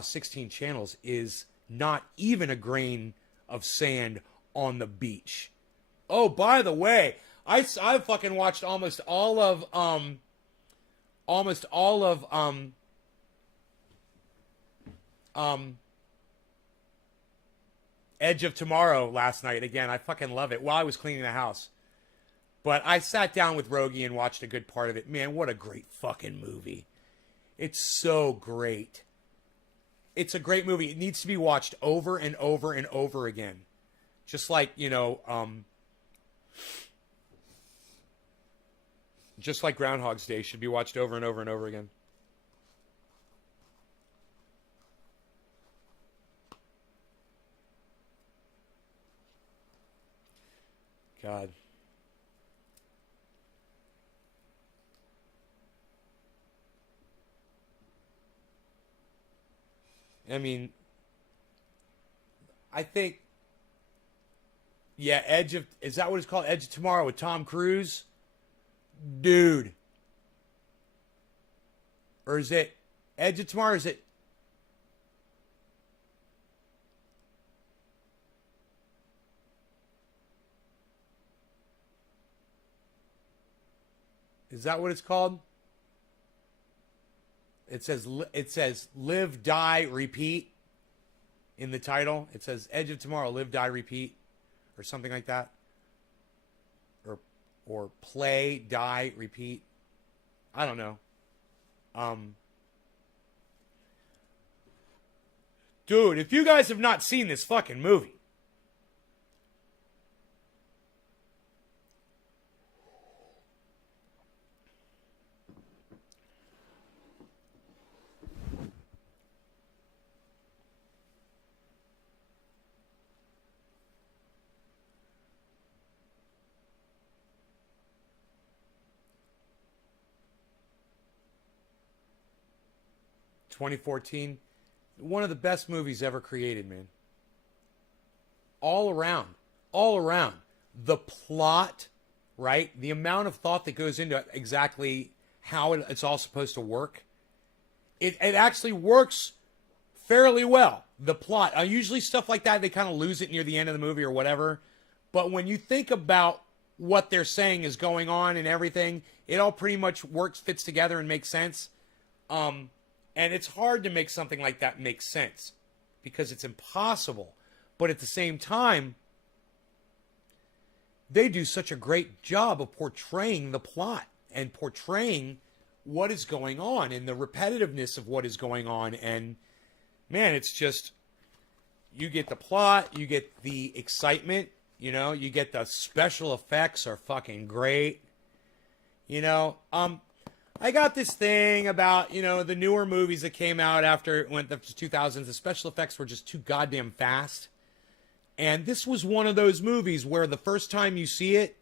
16 channels is not even a grain of sand on the beach. Oh, by the way, I've fucking watched almost all of Edge of Tomorrow last night again. I fucking love it while I was cleaning the house. But I sat down with Rogie and watched a good part of it. Man, what a great fucking movie. It's so great. It's a great movie. It needs to be watched over and over and over again. Just like, you know, just like Groundhog's Day should be watched over and over and over again. God. I mean, I think, yeah, is that what it's called? Edge of Tomorrow with Tom Cruise? Dude. Or is it Edge of Tomorrow? Is that what it's called? It says live, die, repeat in the title. It says Edge of Tomorrow, live, die, repeat, or something like that. Or play, die, repeat. I don't know. Dude, if you guys have not seen this fucking movie, (2014), one of the best movies ever created, man. All around. The plot, right? The amount of thought that goes into exactly how it's all supposed to work. It actually works fairly well. The plot. Usually stuff like that, they kind of lose it near the end of the movie or whatever. But when you think about what they're saying is going on and everything. It all pretty much fits together and makes sense. And it's hard to make something like that make sense because it's impossible. But at the same time, they do such a great job of portraying the plot and portraying what is going on and the repetitiveness of what is going on. And man, it's just, you get the plot, you get the excitement, you know, you get the special effects are fucking great. You know, I got this thing about, you know, the newer movies that came out after it went to the 2000s, the special effects were just too goddamn fast. And this was one of those movies where the first time you see it,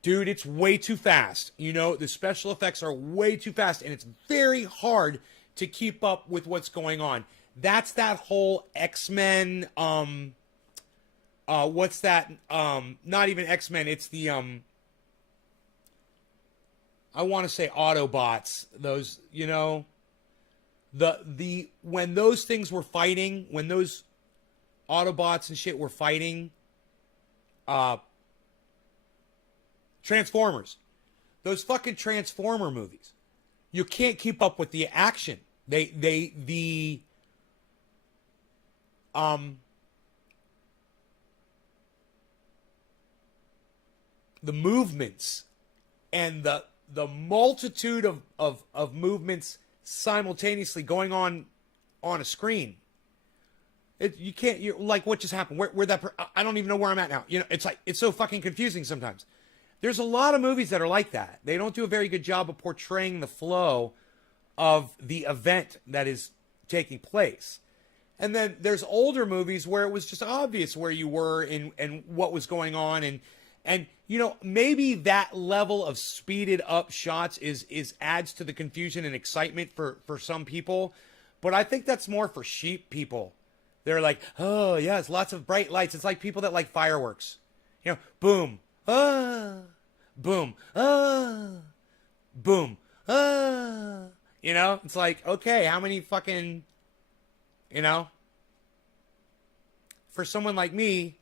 dude, it's way too fast. You know, the special effects are way too fast, and it's very hard to keep up with what's going on. That's that whole X-Men, what's that? Not even X-Men, it's the, I want to say Autobots. Those, you know, when those things were fighting, when those Autobots and shit were fighting, Transformers. Those fucking Transformer movies. You can't keep up with the action. The movements and the multitude of movements simultaneously going on a screen. You can't, you're like, what just happened? Where I don't even know where I'm at now. You know, it's like, it's so fucking confusing sometimes. There's a lot of movies that are like that. They don't do a very good job of portraying the flow of the event that is taking place. And then there's older movies where it was just obvious where you were and what was going on. And you know, maybe that level of speeded up shots is adds to the confusion and excitement for some people. But I think that's more for sheep people. They're like, oh, yeah, it's lots of bright lights. It's like people that like fireworks. You know, boom, boom, boom, you know, it's like, okay, how many fucking, you know, for someone like me,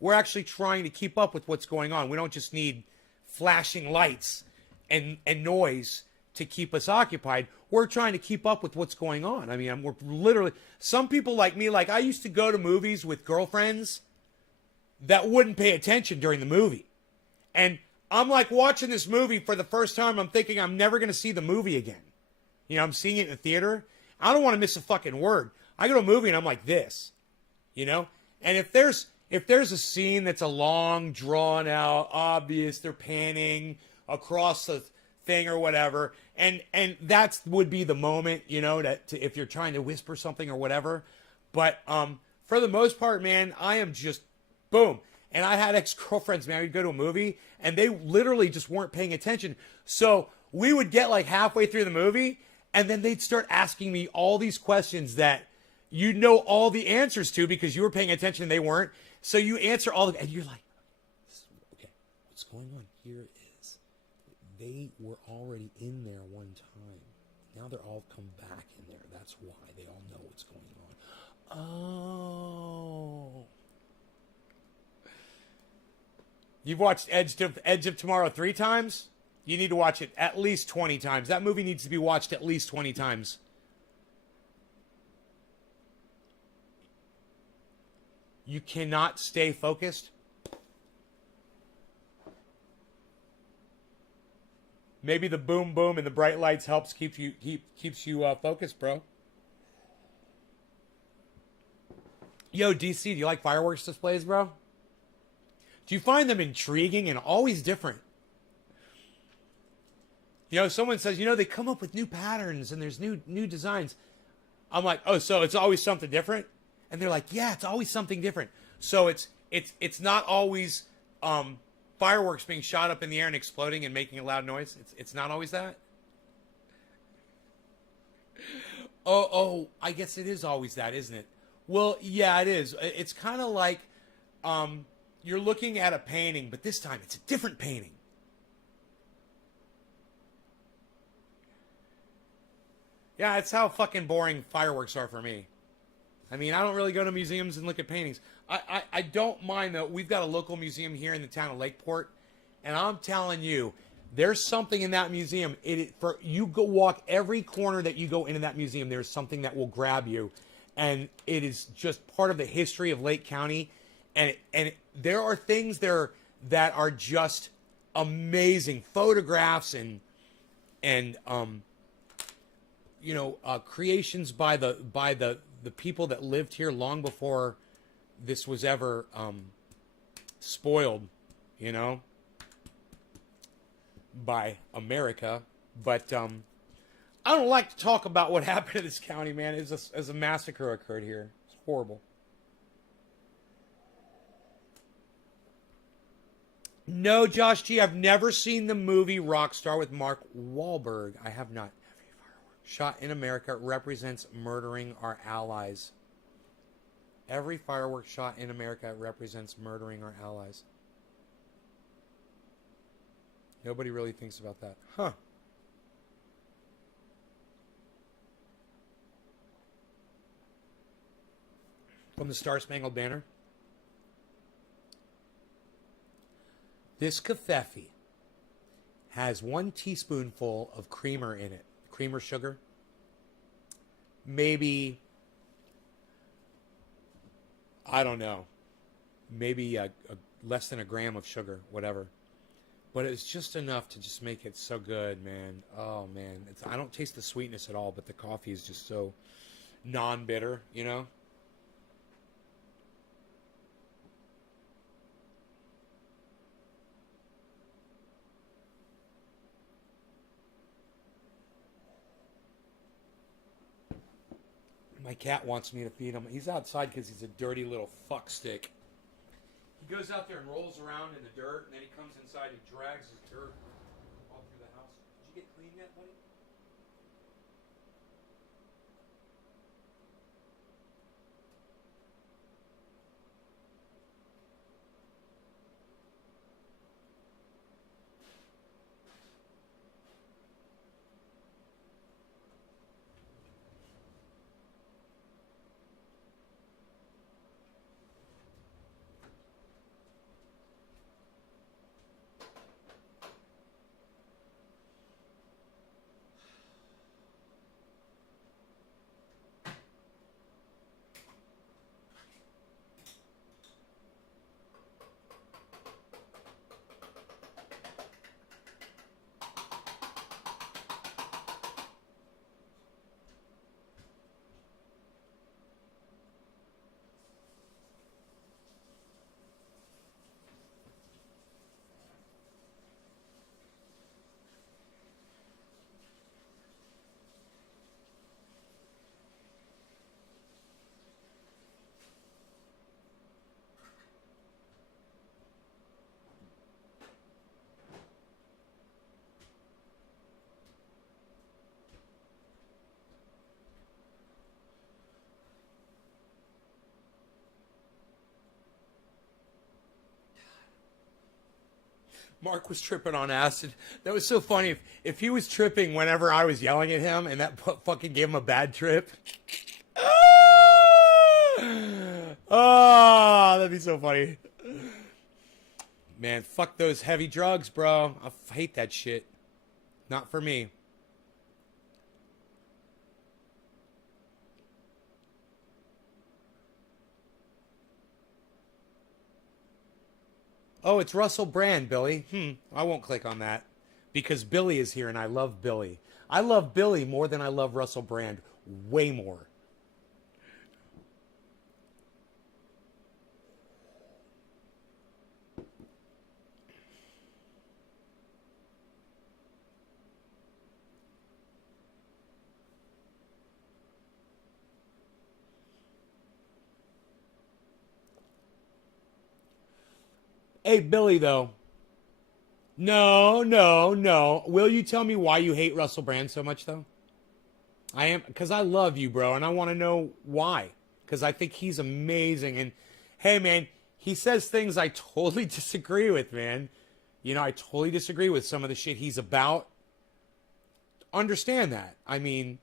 we're actually trying to keep up with what's going on. We don't just need flashing lights and noise to keep us occupied. We're trying to keep up with what's going on. I mean, we're literally, some people like me, like I used to go to movies with girlfriends that wouldn't pay attention during the movie. And I'm like watching this movie for the first time. I'm thinking I'm never going to see the movie again. You know, I'm seeing it in the theater. I don't want to miss a fucking word. I go to a movie and I'm like this, you know? And if there's a scene that's a long, drawn out, obvious, they're panning across the thing or whatever, and that would be the moment, you know, to if you're trying to whisper something or whatever. But for the most part, man, I am just boom. And I had ex-girlfriends, man, we'd go to a movie and they literally just weren't paying attention. So we would get like halfway through the movie and then they'd start asking me all these questions that you know all the answers to because you were paying attention and they weren't. So you answer all of it and you're like, okay, what's going on here is they were already in there one time. Now they're all come back in there. That's why they all know what's going on. Oh. You've watched Edge of Tomorrow 3 times? You need to watch it at least 20 times. That movie needs to be watched at least 20 times. You cannot stay focused. Maybe the boom boom and the bright lights helps keeps you focused, bro. Yo, DC, do you like fireworks displays, bro? Do you find them intriguing and always different? You know, someone says, you know, they come up with new patterns and there's new designs. I'm like, oh, so it's always something different? And they're like, yeah, it's always something different. So it's not always fireworks being shot up in the air and exploding and making a loud noise. It's not always that. Oh, I guess it is always that, isn't it? Well, yeah, it is. It's kind of like you're looking at a painting, but this time it's a different painting. Yeah, it's how fucking boring fireworks are for me. I mean, I don't really go to museums and look at paintings. I don't mind, though. We've got a local museum here in the town of Lakeport, and I'm telling you, there's something in that museum. For you go walk every corner that you go into that museum, there's something that will grab you, and it is just part of the history of Lake County. And there are things there that are just amazing photographs and creations by the people that lived here long before this was ever spoiled, by America. But I don't like to talk about what happened to this county, man. As a massacre occurred here. It's horrible. No, Josh G, I've never seen the movie Rockstar with Mark Wahlberg. I have not. Every firework shot in America represents murdering our allies. Every firework shot in America represents murdering our allies. Nobody really thinks about that. Huh. From the Star Spangled Banner. This covfefe has 1 teaspoonful of creamer in it. Creamer sugar. Maybe, I don't know, maybe less than a gram of sugar, whatever. But it's just enough to just make it so good, man. Oh, man. I don't taste the sweetness at all, but the coffee is just so non-bitter, My cat wants me to feed him. He's outside because he's a dirty little fuckstick. He goes out there and rolls around in the dirt, and then he comes inside and drags his dirt all through the house. Did you get clean yet, buddy? Mark was tripping on acid. That was so funny. If he was tripping whenever I was yelling at him and that fucking gave him a bad trip. Oh, that'd be so funny. Man, fuck those heavy drugs, bro. I hate that shit. Not for me. Oh, it's Russell Brand, Billy. I won't click on that because Billy is here and I love Billy. I love Billy more than I love Russell Brand. Way more. Hey, Billy, though. No. Will you tell me why you hate Russell Brand so much, though? Because I love you, bro, and I want to know why. Because I think he's amazing. And, hey, man, he says things I totally disagree with, man. I totally disagree with some of the shit he's about. Understand that. I mean,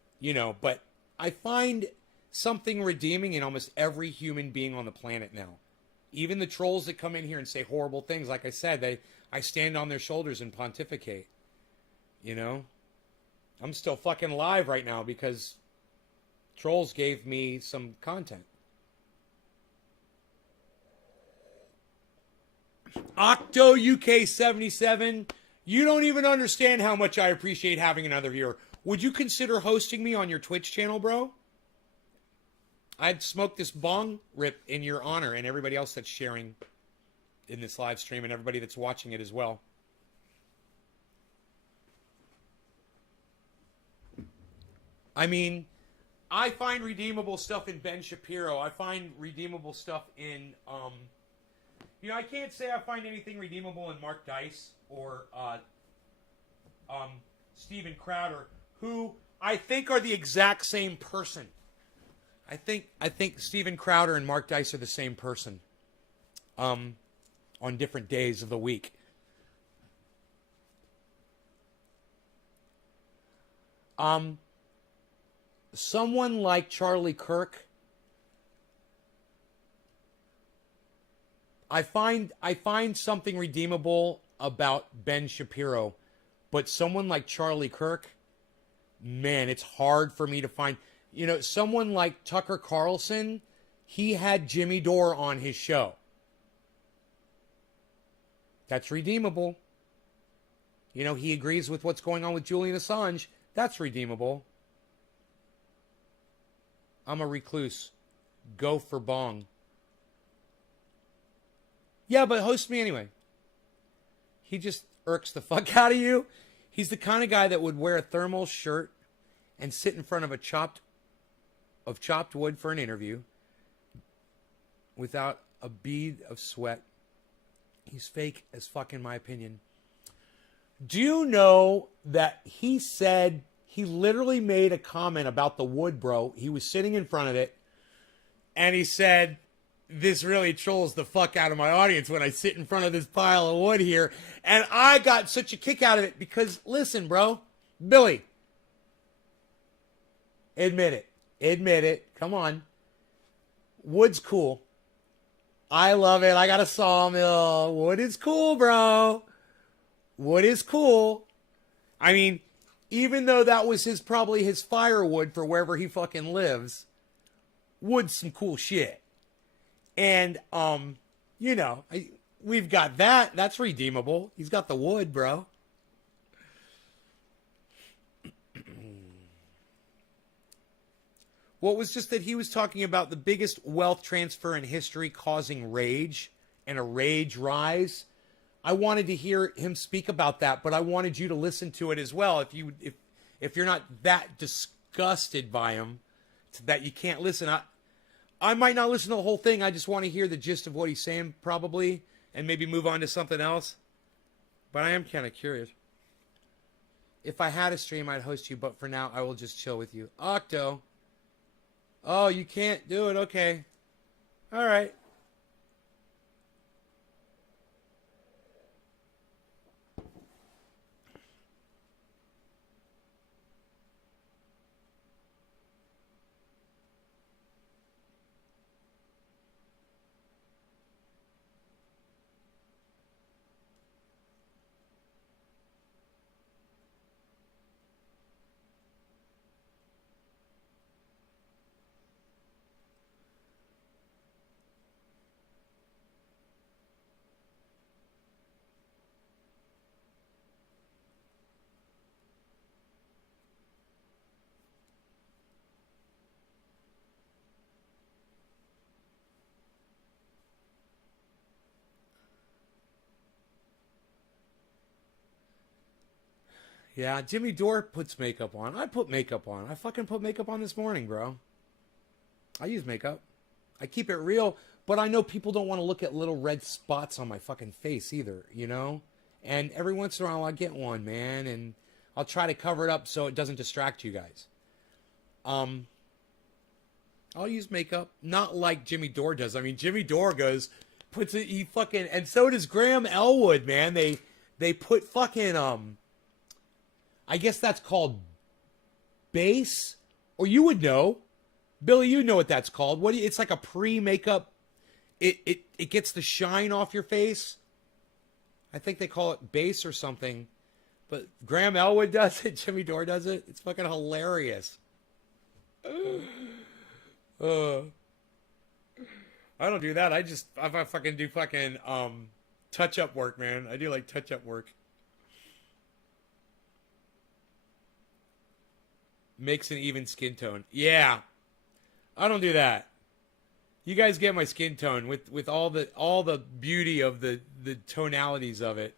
but I find something redeeming in almost every human being on the planet now. Even the trolls that come in here and say horrible things, like I said, I stand on their shoulders and pontificate. You know? I'm still fucking alive right now because trolls gave me some content. Octo UK 77, you don't even understand how much I appreciate having another viewer. Would you consider hosting me on your Twitch channel, bro? I'd smoke this bong rip in your honor and everybody else that's sharing in this live stream and everybody that's watching it as well. I mean, I find redeemable stuff in Ben Shapiro. I find redeemable stuff in, you know, I can't say I find anything redeemable in Mark Dice or Steven Crowder, who I think are the exact same person. I think Steven Crowder and Mark Dice are the same person, on different days of the week. Someone like Charlie Kirk, I find something redeemable about Ben Shapiro, but someone like Charlie Kirk, man, it's hard for me to find. You know, someone like Tucker Carlson, he had Jimmy Dore on his show. That's redeemable. You know, he agrees with what's going on with Julian Assange. That's redeemable. I'm a recluse. Go for bong. Yeah, but host me anyway. He just irks the fuck out of you. He's the kind of guy that would wear a thermal shirt and sit in front of chopped wood for an interview without a bead of sweat. He's fake as fuck, in my opinion. Do you know that he said, he literally made a comment about the wood, bro. He was sitting in front of it, and he said, this really trolls the fuck out of my audience when I sit in front of this pile of wood here. And I got such a kick out of it because, listen, bro, Billy, admit it. Admit it. Come on. Wood's cool. I love it. I got a sawmill. Wood is cool, bro. Wood is cool. I mean, even though that was probably his firewood for wherever he fucking lives, wood's some cool shit. And, you know, we've got that. That's redeemable. He's got the wood, bro. What was just that he was talking about the biggest wealth transfer in history causing rage and a rage rise. I wanted to hear him speak about that, but I wanted you to listen to it as well. If you're not that disgusted by him that you can't listen, I might not listen to the whole thing. I just want to hear the gist of what he's saying probably and maybe move on to something else. But I am kind of curious. If I had a stream, I'd host you, but for now, I will just chill with you. Octo. Oh, you can't do it? Okay. All right. Yeah, Jimmy Dore puts makeup on. I put makeup on. I fucking put makeup on this morning, bro. I use makeup. I keep it real, but I know people don't want to look at little red spots on my fucking face either, you know? And every once in a while I get one, man, and I'll try to cover it up so it doesn't distract you guys. I'll use makeup, not like Jimmy Dore does. I mean, Jimmy Dore puts it, he fucking, and so does Graham Elwood, man. They put fucking, I guess that's called base, or you would know. Billy, you know what that's called. It's like a pre-makeup. It gets the shine off your face. I think they call it base or something. But Graham Elwood does it. Jimmy Dore does it. It's fucking hilarious. I don't do that. I fucking do fucking touch-up work, man. I do like touch-up work. Makes an even skin tone. Yeah. I don't do that. You guys get my skin tone with all the beauty of the tonalities of it.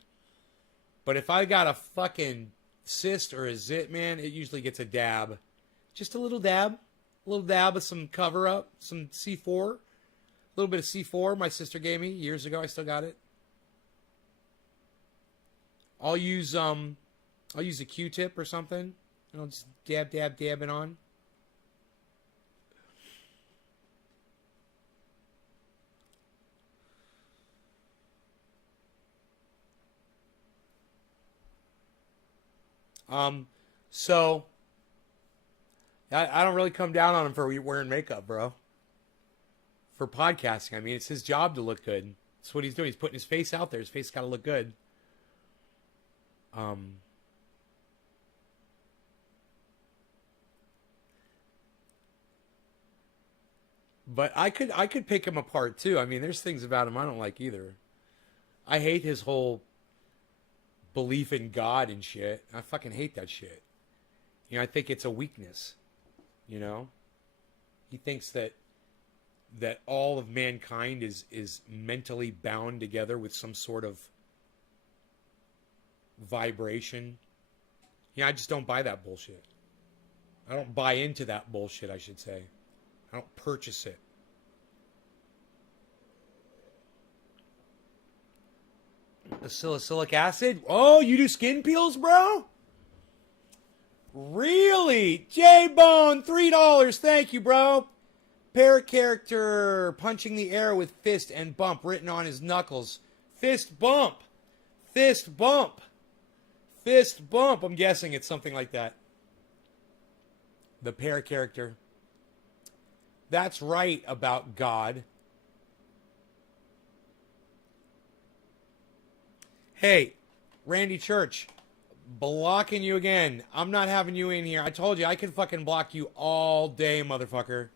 But if I got a fucking cyst or a zit, man, it usually gets a dab. Just a little dab. A little dab of some cover up, some C4. A little bit of C4 my sister gave me years ago. I still got it. I'll use a Q-tip or something. And I'll just dab it on. So I don't really come down on him for wearing makeup, bro. For podcasting, I mean, it's his job to look good. That's what he's doing. He's putting his face out there. His face got to look good. But I could pick him apart too. I mean, there's things about him I don't like either. I hate his whole belief in God and shit. I fucking hate that shit. You know, I think it's a weakness. You know? He thinks that all of mankind is mentally bound together with some sort of vibration. Yeah, I just don't buy that bullshit. I don't buy into that bullshit, I should say. I don't purchase it. The salicylic acid? Oh, you do skin peels, bro? Really? J-Bone, $3. Thank you, bro. Parrot character punching the air with fist and bump written on his knuckles. Fist bump. Fist bump. Fist bump. I'm guessing it's something like that. The parrot character. That's right about God. Hey, Randy Church, blocking you again. I'm not having you in here. I told you I can fucking block you all day, motherfucker.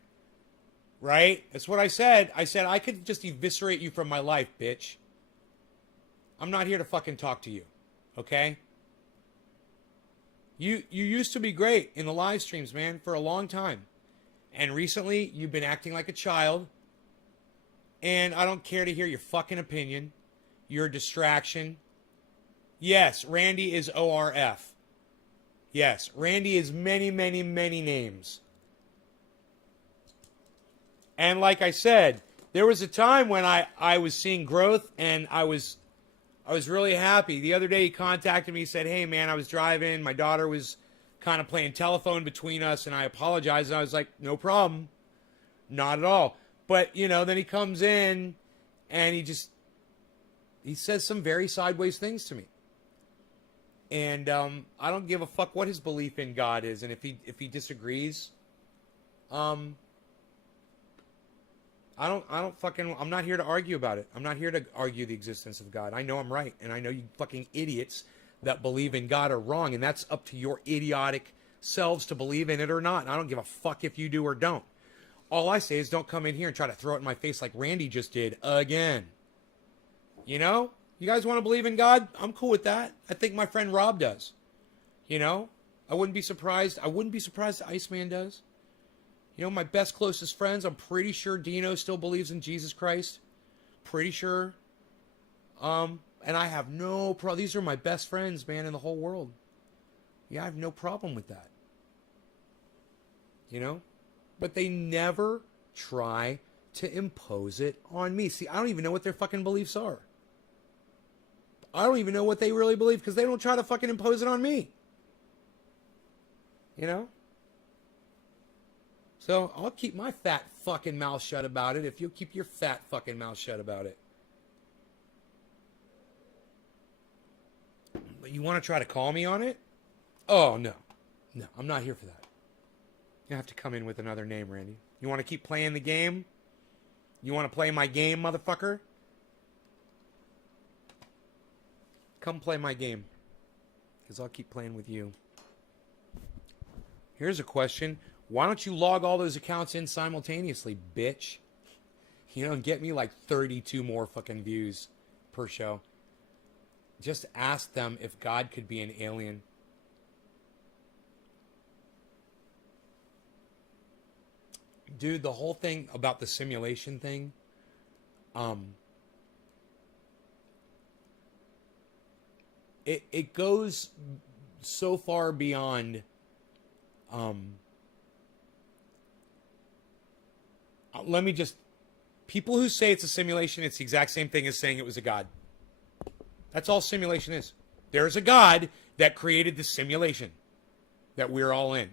Right? That's what I said. I said I could just eviscerate you from my life, bitch. I'm not here to fucking talk to you. Okay? You used to be great in the live streams, man, for a long time. And recently, you've been acting like a child. And I don't care to hear your fucking opinion. You're a distraction. Yes, Randy is ORF. Yes, Randy is many, many, many names. And like I said, there was a time when I was seeing growth and I was really happy. The other day he contacted me, said, hey man, I was driving. My daughter was kind of playing telephone between us and I apologized. And I was like, no problem. Not at all. But, you know, then he comes in and he says some very sideways things to me. And I don't give a fuck what his belief in God is. And if he disagrees, I'm not here to argue about it. I'm not here to argue the existence of God. I know I'm right. And I know you fucking idiots that believe in God are wrong. And that's up to your idiotic selves to believe in it or not. And I don't give a fuck if you do or don't. All I say is don't come in here and try to throw it in my face like Randy just did again. You know? You guys want to believe in God? I'm cool with that. I think my friend Rob does. You know? I wouldn't be surprised. I wouldn't be surprised the Iceman does. You know, my best, closest friends, I'm pretty sure Dino still believes in Jesus Christ. Pretty sure. And I have no problem. These are my best friends, man, in the whole world. Yeah, I have no problem with that. You know? But they never try to impose it on me. See, I don't even know what their fucking beliefs are. I don't even know what they really believe because they don't try to fucking impose it on me. You know? So I'll keep my fat fucking mouth shut about it if you'll keep your fat fucking mouth shut about it. But you want to try to call me on it? Oh, no. No, I'm not here for that. You have to come in with another name, Randy. You want to keep playing the game? You want to play my game, motherfucker? Come play my game. Because I'll keep playing with you. Here's a question. Why don't you log all those accounts in simultaneously, bitch? You know, get me like 32 more fucking views per show. Just ask them if God could be an alien. Dude, the whole thing about the simulation thing, it goes so far beyond, let me just, people who say it's a simulation, it's the exact same thing as saying it was a god. That's all simulation is. There's a god that created the simulation that we're all in.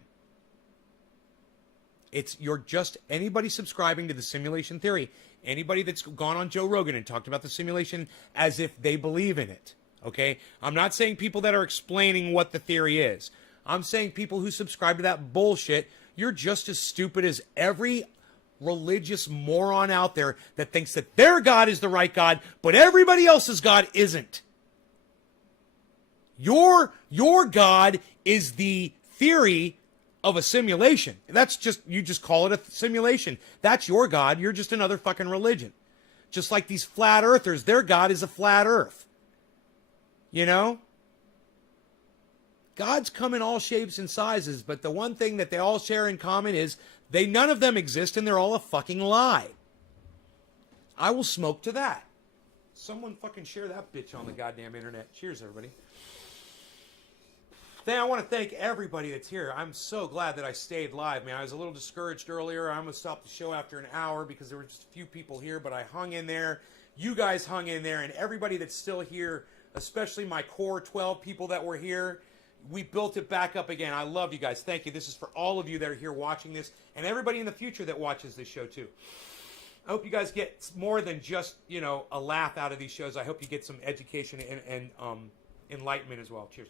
You're just anybody subscribing to the simulation theory, anybody that's gone on Joe Rogan and talked about the simulation as if they believe in it. Okay? I'm not saying people that are explaining what the theory is. I'm saying people who subscribe to that bullshit, you're just as stupid as every religious moron out there that thinks that their God is the right God, but everybody else's God isn't. Your God is the theory of a simulation. That's just, you just call it a simulation. That's your God. You're just another fucking religion. Just like these flat earthers, their God is a flat earth. You know? Gods come in all shapes and sizes, but the one thing that they all share in common is none of them exist and they're all a fucking lie. I will smoke to that. Someone fucking share that bitch on the goddamn internet. Cheers, everybody. I want to thank everybody that's here. I'm so glad that I stayed live, man. I was a little discouraged earlier. I almost stopped the show after an hour because there were just a few people here, but I hung in there. You guys hung in there, and everybody that's still here, especially my core 12 people that were here, we built it back up again. I love you guys. Thank you. This is for all of you that are here watching this, and everybody in the future that watches this show, too. I hope you guys get more than just, you know, a laugh out of these shows. I hope you get some education and enlightenment as well. Cheers.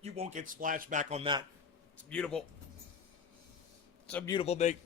You won't get splashed back on that. It's beautiful. It's a beautiful thing.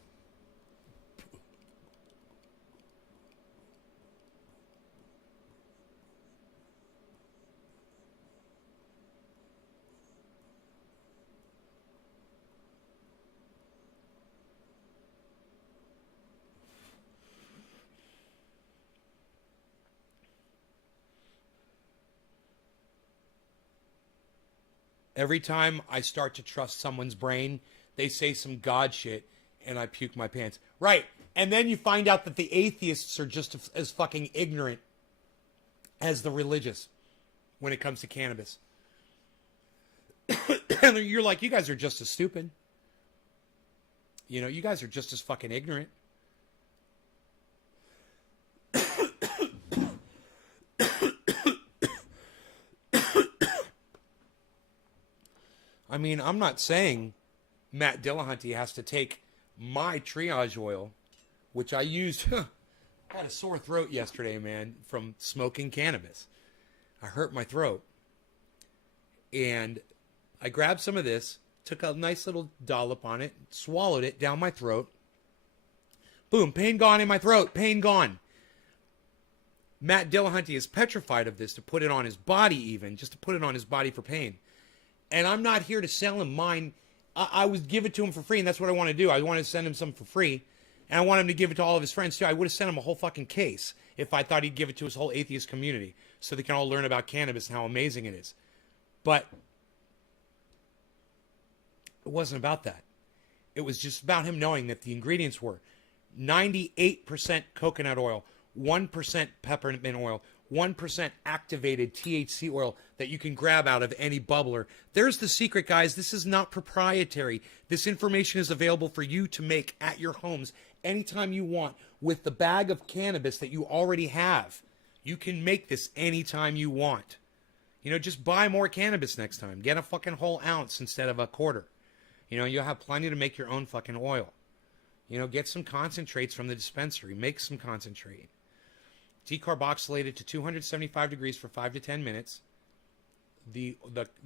Every time I start to trust someone's brain, they say some God shit, and I puke my pants. Right. And then you find out that the atheists are just as fucking ignorant as the religious when it comes to cannabis. And you're like, you guys are just as stupid. You know, you guys are just as fucking ignorant. I mean, I'm not saying Matt Dillahunty has to take my triage oil, which I used. I had a sore throat yesterday, man, from smoking cannabis. I hurt my throat. And I grabbed some of this, took a nice little dollop on it, swallowed it down my throat. Boom, pain gone in my throat, pain gone. Matt Dillahunty is petrified of this to put it on his body even, just to put it on his body for pain. And I'm not here to sell him mine. I would give it to him for free, and that's what I want to do. I want to send him some for free, and I want him to give it to all of his friends, too. I would have sent him a whole fucking case if I thought he'd give it to his whole atheist community so they can all learn about cannabis and how amazing it is. But it wasn't about that. It was just about him knowing that the ingredients were 98% coconut oil, 1% peppermint oil, 1% activated THC oil that you can grab out of any bubbler. There's the secret, guys. This is not proprietary. This information is available for you to make at your homes anytime you want with the bag of cannabis that you already have. You can make this anytime you want. You know, just buy more cannabis next time. Get a fucking whole ounce instead of a quarter. You know, you'll have plenty to make your own fucking oil. You know, get some concentrates from the dispensary. Make some concentrate. Decarboxylated to 275 degrees for 5 to 10 minutes. The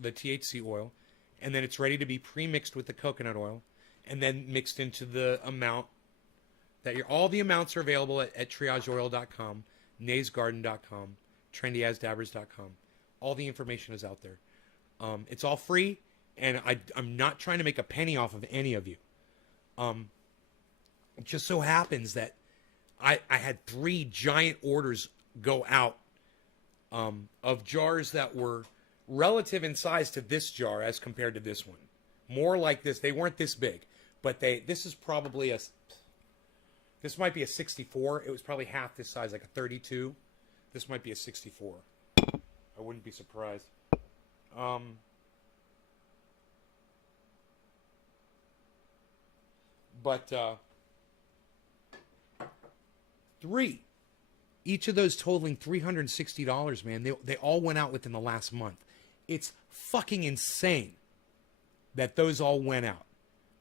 THC oil. And then it's ready to be pre-mixed with the coconut oil. And then mixed into the amount that all the amounts are available at triageoil.com, naysgarden.com, trendyasdabbers.com. All the information is out there. It's all free, and I'm not trying to make a penny off of any of you. It just so happens that I had 3 giant orders go out of jars that were relative in size to this jar as compared to this one. More like this. They weren't this big, but this is probably this might be a 64. It was probably half this size, like a 32. This might be a 64. I wouldn't be surprised. But 3. Each of those totaling $360, man. They all went out within the last month. It's fucking insane that those all went out.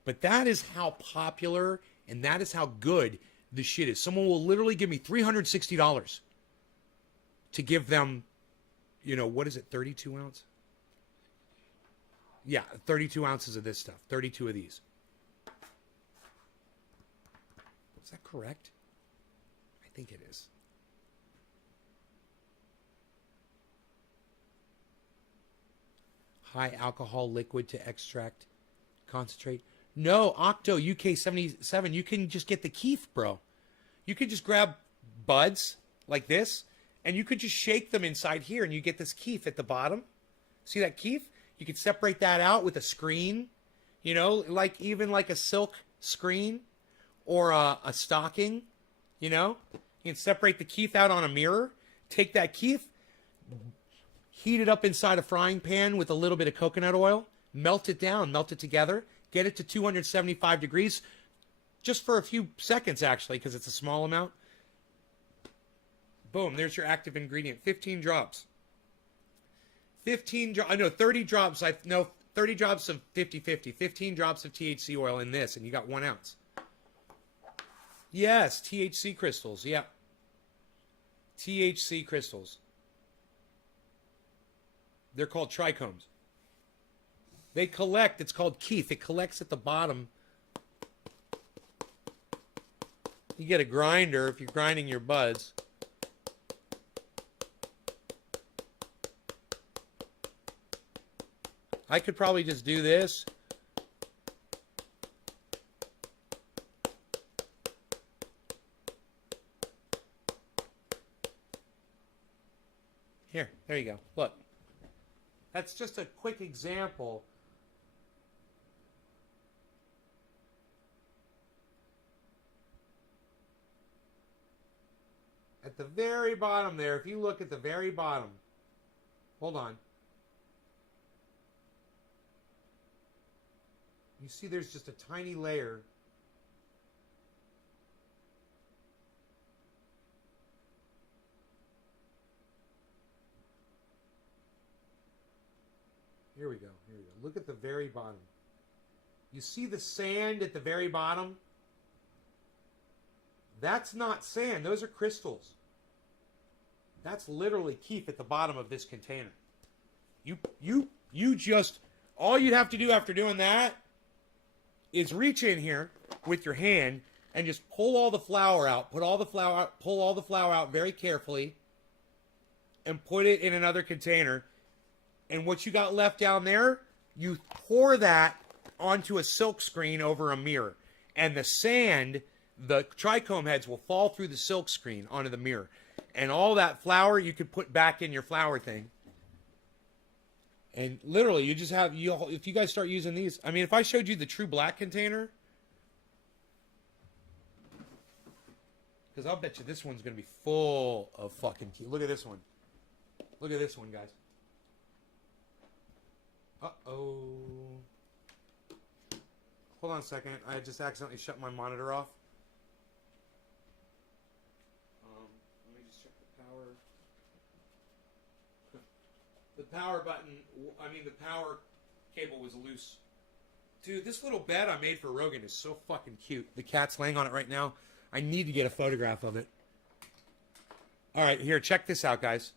But that is how popular and that is how good the shit is. Someone will literally give me $360 to give them, you know, what is it, 32 ounce? Yeah, 32 ounces of this stuff. 32 of these. Is that correct? I think it is. High alcohol liquid to extract concentrate. No, Octo UK 77. You can just get the keef, bro. You could just grab buds like this, and you could just shake them inside here, and you get this keef at the bottom. See that keef? You could separate that out with a screen, you know, like even like a silk screen or a stocking, you know. You can separate the keef out on a mirror. Take that keef, heat it up inside a frying pan with a little bit of coconut oil, melt it down, melt it together, get it to 275 degrees just for a few seconds, actually, because it's a small amount. Boom, there's your active ingredient. 15 drops. 30 drops. 30 drops of 50-50. 15 drops of THC oil in this, and you got 1 ounce. Yes, THC crystals. Yeah. THC crystals. They're called trichomes. They collect. It's called keef. It collects at the bottom. You get a grinder if you're grinding your buds. I could probably just do this. Here, there you go. Look. That's just a quick example. At the very bottom there, if you look at the very bottom, hold on. You see there's just a tiny layer. Here we go. Here we go. Look at the very bottom. You see the sand at the very bottom? That's not sand. Those are crystals. That's literally keef at the bottom of this container. You just, all you'd have to do after doing that is reach in here with your hand and just pull all the flour out. Pull all the flour out very carefully and put it in another container. And what you got left down there, you pour that onto a silk screen over a mirror. And the sand, the trichome heads will fall through the silk screen onto the mirror. And all that flour you could put back in your flour thing. And literally, you just have, if you guys start using these, I mean, if I showed you the True Black container, because I'll bet you this one's going to be full of fucking keef. Look at this one. Look at this one, guys. Uh-oh. Hold on a second. I just accidentally shut my monitor off. Let me just check the power. The power button, the power cable was loose. Dude, this little bed I made for Rogan is so fucking cute. The cat's laying on it right now. I need to get a photograph of it. All right, here, check this out, guys.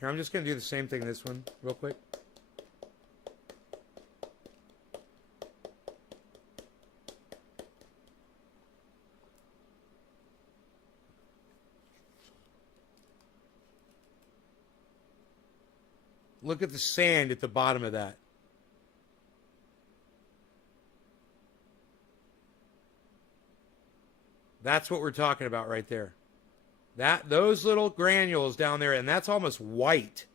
Here, I'm just going to do the same thing this one real quick. Look at the sand at the bottom of that. That's what we're talking about right there. Those little granules down there, and that's almost white.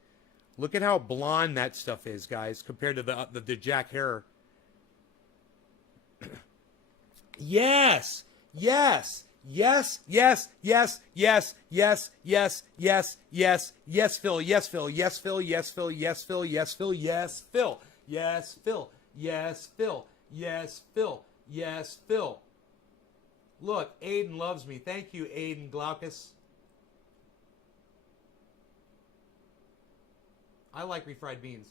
Look at how blonde that stuff is, guys, compared to the Jack Herer. Yes, yes, yes, yes, yes, yes, yes, yes, yes, yes, yes, Phil, yes, Phil, yes, Phil, yes, Phil, yes, Phil, yes, Phil, yes, Phil, yes, Phil, yes, Phil, yes, Phil, yes, Phil. Look, Aiden loves me. Thank you, Aiden Glaucus. I like refried beans.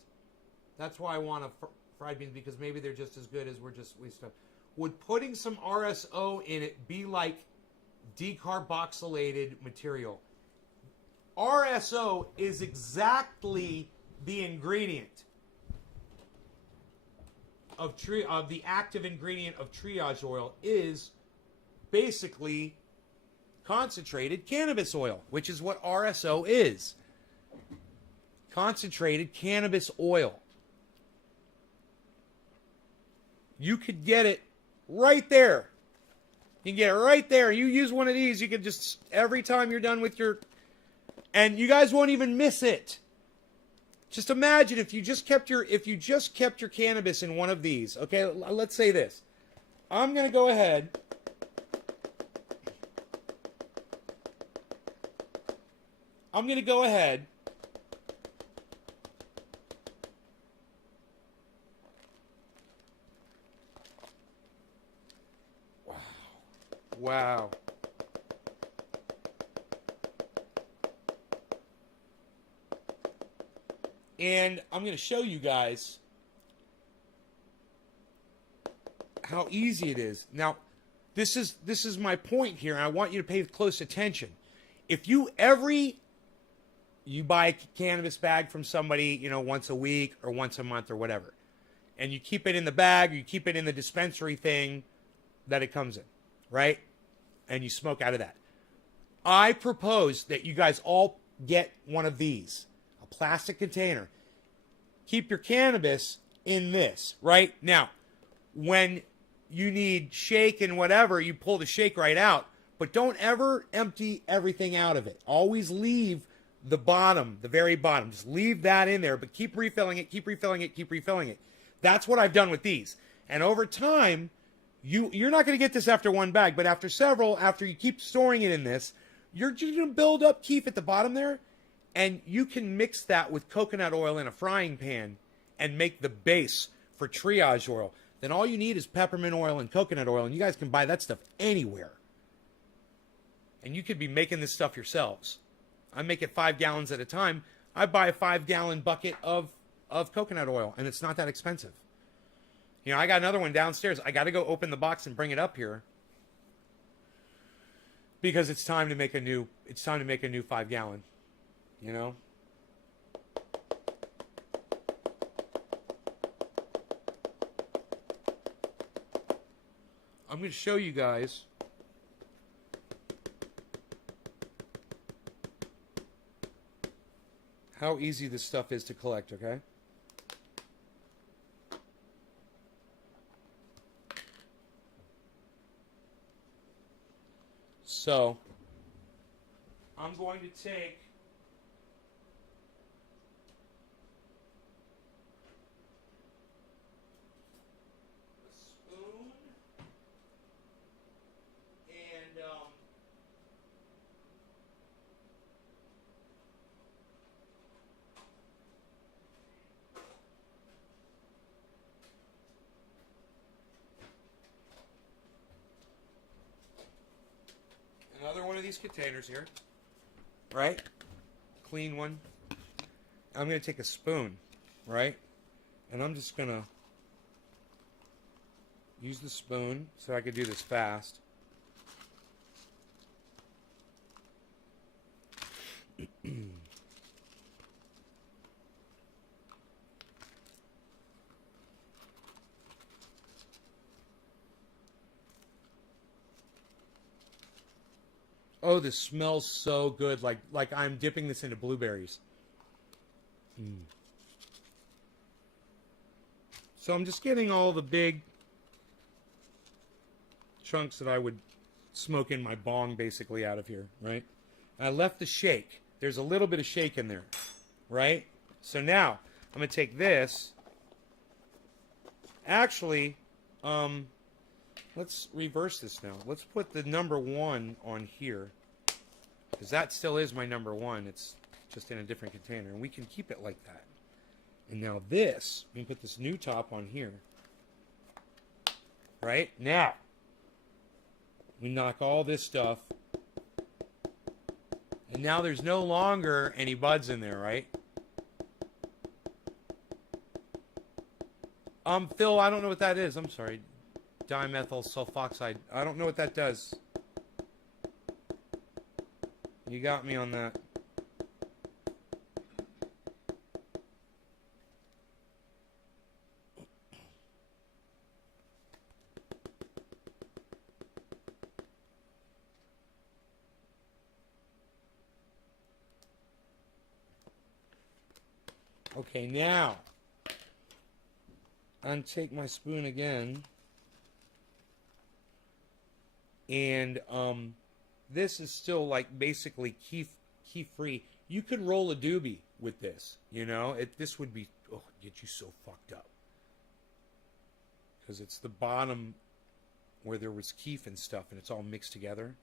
That's why I want fried beans, because maybe they're just as good as we stuff. Would putting some RSO in it be like decarboxylated material? RSO is exactly the ingredient of the active ingredient of triage oil is basically concentrated cannabis oil, which is what RSO is. Concentrated cannabis oil. You could get it right there. You can get it right there. You use one of these, you can just, every time you're done with your, and you guys won't even miss it. Just imagine if you just kept your cannabis in one of these. Okay, let's say this. I'm going to go ahead. Wow. And I'm going to show you guys how easy it is. Now, this is my point here, and I want you to pay close attention. If you buy a cannabis bag from somebody, once a week or once a month or whatever, and you keep it in the bag, or you keep it in the dispensary thing that it comes in, right? And you smoke out of that. I propose that you guys all get one of these, a plastic container. Keep your cannabis in this, right? Now, when you need shake and whatever, you pull the shake right out, but don't ever empty everything out of it. Always leave the bottom, the very bottom. Just leave that in there, but keep refilling it, keep refilling it, keep refilling it. That's what I've done with these. And over time, you're not going to get this after one bag, but after several, after you keep storing it in this, you're just going to build up keef at the bottom there, and you can mix that with coconut oil in a frying pan and make the base for triage oil. Then all you need is peppermint oil and coconut oil, and you guys can buy that stuff anywhere. And you could be making this stuff yourselves. I make it 5 gallons at a time. I buy a 5-gallon bucket of coconut oil, and it's not that expensive. I got another one downstairs. I got to go open the box and bring it up here because it's time to make a new 5-gallon. I'm going to show you guys how easy this stuff is to collect, okay? So, I'm going to take a spoon and another one of these containers here. Right? Clean one. I'm going to take a spoon, right? And I'm just going to use the spoon so I can do this fast. Oh, this smells so good. Like I'm dipping this into blueberries. So I'm just getting all the big chunks that I would smoke in my bong basically out of here, right? I left the shake. There's a little bit of shake in there, right? So now I'm going to take this. Actually, let's reverse this now. Let's put the number 1 on here, because that still is my number 1. It's just in a different container, and we can keep it like that. And now this, we can put this new top on here. Right? Now, we knock all this stuff. And now there's no longer any buds in there, right? Phil, I don't know what that is. I'm sorry. Dimethyl sulfoxide. I don't know what that does. You got me on that. Okay, now untake my spoon again, and this is still like basically keef free. You could roll a doobie with this, you know. This would be get you so fucked up, because it's the bottom where there was keef and stuff, and it's all mixed together.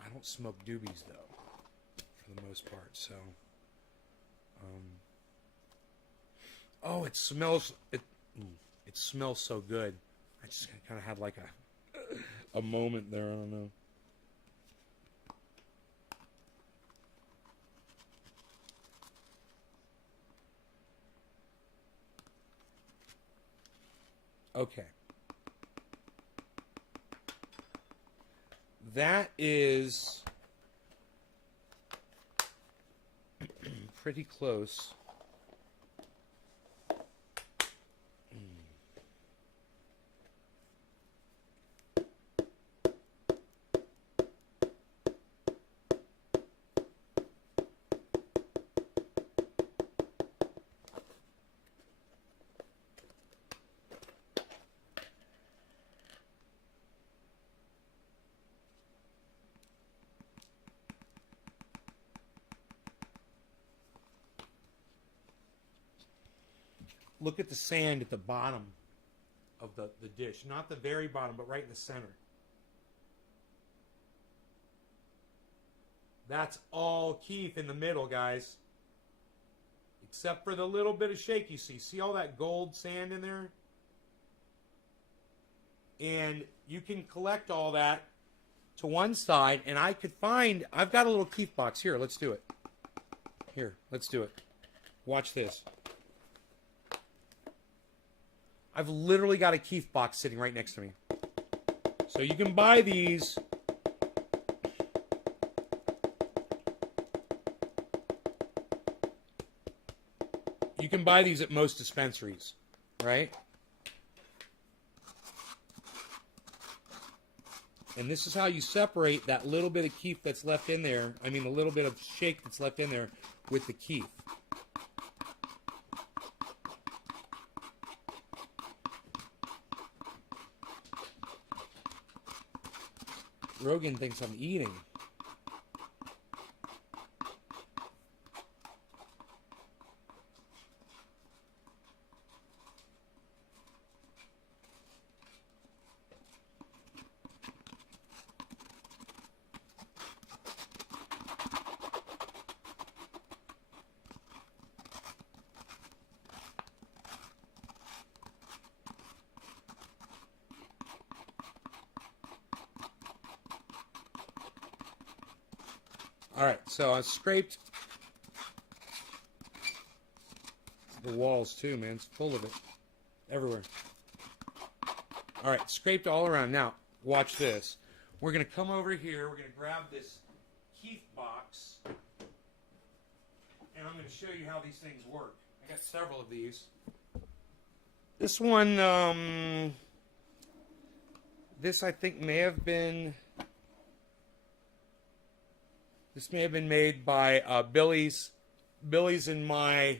I don't smoke doobies though, for the most part, so. Oh, it smells. It smells so good. I just kind of had like a moment there. I don't know. Okay. That is pretty close. Look at the sand at the bottom of the dish. Not the very bottom, but right in the center. That's all keef in the middle, guys. Except for the little bit of shake you see. See all that gold sand in there? And you can collect all that to one side, and I could find... I've got a little keef box. Here, let's do it. Here, let's do it. Watch this. I've literally got a keef box sitting right next to me. So you can buy these. You can buy these at most dispensaries, right? And this is how you separate that little bit of keef that's left in there. I mean, the little bit of shake that's left in there with the keef. Rogan thinks I'm eating. All right, so I scraped the walls too, man. It's full of it everywhere. All right, scraped all around. Now, watch this. We're going to come over here. We're going to grab this Keith box, and I'm going to show you how these things work. I got several of these. This one, this I think may have been made by Billy's and my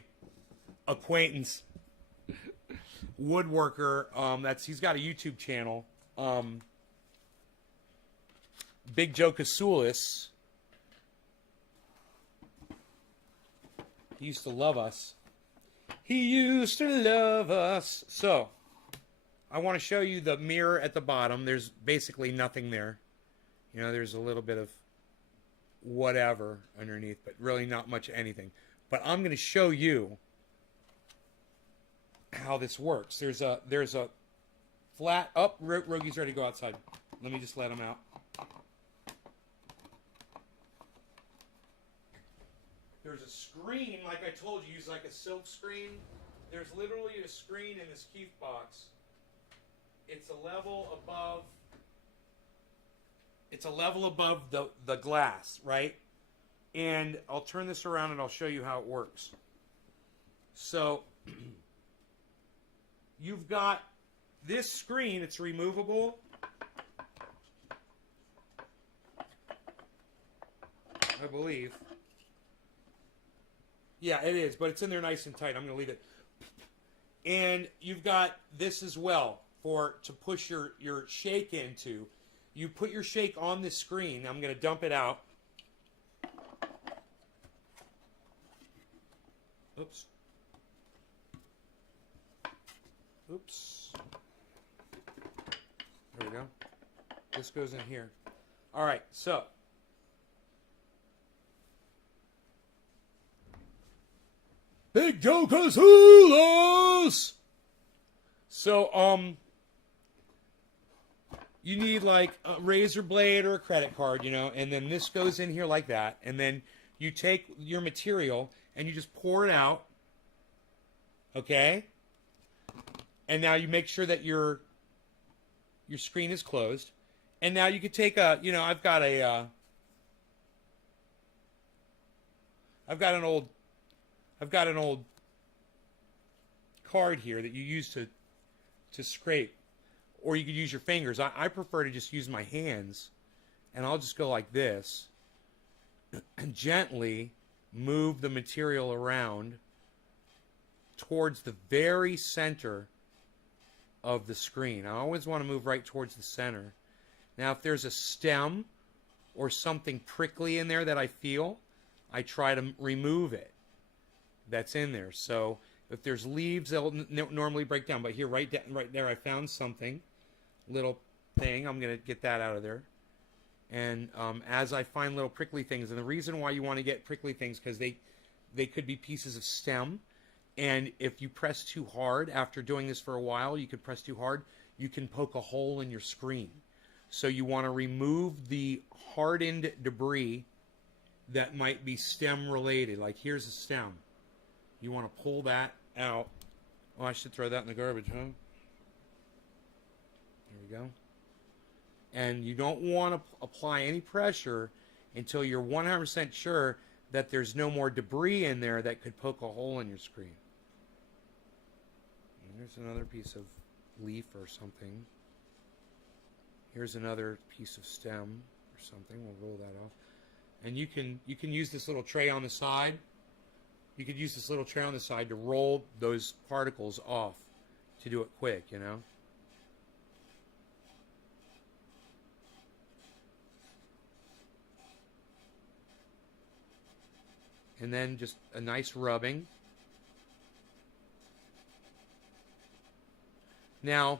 acquaintance woodworker. He's got a YouTube channel. Big Joe Kasoulis. He used to love us. He used to love us. So, I want to show you the mirror at the bottom. There's basically nothing there. You know, there's a little bit of whatever underneath, but really not much anything. But I'm going to show you how this works. There's a flat up. Rogie's ready to go outside. Let me just let him out. There's a screen, like I told you, use like a silk screen. There's literally a screen in this Keith box. It's a level above. It's a level above the glass, right? And I'll turn this around and I'll show you how it works. So you've got this screen. It's removable. I believe. Yeah, it is, but it's in there nice and tight. I'm going to leave it. And you've got this as well to push your shake into. You put your shake on the screen. I'm going to dump it out. Oops. Oops. There we go. This goes in here. All right, so. Big Joe Kasoulis! So, you need like a razor blade or a credit card, you know, and then this goes in here like that, and then you take your material and you just pour it out, okay? And now you make sure that your screen is closed, and now you could take I've got an old card here that you use to scrape, or you could use your fingers. I prefer to just use my hands, and I'll just go like this and gently move the material around towards the very center of the screen. I always want to move right towards the center. Now, if there's a stem or something prickly in there that I feel, I try to remove it. That's in there. So if there's leaves, they'll normally break down. But here, right there, I found something, little thing. I'm going to get that out of there. And as I find little prickly things, and the reason why you want to get prickly things, because they could be pieces of stem. And if you press too hard, after doing this for a while, you could press too hard, you can poke a hole in your screen. So you want to remove the hardened debris that might be stem related. Like here's a stem. You want to pull that out. Oh, I should throw that in the garbage, huh? There we go. And you don't want to apply any pressure until you're 100% sure that there's no more debris in there that could poke a hole in your screen. And there's another piece of leaf or something. Here's another piece of stem or something. We'll roll that off. And you can use this little tray on the side. You could use this little tray on the side to roll those particles off to do it quick, you know. And then just a nice rubbing. Now,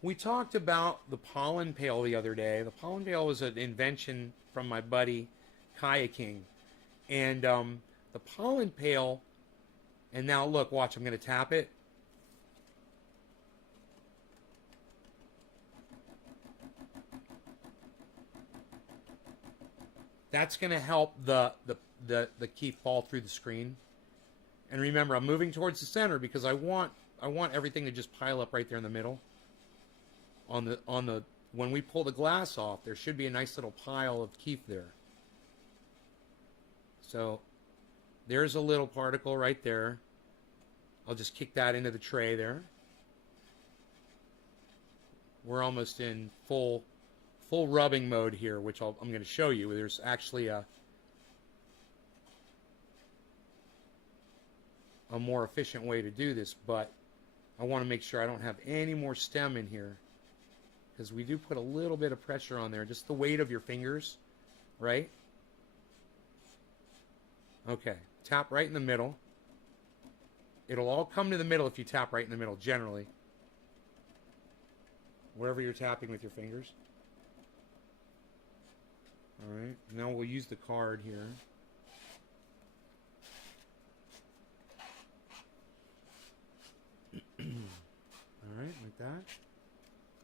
we talked about the pollen pail the other day. The pollen pail was an invention from my buddy, Kaya King. And the pollen pail, and now look, watch, I'm going to tap it. That's going to help the key fall through the screen. And remember, I'm moving towards the center because I want everything to just pile up right there in the middle. On the when we pull the glass off, there should be a nice little pile of keef there. So there's a little particle right there. I'll just kick that into the tray there. We're almost in full rubbing mode here, which I'm going to show you. There's actually a more efficient way to do this, but I want to make sure I don't have any more stem in here, because we do put a little bit of pressure on there, just the weight of your fingers, right? Okay, tap right in the middle. It'll all come to the middle if you tap right in the middle, generally. Wherever you're tapping with your fingers. Alright, now we'll use the card here. Alright, like that.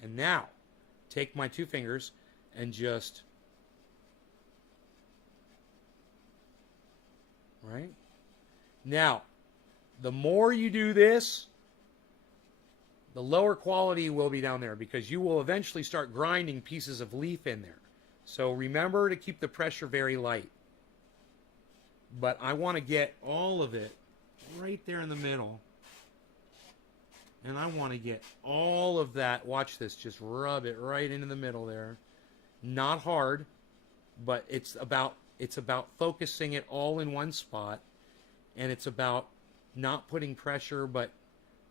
And now, take my two fingers and just... Right? Now, the more you do this, the lower quality will be down there, because you will eventually start grinding pieces of leaf in there. So remember to keep the pressure very light. But I want to get all of it right there in the middle. And I want to get all of that. Watch this. Just rub it right into the middle there. Not hard, but it's about focusing it all in one spot. And it's about not putting pressure, but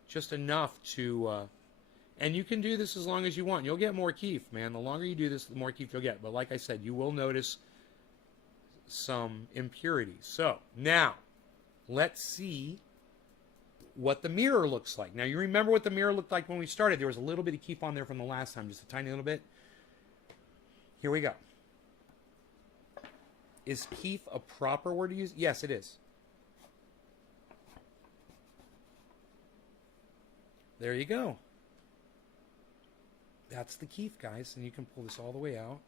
just enough to... and you can do this as long as you want. You'll get more keef, man. The longer you do this, the more keef you'll get. But like I said, you will notice some impurities. So, now, let's see what the mirror looks like. Now, you remember what the mirror looked like when we started. There was a little bit of keef on there from the last time, just a tiny little bit. Here we go. Is keef a proper word to use? Yes, it is. There you go. That's the keef, guys, and you can pull this all the way out.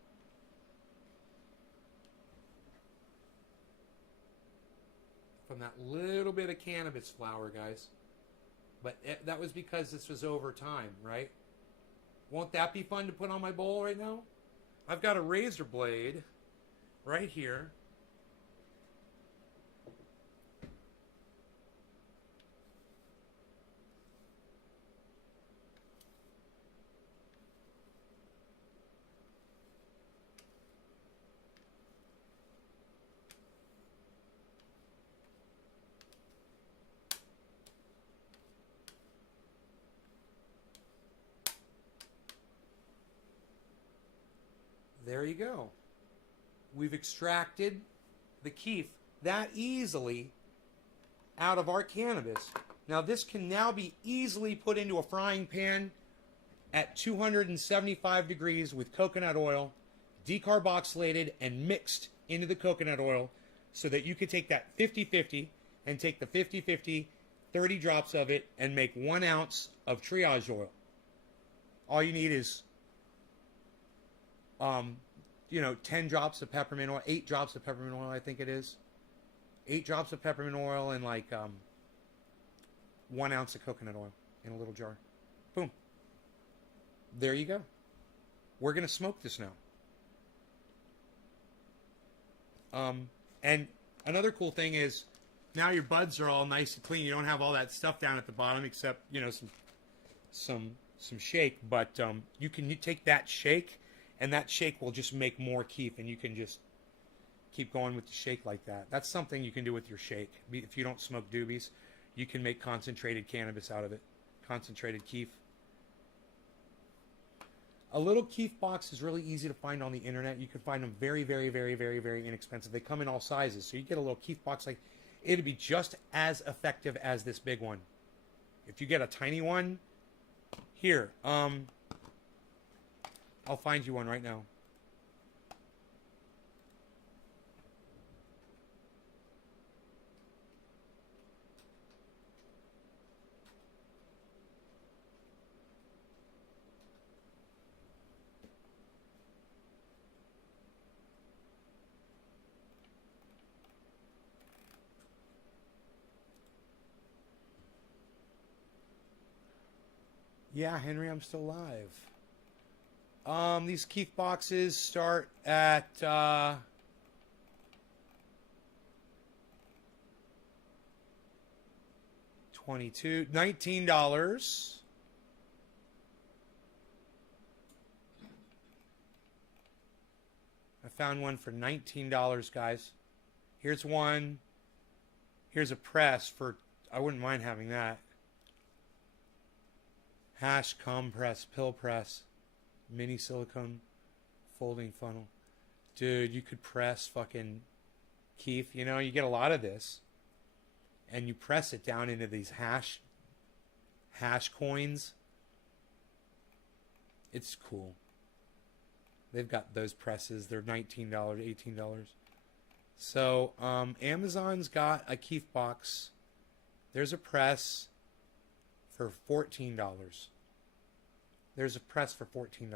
From that little bit of cannabis flower, guys. But that was because this was over time, right? Won't that be fun to put on my bowl right now? I've got a razor blade right here. There you go. We've extracted the keef that easily out of our cannabis. Now this can now be easily put into a frying pan at 275 degrees with coconut oil, decarboxylated and mixed into the coconut oil, so that you can take that 50-50 and take the 50-50, 30 drops of it, and make 1 ounce of triage oil. All you need is 10 drops of peppermint oil, 8 drops of peppermint oil, I think it is. 8 drops of peppermint oil and like 1 ounce of coconut oil in a little jar. Boom. There you go. We're going to smoke this now. And another cool thing is, now your buds are all nice and clean. You don't have all that stuff down at the bottom, except, some shake. But you take that shake, and that shake will just make more keef, and you can just keep going with the shake like that. That's something you can do with your shake. If you don't smoke doobies, you can make concentrated cannabis out of it. Concentrated keef. A little keef box is really easy to find on the internet. You can find them very, very, very, very, very inexpensive. They come in all sizes. So you get a little keef box, like, it'll be just as effective as this big one. If you get a tiny one, here, I'll find you one right now. Yeah, Henry, I'm still live. These Keith boxes start at 19. I found one for $19, guys. Here's one. Here's a press for, I wouldn't mind having that. Hash compress, pill press, mini silicone folding funnel. Dude, you could press fucking Keith. You know, you get a lot of this. And you press it down into these hash coins. It's cool. They've got those presses. They're $19, $18. So, Amazon's got a Keith box. There's a press for $14. There's a press for $14.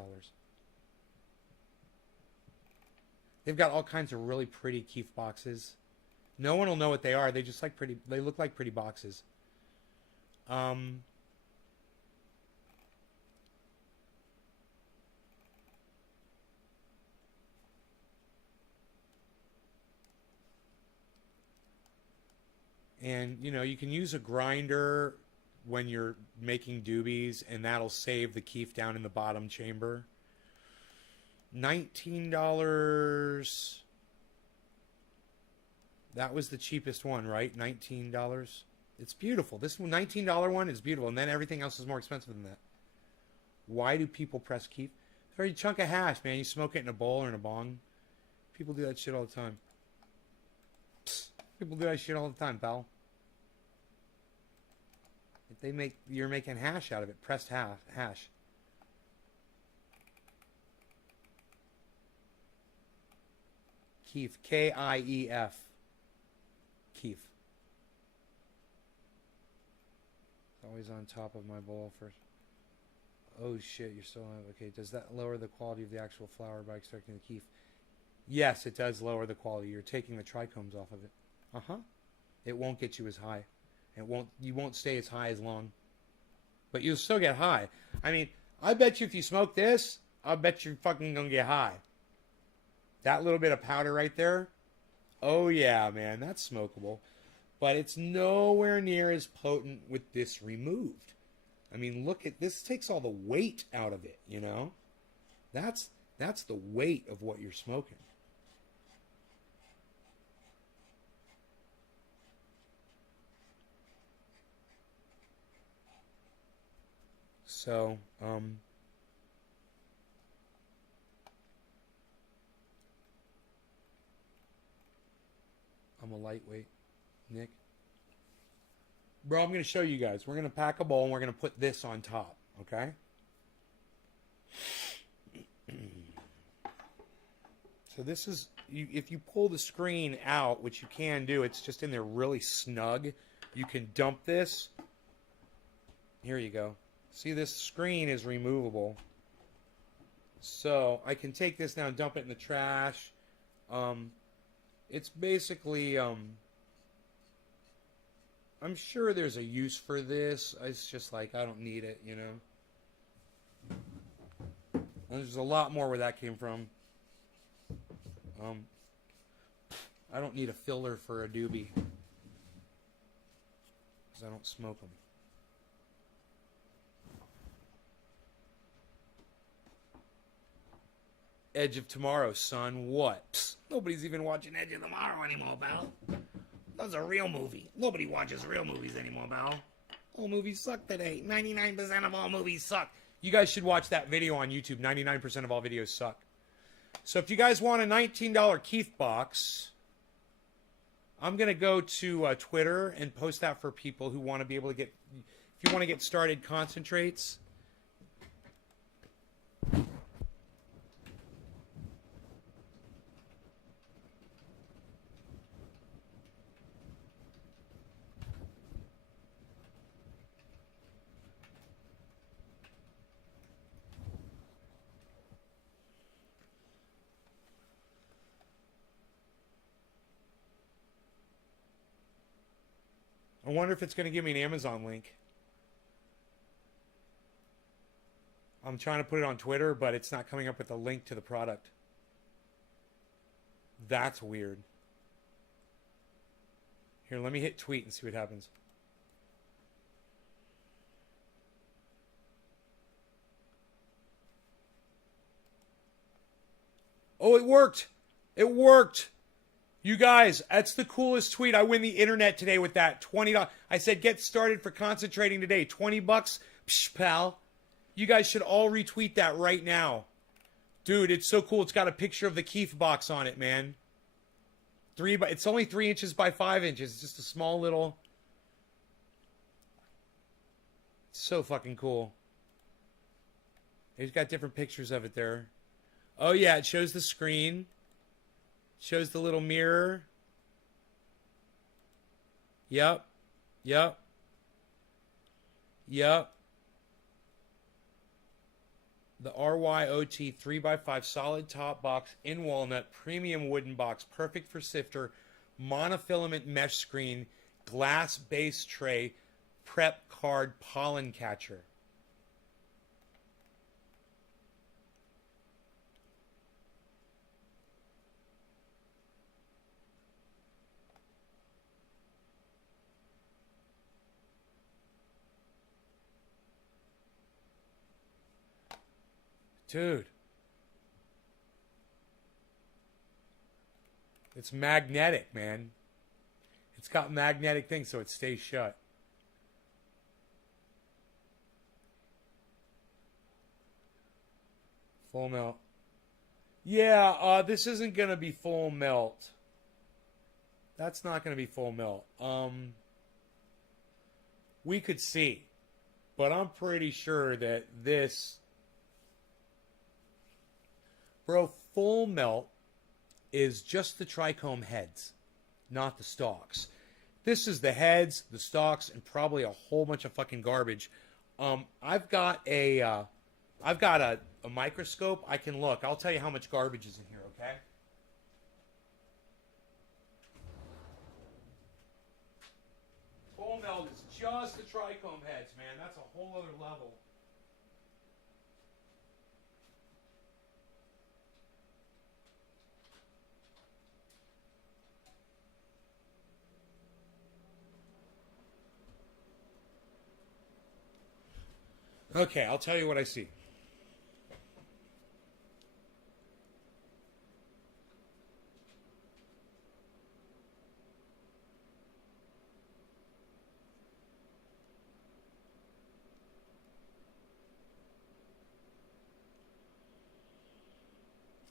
They've got all kinds of really pretty Keith boxes. No one will know what they are. They just like pretty. They look like pretty boxes. And you know, you can use a grinder when you're making doobies, and that'll save the keef down in the bottom chamber. $19. That was the cheapest one, right? $19. It's beautiful. This $19 one is beautiful, and then everything else is more expensive than that. Why do people press keef? For a chunk of hash, man. You smoke it in a bowl or in a bong. People do that shit all the time. Psst. People do that shit all the time, pal. If you're making hash out of it, pressed hash. Keef, K-I-E-F. Keef. Always on top of my bowl first. Oh shit, you're still on. Okay, does that lower the quality of the actual flower by extracting the keef? Yes, it does lower the quality. You're taking the trichomes off of it. It won't get you as high. You won't stay as high as long. But you'll still get high. I mean, I bet you if you smoke this, I bet you're fucking gonna get high. That little bit of powder right there, oh yeah, man, that's smokable. But it's nowhere near as potent with this removed. I mean, look at this. Takes all the weight out of it, you know? That's the weight of what you're smoking. So, I'm a lightweight, Nick. Bro, I'm going to show you guys. We're going to pack a bowl and we're going to put this on top, okay? So this is, if you pull the screen out, which you can do, it's just in there really snug. You can dump this. Here you go. See, this screen is removable. So I can take this now and dump it in the trash. It's basically, I'm sure there's a use for this. It's just like, I don't need it, you know. And there's a lot more where that came from. I don't need a filler for a doobie, because I don't smoke them. Edge of Tomorrow, son. What? Psst, nobody's even watching Edge of Tomorrow anymore, pal. That's a real movie. Nobody watches real movies anymore, pal. All movies suck today. 99% of all movies suck. You guys should watch that video on YouTube. 99% of all videos suck. So if you guys want a $19 Keith box, I'm going to go to Twitter and post that for people who want to be able to get, if you want to get started concentrates. I wonder if it's going to give me an Amazon link. I'm trying to put it on Twitter, but it's not coming up with a link to the product. That's weird. Here, let me hit tweet and see what happens. Oh, it worked. It worked. You guys, that's the coolest tweet. I win the internet today with that. $20. I said, get started for concentrating today. $20. Psh, pal. You guys should all retweet that right now. Dude, it's so cool. It's got a picture of the Keith box on it, man. It's only 3 inches by 5 inches. It's just a small little... It's so fucking cool. It's got different pictures of it there. Oh, yeah, it shows the screen. Shows the little mirror. Yep. Yep. Yep. The RYOT 3x5 solid top box in walnut, premium wooden box, perfect for sifter, monofilament mesh screen, glass base tray, prep card pollen catcher. Dude. It's magnetic, man. It's got magnetic things so it stays shut. Full melt. Yeah, this isn't going to be full melt. That's not going to be full melt. We could see. But I'm pretty sure that this... Bro, full melt is just the trichome heads, not the stalks. This is the heads, the stalks, and probably a whole bunch of fucking garbage. I've got a microscope. I can look. I'll tell you how much garbage is in here, okay? Full melt is just the trichome heads, man. That's a whole other level. Okay, I'll tell you what I see.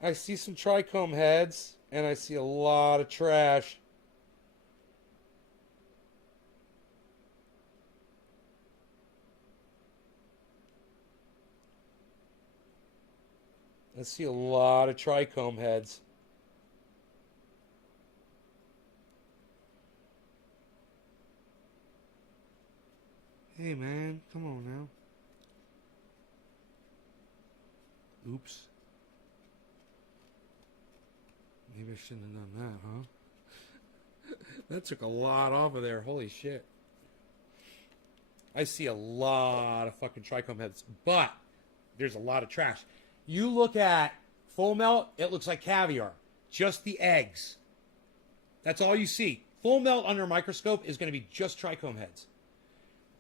I see some trichome heads, and I see a lot of trash. I see a lot of trichome heads. Hey, man, come on now. Oops. Maybe I shouldn't have done that, huh? That took a lot off of there. Holy shit. I see a lot of fucking trichome heads, but there's a lot of trash. You look at full melt, it looks like caviar. Just the eggs. That's all you see. Full melt under a microscope is going to be just trichome heads.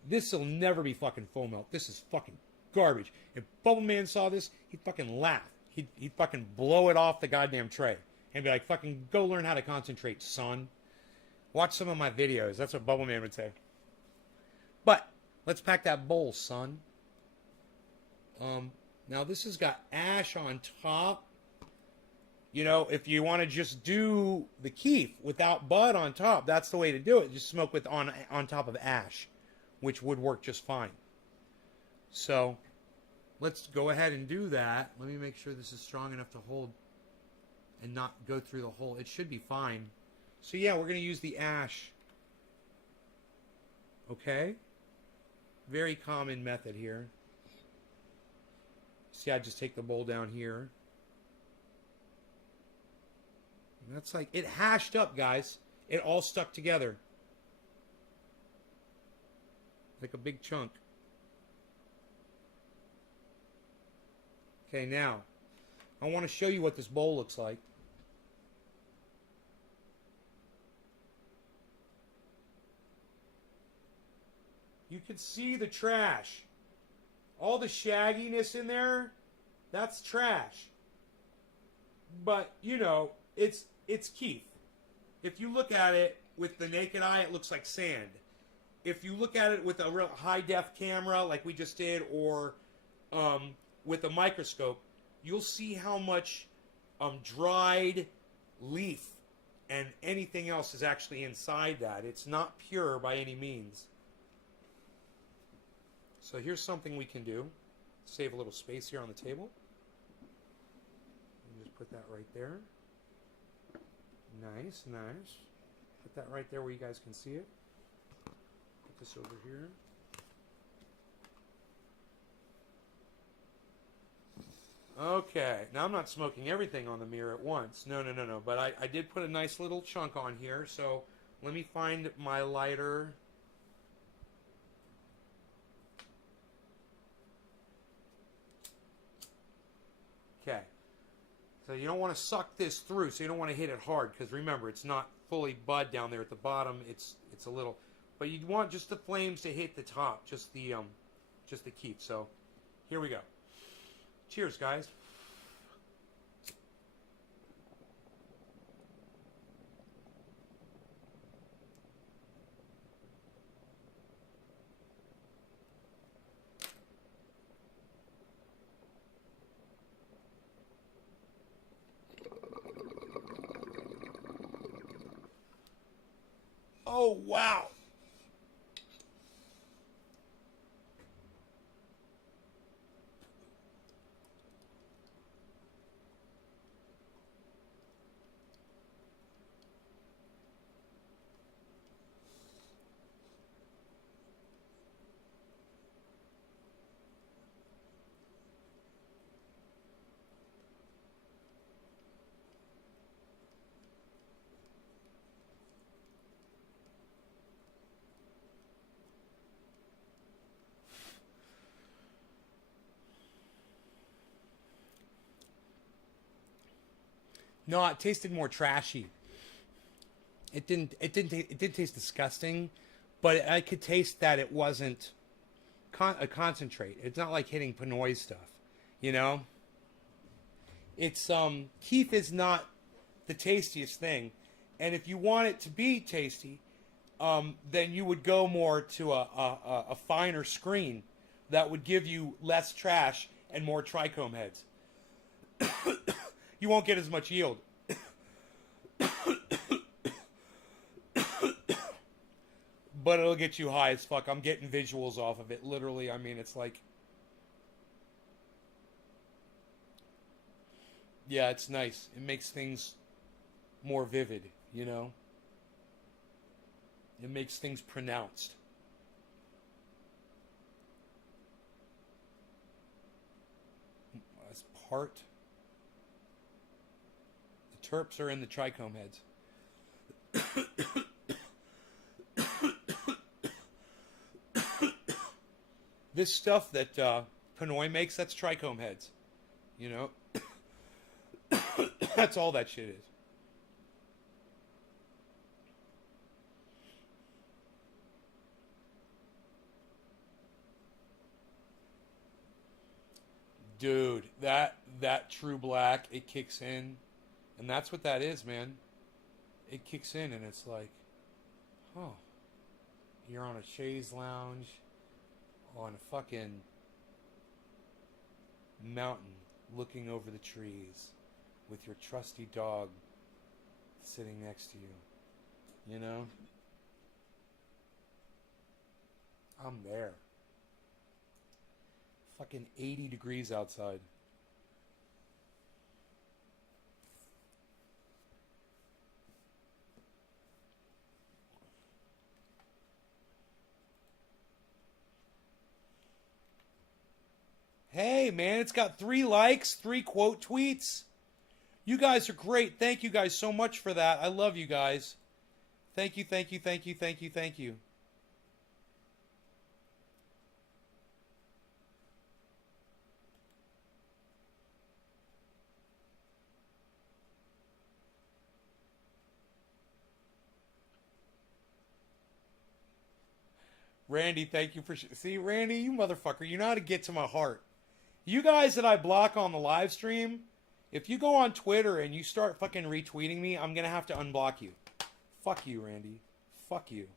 This will never be fucking full melt. This is fucking garbage. If Bubble Man saw this, he'd fucking laugh. He'd fucking blow it off the goddamn tray. And be like, fucking go learn how to concentrate, son. Watch some of my videos. That's what Bubble Man would say. But, let's pack that bowl, son. Now, this has got ash on top. You know, if you want to just do the keef without bud on top, that's the way to do it. Just smoke with on top of ash, which would work just fine. So, let's go ahead and do that. Let me make sure this is strong enough to hold and not go through the hole. It should be fine. So, yeah, we're going to use the ash. Okay? Very common method here. See, I just take the bowl down here. And that's like, it hashed up, guys. It all stuck together. Like a big chunk. Okay, now, I want to show you what this bowl looks like. You can see the trash. All the shagginess in there, that's trash. But, you know, it's Keith. If you look at it with the naked eye, it looks like sand. If you look at it with a real high-def camera like we just did, or with a microscope, you'll see how much dried leaf and anything else is actually inside that. It's not pure by any means. So here's something we can do. Save a little space here on the table. And just put that right there. Nice, nice. Put that right there where you guys can see it. Put this over here. Okay, now I'm not smoking everything on the mirror at once. No. But I did put a nice little chunk on here. So let me find my lighter. Okay, so you don't want to suck this through, so you don't want to hit it hard, because remember, it's not fully bud down there at the bottom. It's a little, but you want just the flames to hit the top, just the keep. So here we go. Cheers, guys. Oh, wow. No, it tasted more trashy. It didn't taste disgusting, but I could taste that it wasn't a concentrate. It's not like hitting Pinoy stuff, you know? It's Keith is not the tastiest thing, and if you want it to be tasty, then you would go more to a finer screen that would give you less trash and more trichome heads. You won't get as much yield. But it'll get you high as fuck. I'm getting visuals off of it. Literally, I mean, it's like... Yeah, it's nice. It makes things more vivid, you know? It makes things pronounced. As part... The terps are in the trichome heads. This stuff that Pinoy makes, that's trichome heads. You know? That's all that shit is. Dude, that True Black, it kicks in. And that's what that is, man. It kicks in and it's like, oh, you're on a chaise lounge on a fucking mountain looking over the trees with your trusty dog sitting next to you. You know? I'm there. Fucking 80 degrees outside. Hey, man, it's got 3 likes, 3 quote tweets. You guys are great. Thank you guys so much for that. I love you guys. Thank you, thank you, thank you, thank you, thank you. Randy, thank you for... See, Randy, you motherfucker, you know how to get to my heart. You guys that I block on the live stream, if you go on Twitter and you start fucking retweeting me, I'm going to have to unblock you. Fuck you, Randy. Fuck you.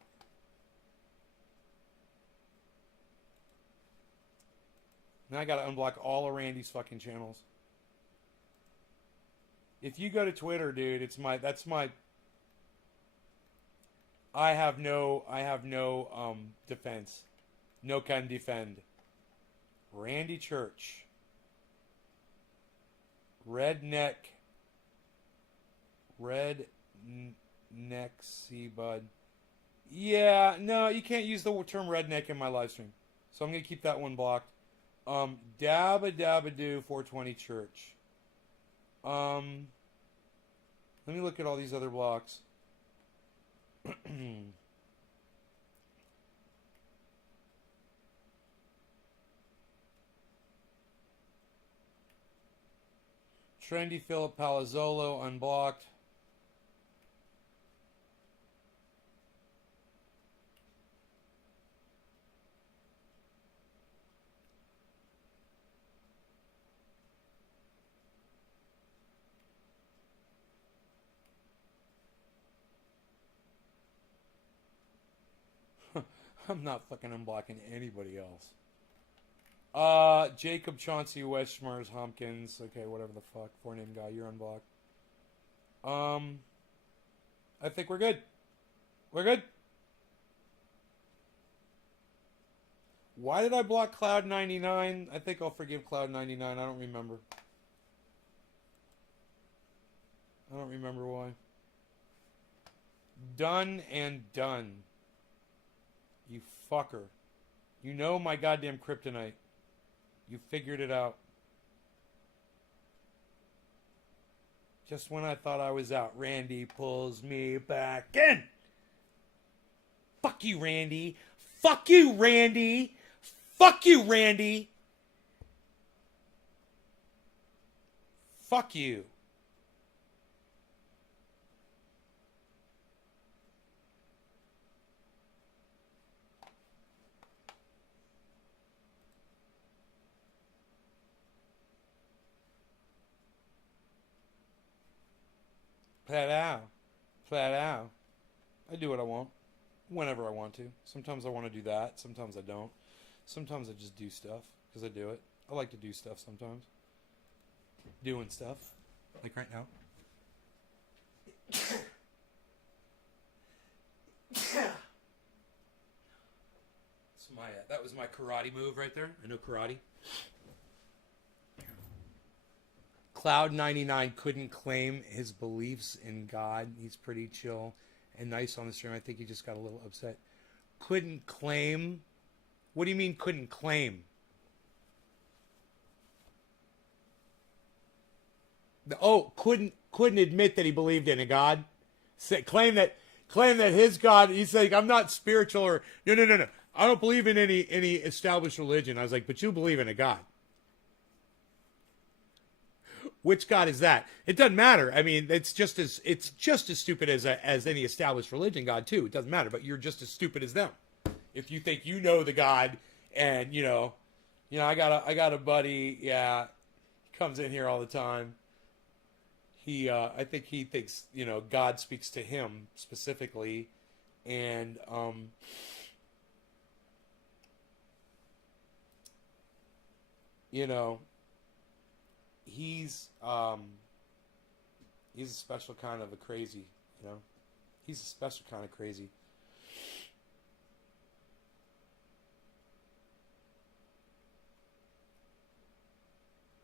Now I got to unblock all of Randy's fucking channels. If you go to Twitter, dude, that's my... I have no defense. No can defend. Randy Church. Redneck Seabud. Yeah, no, you can't use the term redneck in my live stream. So I'm going to keep that one blocked. Dabba Dabba Doo 420 Church. Let me look at all these other blocks. Trendy Philip Palazzolo unblocked. I'm not fucking unblocking anybody else. Jacob Chauncey Westschmers Humpkins. Okay, whatever the fuck. Four-name guy, you're unblocked. I think we're good. We're good. Why did I block Cloud99? I think I'll forgive Cloud99. I don't remember. I don't remember why. Done and done. You fucker. You know my goddamn kryptonite. You figured it out. Just when I thought I was out, Randy pulls me back in. Fuck you, Randy. Fuck you, Randy. Fuck you, Randy. Fuck you. Flat out. Flat out. I do what I want. Whenever I want to. Sometimes I want to do that. Sometimes I don't. Sometimes I just do stuff. Because I do it. I like to do stuff sometimes. Doing stuff. Like right now. That was my karate move right there. I know karate. Cloud99 couldn't claim his beliefs in God. He's pretty chill and nice on the stream. I think he just got a little upset. Couldn't claim? What do you mean couldn't claim? Couldn't admit that he believed in a God? Claim that his God, he's like, I'm not spiritual or no. I don't believe in any established religion. I was like, but you believe in a God. Which God is that? It doesn't matter. I mean, it's just as stupid as any established religion God too. It doesn't matter, but you're just as stupid as them. If you think you know the God, and I got a buddy, yeah, he comes in here all the time. I think he thinks, God speaks to him specifically, and he's a special kind of a crazy, He's a special kind of crazy.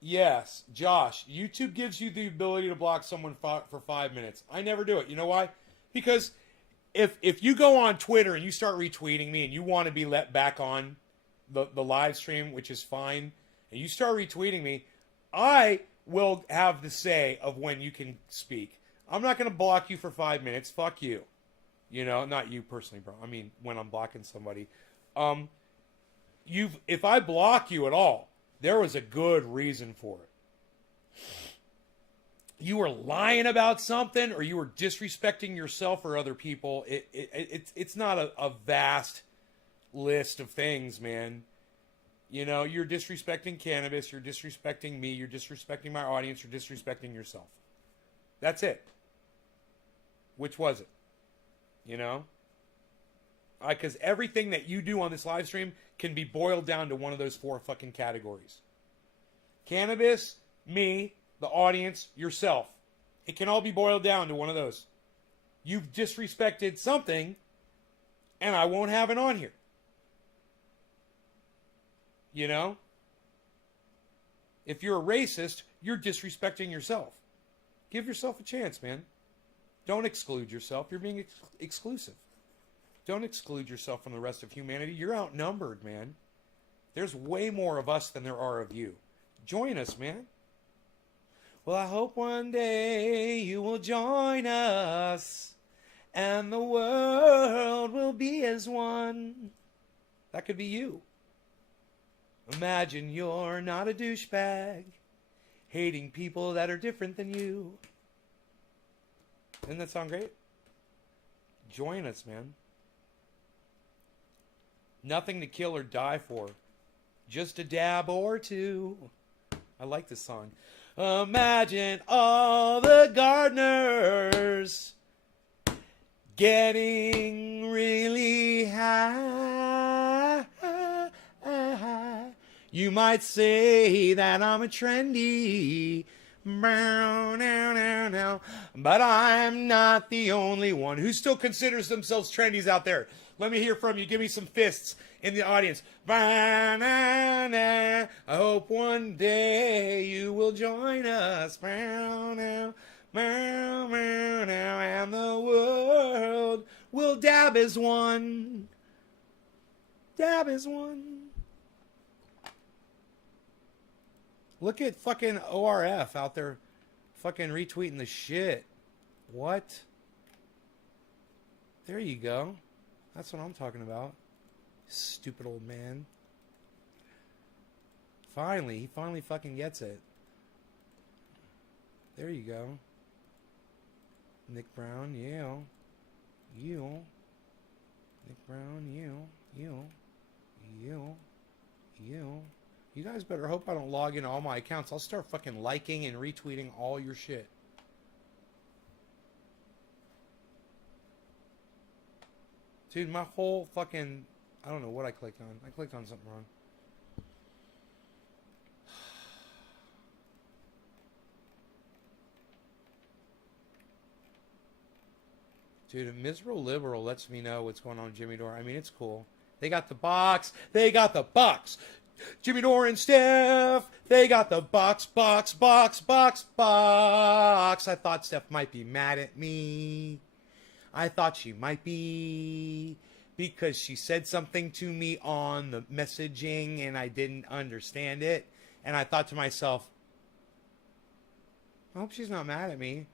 Yes, Josh, YouTube gives you the ability to block someone for 5 minutes. I never do it. You know why? Because if you go on Twitter and you start retweeting me and you want to be let back on the live stream, which is fine, and you start retweeting me, I will have the say of when you can speak. I'm not going to block you for 5 minutes. Fuck you. Not you personally, bro. I mean, when I'm blocking somebody. If I block you at all, there was a good reason for it. You were lying about something, or you were disrespecting yourself or other people. It's not a vast, list of things, man. You know, you're disrespecting cannabis, you're disrespecting me, you're disrespecting my audience, you're disrespecting yourself. That's it. Which was it? You know? Because everything that you do on this live stream can be boiled down to one of those 4 fucking categories. Cannabis, me, the audience, yourself. It can all be boiled down to one of those. You've disrespected something, and I won't have it on here. You know? If you're a racist, you're disrespecting yourself. Give yourself a chance, man. Don't exclude yourself. You're being exclusive. Don't exclude yourself from the rest of humanity. You're outnumbered, man. There's way more of us than there are of you. Join us, man. Well, I hope one day you will join us and the world will be as one. That could be you. Imagine you're not a douchebag, hating people that are different than you. Doesn't that sound great? Join us, man. Nothing to kill or die for. Just a dab or two. I like this song. Imagine all the gardeners getting really high. You might say that I'm a trendy, but I'm not the only one who still considers themselves trendies out there. Let me hear from you. Give me some fists in the audience. I hope one day you will join us. And the world will dab as one. Dab as one. Look at fucking ORF out there fucking retweeting the shit. What? There you go. That's what I'm talking about. Stupid old man. Finally, he finally fucking gets it. There you go. Nick Brown, you. Nick Brown, you. You guys better hope I don't log into all my accounts. I'll start fucking liking and retweeting all your shit. Dude, my whole fucking... I don't know what I clicked on. I clicked on something wrong. Dude, a miserable liberal lets me know what's going on with Jimmy Dore. I mean, it's cool. They got the box. They got the box. Jimmy Dore and Steph. They got the box. I thought Steph might be mad at me. I thought she might be, because she said something to me on the messaging and I didn't understand it. And I thought to myself, I hope she's not mad at me.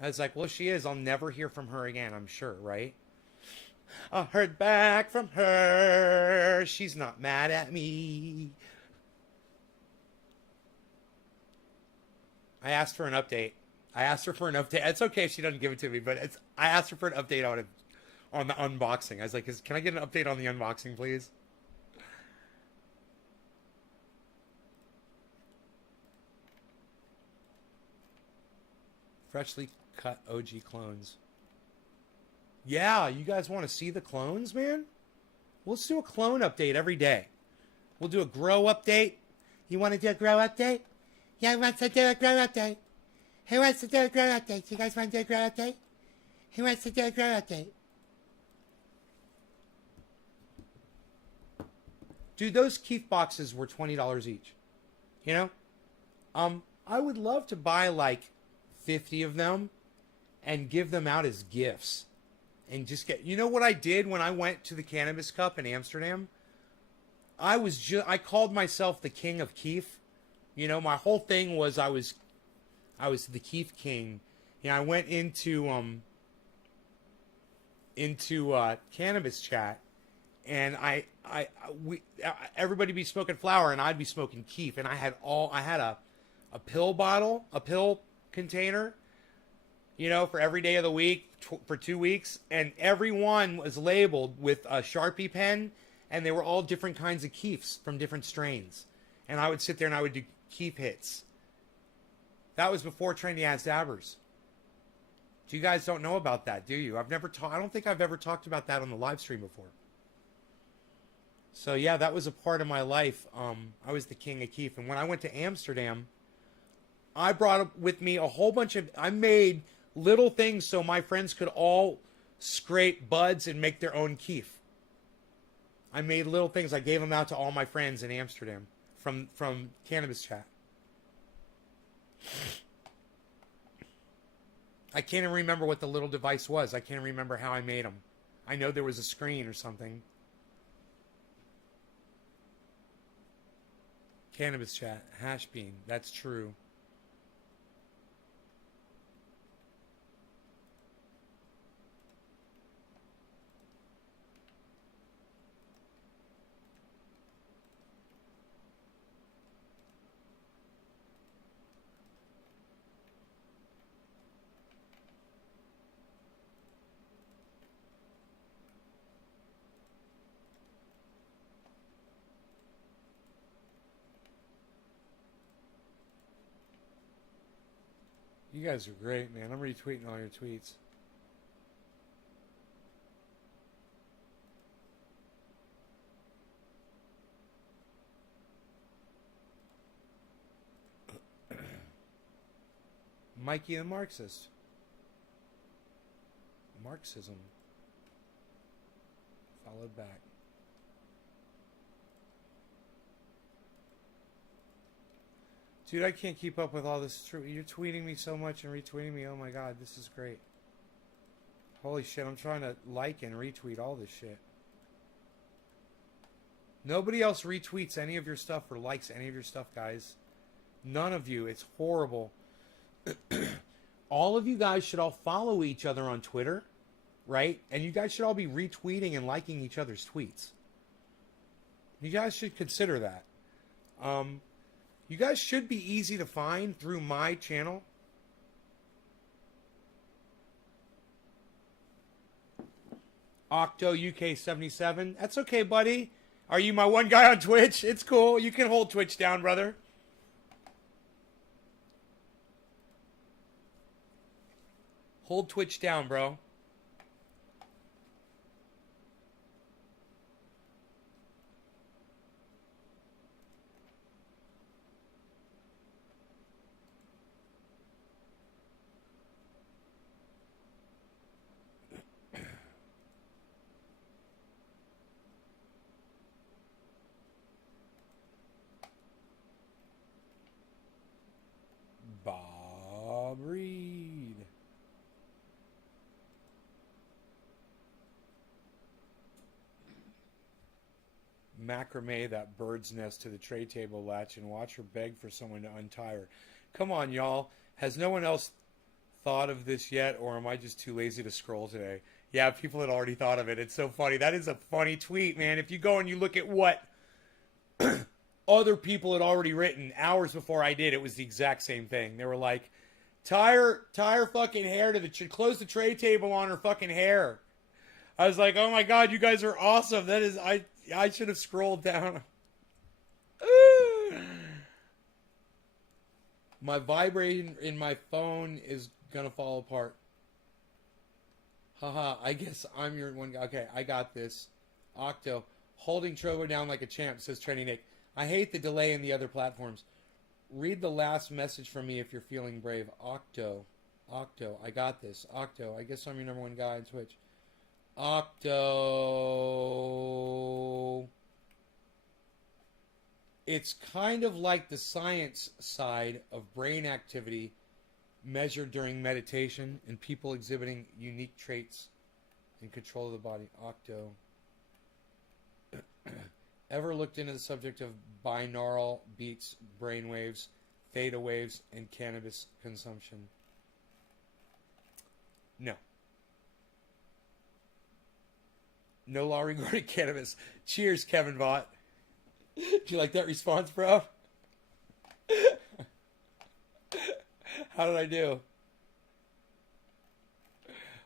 I was like, well, she is. I'll never hear from her again, I'm sure, right? I heard back from her. She's not mad at me. I asked for an update. It's okay if she doesn't give it to me, but I asked her for an update on the unboxing. I was like, can I get an update on the unboxing, please? Freshly cut OG clones. Yeah, you guys want to see the clones, man? Let's do a clone update every day. We'll do a grow update. You want to do a grow update? Yeah, I want to do a grow update. Who wants to do a grow update? You guys want to do a grow update? Who wants to do a grow update? Dude, those Keith boxes were $20 each. You know? I would love to buy like 50 of them and give them out as gifts. And just get... You know what I did when I went to the Cannabis Cup in Amsterdam? I called myself the King of Keith. You know, my whole thing was I was the Keith King. You know, I went into cannabis chat, and everybody be smoking flower, and I'd be smoking Keith, and I had a pill bottle, a pill container, you know, for every day of the week for 2 weeks, and every one was labeled with a Sharpie pen, and they were all different kinds of keefs from different strains. And I would sit there and I would do keef hits. That was before Trendy Ass Dabbers. You guys don't know about that, do you? I don't think I've ever talked about that on the live stream before. So yeah, that was a part of my life. I was the king of keef. And when I went to Amsterdam, I brought with me a whole bunch of, I made little things so my friends could all scrape buds and make their own keef. I made little things. I gave them out to all my friends in Amsterdam from Cannabis Chat. I can't even remember what the little device was. I can't remember how I made them. I know there was a screen or something. Cannabis Chat, hash bean. That's true. You guys are great, man. I'm retweeting all your tweets. Mikey the Marxist. Marxism. Followed back. Dude, I can't keep up with all this. You're tweeting me so much and retweeting me. Oh my god, this is great. Holy shit, I'm trying to like and retweet all this shit. Nobody else retweets any of your stuff or likes any of your stuff, guys. None of you. It's horrible. All of you guys should all follow each other on Twitter, right? And you guys should all be retweeting and liking each other's tweets. You guys should consider that. You guys should be easy to find through my channel. Octo UK 77. That's okay, buddy. Are you my one guy on Twitch? It's cool. You can hold Twitch down, brother. Hold Twitch down, bro. Bob Reed. Macrame that bird's nest to the tray table latch and watch her beg for someone to untie her. Come on, y'all. Has no one else thought of this yet, or am I just too lazy to scroll today? Yeah, people had already thought of it. It's so funny. That is a funny tweet, man. If you go and you look at what other people had already written hours before I did, it was the exact same thing. They were like, tie her fucking hair to close the tray table on her fucking hair. I was like, oh my god, you guys are awesome. That is, I should have scrolled down. My vibrating in my phone is gonna fall apart. Haha, I guess I'm your one guy. Okay, I got this. Octo, holding Trovo down like a champ, says Trendy Nick. I hate the delay in the other platforms. Read the last message from me if you're feeling brave. Octo, I got this. Octo, I guess I'm your number one guy on Twitch. Octo. It's kind of like the science side of brain activity measured during meditation and people exhibiting unique traits in control of the body. Octo. Ever looked into the subject of binaural beats, brainwaves, theta waves, and cannabis consumption? No. No law regarding cannabis. Cheers, Kevin Vaught. Do you like that response, bro? How did I do?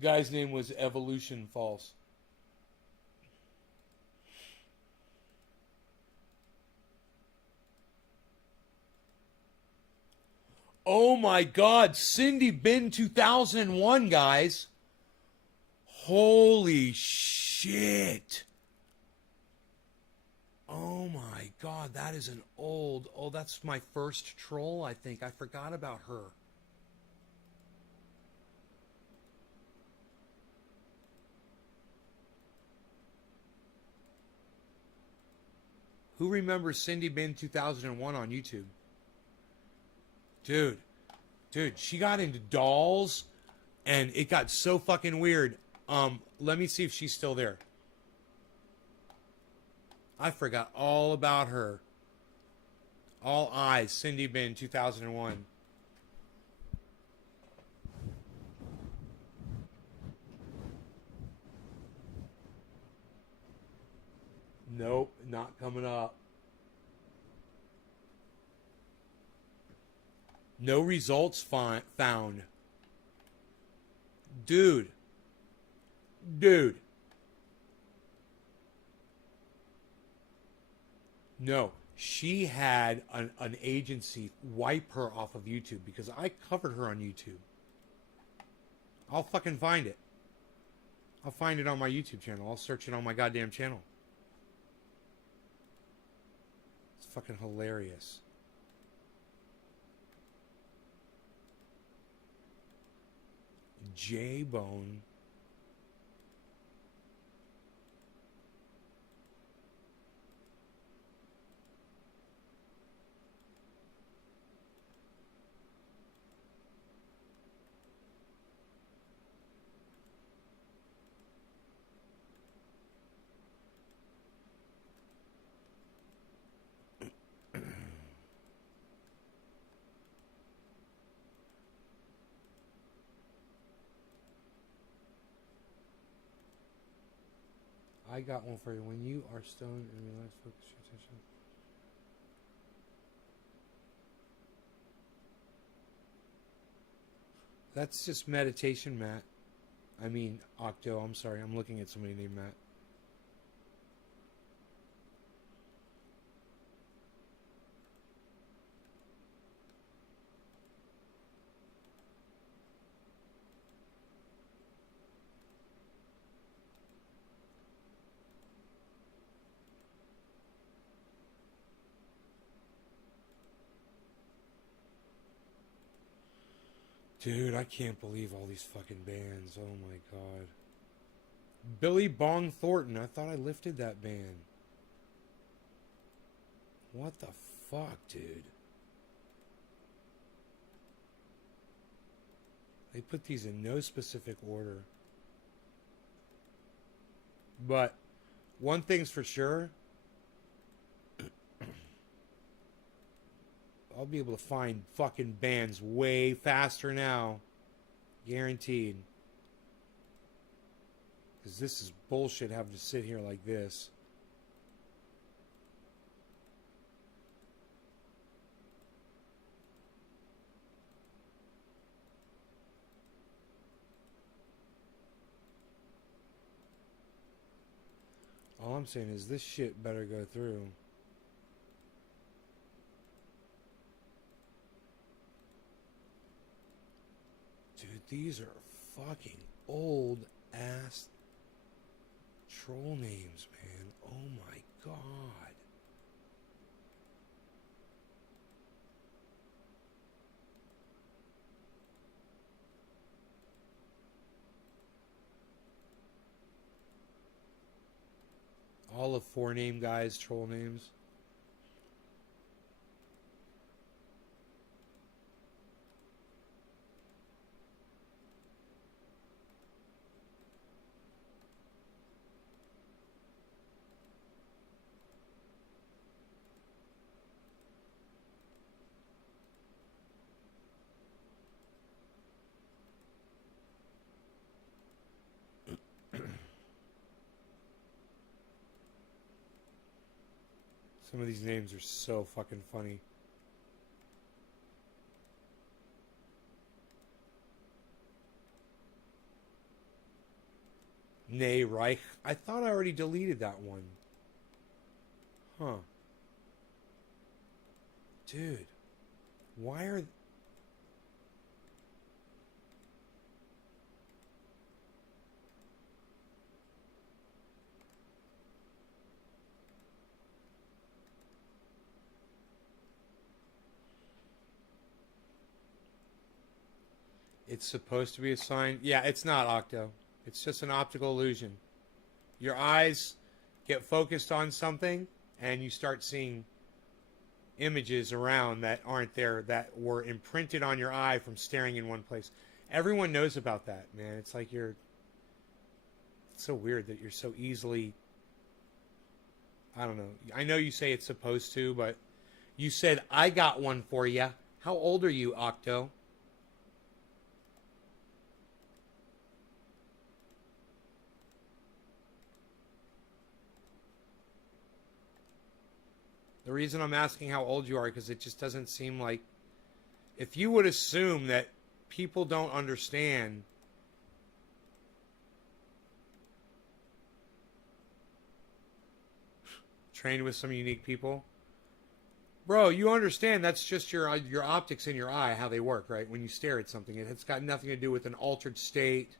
The guy's name was Evolution False. Oh my God, Cindy Bin 2001, guys. Holy shit. Oh my God, that is an old. Oh, that's my first troll, I think. I forgot about her. Who remembers Cindy Bin 2001 on YouTube? Dude, she got into dolls, and it got so fucking weird. Let me see if she's still there. I forgot all about her. All eyes, Cindy Bin 2001. Nope, not coming up. No results found. Dude. No, she had an agency wipe her off of YouTube because I covered her on YouTube. I'll fucking find it. I'll find it on my YouTube channel. I'll search it on my goddamn channel. It's fucking hilarious. J-Bone. I got one for you. When you are stoned and relax, focus your attention. That's just meditation, Matt. I mean, Octo, I'm sorry. I'm looking at somebody named Matt. Dude, I can't believe all these fucking bands. Oh my God. Billy Bong Thornton. I thought I lifted that band. What the fuck, dude? They put these in no specific order. But one thing's for sure. I'll be able to find fucking bands way faster now. Guaranteed. Because this is bullshit having to sit here like this. All I'm saying is this shit better go through. Dude, these are fucking old ass troll names, man. Oh my God. All of 4-name guys, troll names. Some of these names are so fucking funny. Nay, Reich. I thought I already deleted that one. Huh. Dude. Why are... It's supposed to be a sign. Yeah, it's not, Octo. It's just an optical illusion. Your eyes get focused on something, and you start seeing images around that aren't there, that were imprinted on your eye from staring in one place. Everyone knows about that, man. It's like you're... It's so weird that you're so easily... I don't know. I know you say it's supposed to, but you said, I got one for you. How old are you, Octo? The reason I'm asking how old you are, because it just doesn't seem like... If you would assume that people don't understand... Trained with some unique people. Bro, you understand that's just your optics in your eye, how they work, right? When you stare at something. It's got nothing to do with an altered state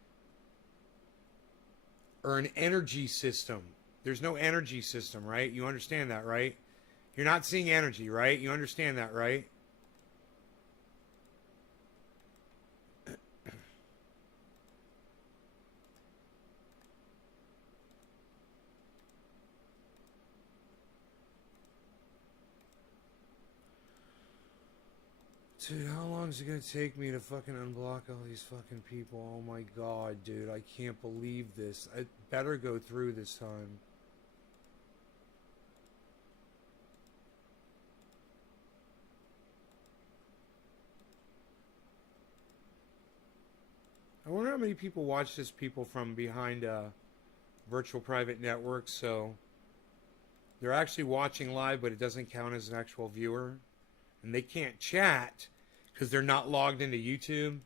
or an energy system. There's no energy system, right? You understand that, right? You're not seeing energy, right? You understand that, right? Dude, how long is it gonna take me to fucking unblock all these fucking people? Oh my god, dude, I can't believe this. I better go through this time. I wonder how many people watch this, people from behind virtual private networks, so they're actually watching live, but it doesn't count as an actual viewer. And they can't chat because they're not logged into YouTube.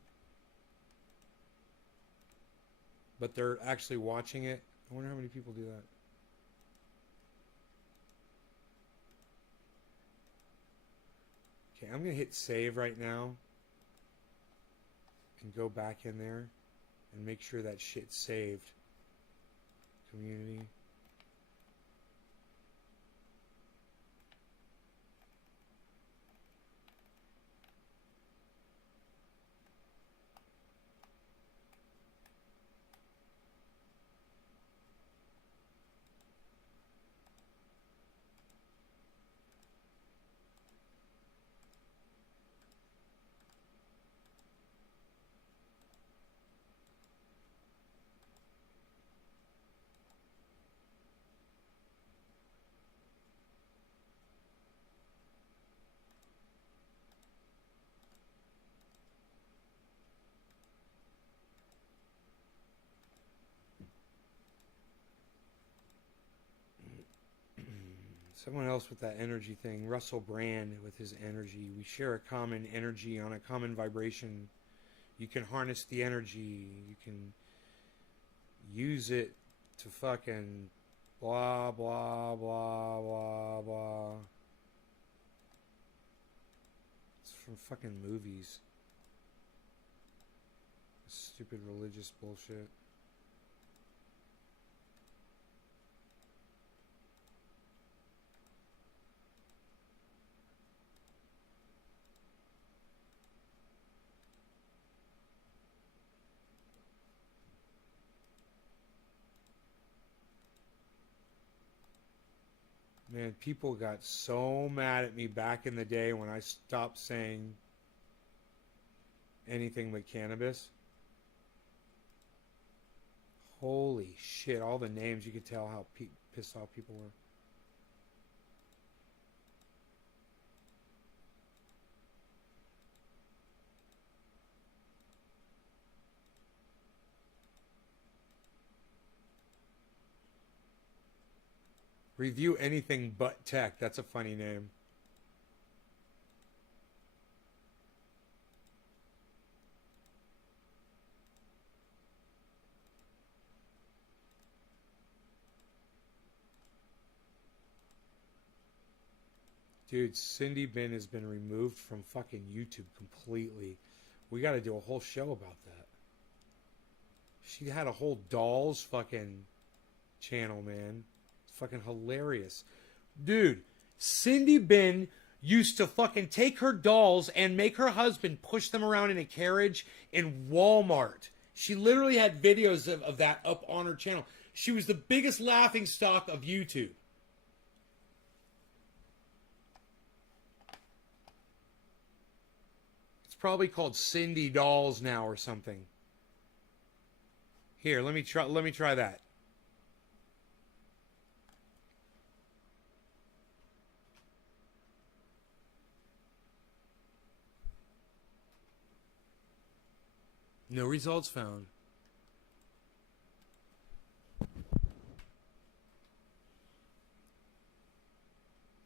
But they're actually watching it. I wonder how many people do that. Okay, I'm going to hit save right now. And go back in there. And make sure that shit's saved. Community. Someone else with that energy thing, Russell Brand with his energy. We share a common energy on a common vibration. You can harness the energy. You can use it to fucking blah, blah, blah, blah, blah. It's from fucking movies. Stupid religious bullshit. Man, people got so mad at me back in the day when I stopped saying anything but cannabis. Holy shit, all the names, you could tell how pissed off people were. Review anything but tech. That's a funny name. Dude, Cindy Bin has been removed from fucking YouTube completely. We got to do a whole show about that. She had a whole dolls fucking channel, man. It's fucking hilarious. Dude, Cindy Bin used to fucking take her dolls and make her husband push them around in a carriage in Walmart. She literally had videos of that up on her channel. She was the biggest laughing stock of YouTube. It's probably called Cindy Dolls now or something. Here, let me try that. No results found.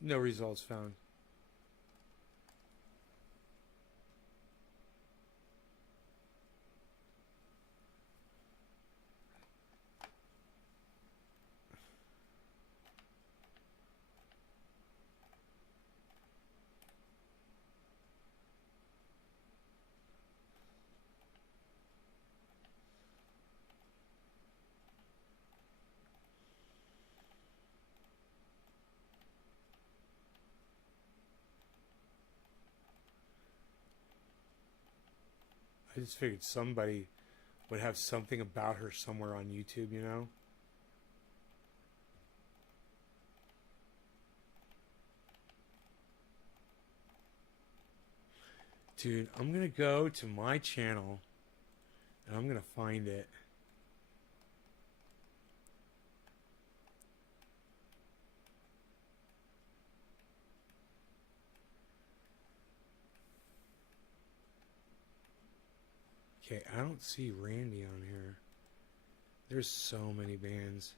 No results found. I just figured somebody would have something about her somewhere on YouTube, you know? Dude, I'm going to go to my channel and I'm going to find it. Okay, I don't see Randy on here. There's so many bands.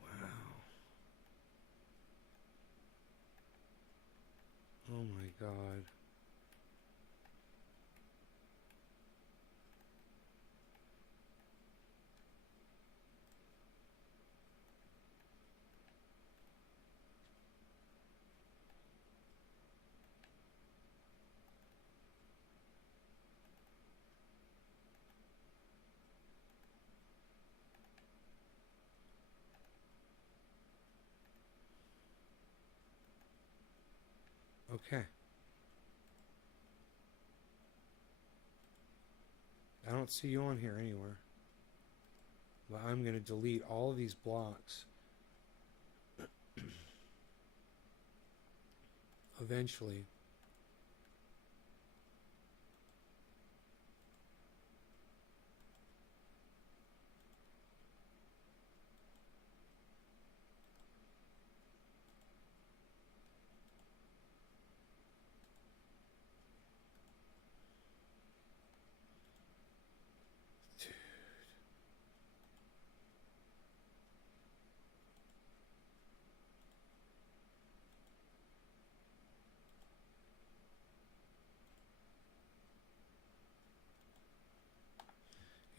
Wow. Oh my God. Okay. I don't see you on here anywhere. But I'm going to delete all of these blocks. Eventually.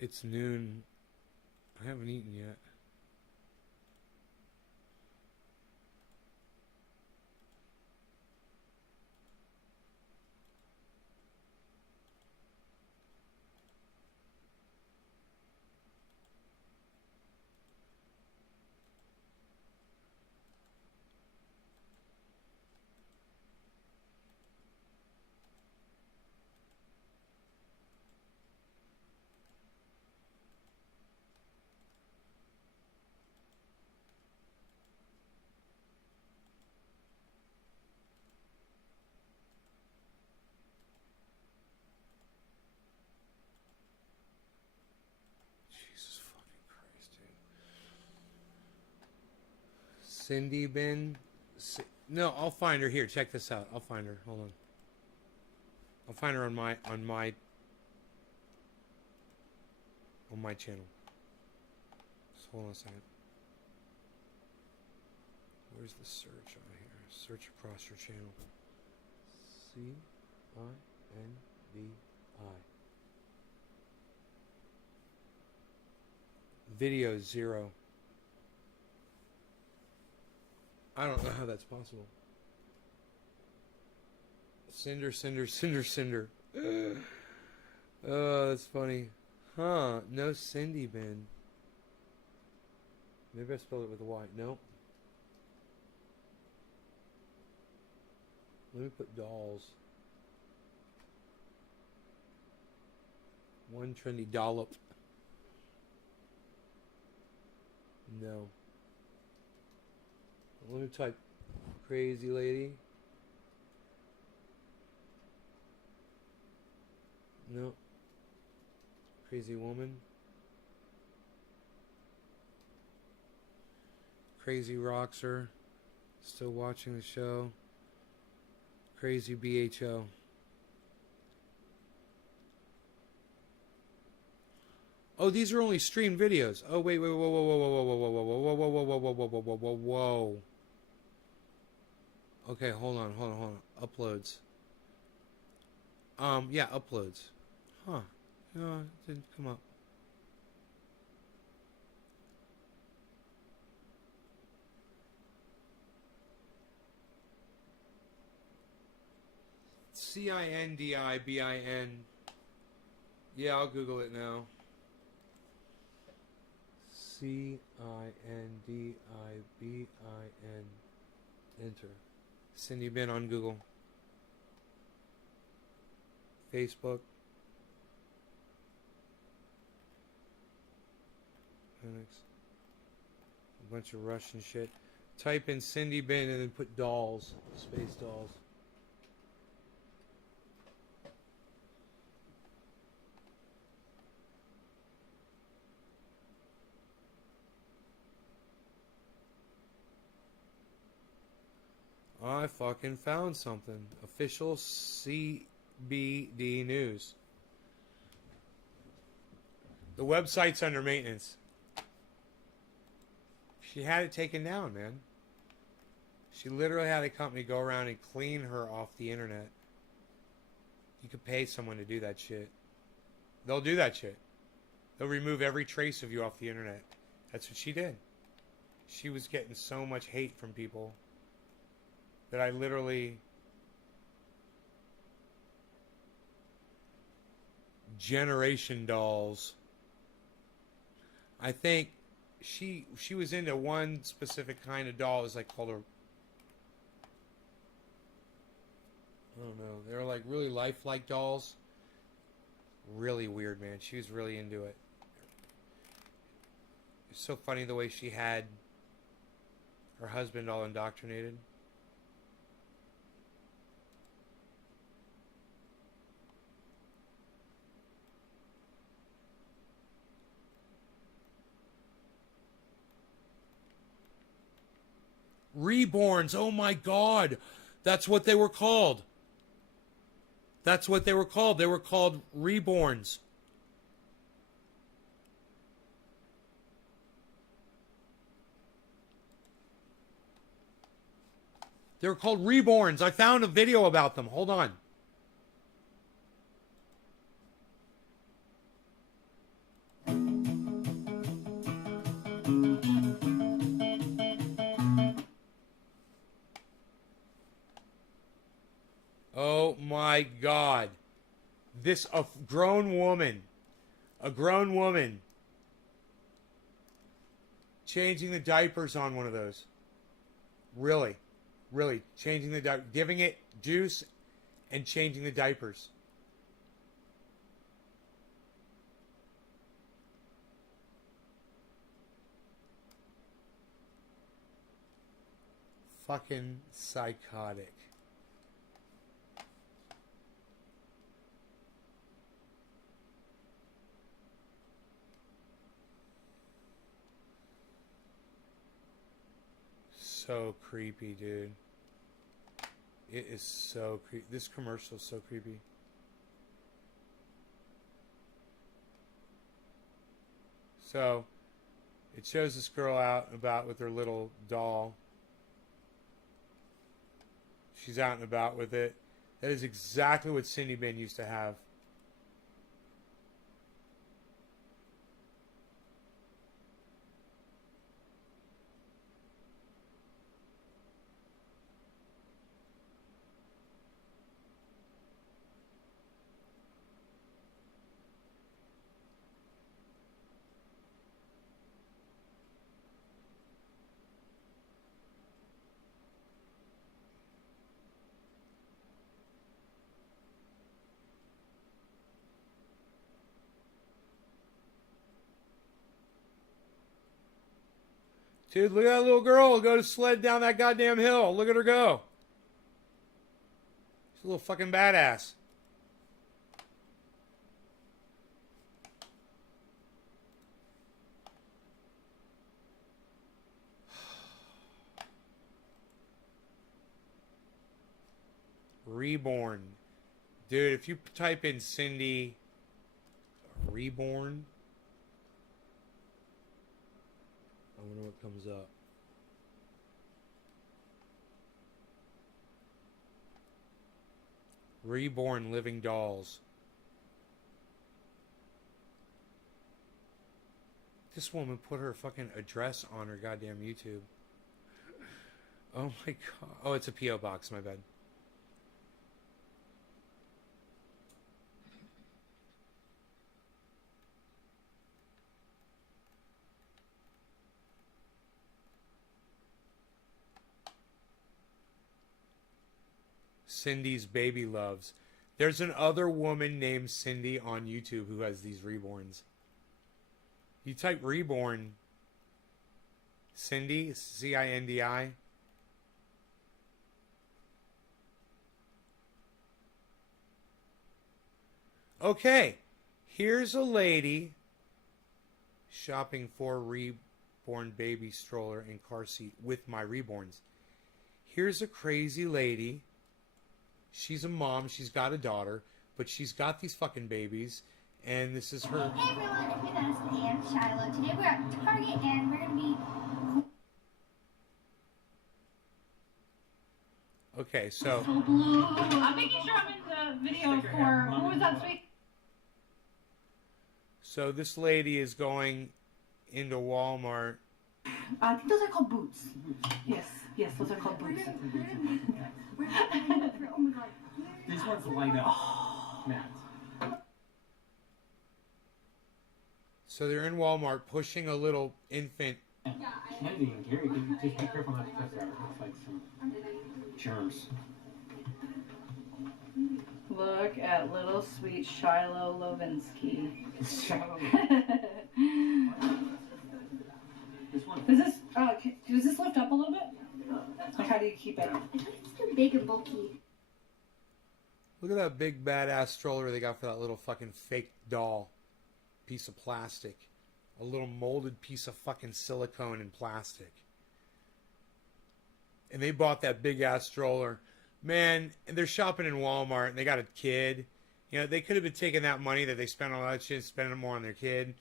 It's noon. I haven't eaten yet. Jesus fucking Christ, dude. Cindy Bin. No, I'll find her here. Check this out. I'll find her. Hold on. I'll find her on my channel. Just hold on a second. Where's the search on here? Search across your channel. CINDI. Videos 0. I don't know how that's possible. Cinder, cinder, cinder, cinder. Oh, that's funny. Huh, no Cindy bin. Maybe I spelled it with a Y. Nope. Let me put dolls. One trendy dollop. No. Let me type crazy lady. No. Crazy woman. Crazy Roxer. Still watching the show. Crazy BHO. Oh, these are only streamed videos. Oh, wait, whoa, whoa, whoa, whoa, whoa, whoa, whoa, whoa, whoa, whoa, whoa, whoa, whoa, whoa, whoa, whoa, whoa. Okay, hold on. Uploads. Yeah, uploads. Huh. No, it didn't come up. CINDIBIN. Yeah, I'll Google it now. CINDIBIN. Enter. Cindy Bin on Google. Facebook. A bunch of Russian shit. Type in Cindy Bin and then put dolls. Space dolls. I fucking found something. Official CBD News. The website's under maintenance. She had it taken down, man. She literally had a company go around and clean her off the internet. You could pay someone to do that shit. They'll do that shit. They'll remove every trace of you off the internet. That's what she did. She was getting so much hate from people that I literally Generation Dolls. I think she was into one specific kind of doll. It was like called a, I don't know. They were like really lifelike dolls. Really weird, man. She was really into it. It's so funny the way she had her husband all indoctrinated. Reborns, oh my god. That's what they were called. That's what they were called. They were called Reborns. They were called Reborns. I found a video about them. Hold on. Oh my god. This a grown woman changing the diapers on one of those. Really changing the diaper, giving it juice and changing the diapers. Fucking psychotic. So creepy, dude. It is so creepy. This commercial is so creepy. So, it shows this girl out and about with her little doll. She's out and about with it. That is exactly what Cindy Bin used to have. Dude, look at that little girl go to sled down that goddamn hill. Look at her go. She's a little fucking badass. Reborn. Dude, if you type in Cindy Reborn, I wonder what comes up. Reborn Living Dolls. This woman put her fucking address on her goddamn YouTube. Oh my god. Oh, it's a P.O. box, my bad. Cindy's Baby Loves. There's another woman named Cindy on YouTube who has these reborns. You type reborn, Cindy, Cindi. Okay, here's a lady shopping for reborn baby stroller and car seat with my reborns. Here's a crazy lady. She's a mom. She's got a daughter, but she's got these fucking babies, and this is her. Hey everyone, it's me, Madison and Shiloh. Today we're at Target, and we're gonna be. Okay, so. I'm making sure I'm in the video for who was that speak? So this lady is going into Walmart. I think those are called boots. Yes, those are called boots. Oh my god. These ones light up. Matt. So they're in Walmart pushing a little infant. Kennedy and Gary, just be careful not to touch that. It looks like some germs. Look at little sweet Shiloh Lovinsky. This one. Does this lift up a little bit? Like, how do you keep it? I think it's too big and bulky. Look at that big badass stroller they got for that little fucking fake doll. Piece of plastic. A little molded piece of fucking silicone and plastic. And they bought that big ass stroller. Man, and they're shopping in Walmart and they got a kid. You know, they could have been taking that money that they spent on all that shit and spending it more on their kid.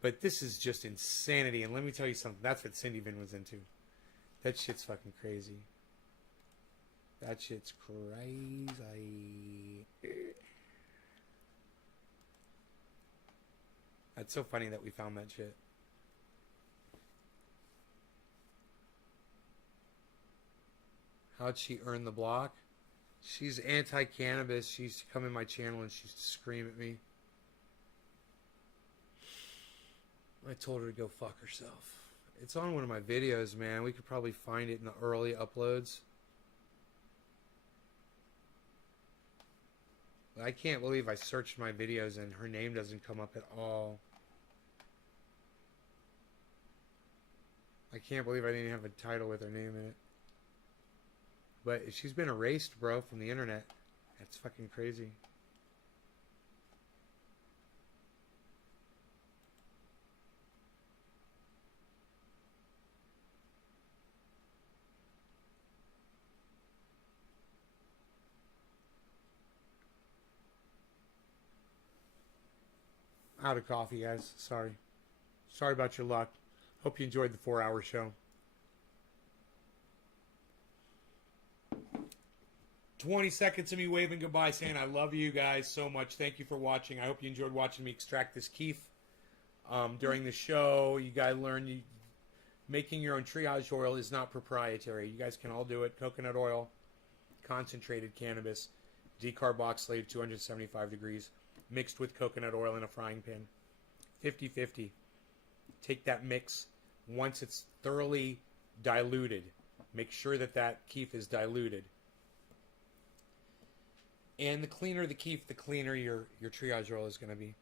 But this is just insanity. And let me tell you something. That's what Cindy Vin was into. That shit's fucking crazy. That shit's crazy. That's so funny that we found that shit. How'd she earn the block? She's anti-cannabis. She used to come in my channel and she used to scream at me. I told her to go fuck herself. It's on one of my videos, man. We could probably find it in the early uploads. But I can't believe I searched my videos and her name doesn't come up at all. I can't believe I didn't have a title with her name in it. But she's been erased, bro, from the internet. That's fucking crazy. Out of coffee, guys. Sorry. Sorry about your luck. Hope you enjoyed the 4-hour show. 20 seconds of me waving goodbye, saying I love you guys so much. Thank you for watching. I hope you enjoyed watching me extract this keef. During the show, you guys learned making your own triage oil is not proprietary. You guys can all do it. Coconut oil, concentrated cannabis, decarboxylated 275 degrees, mixed with coconut oil in a frying pan. 50-50. Take that mix. Once it's thoroughly diluted, make sure that that keef is diluted. And the cleaner the keef, the cleaner your triage oil is going to be.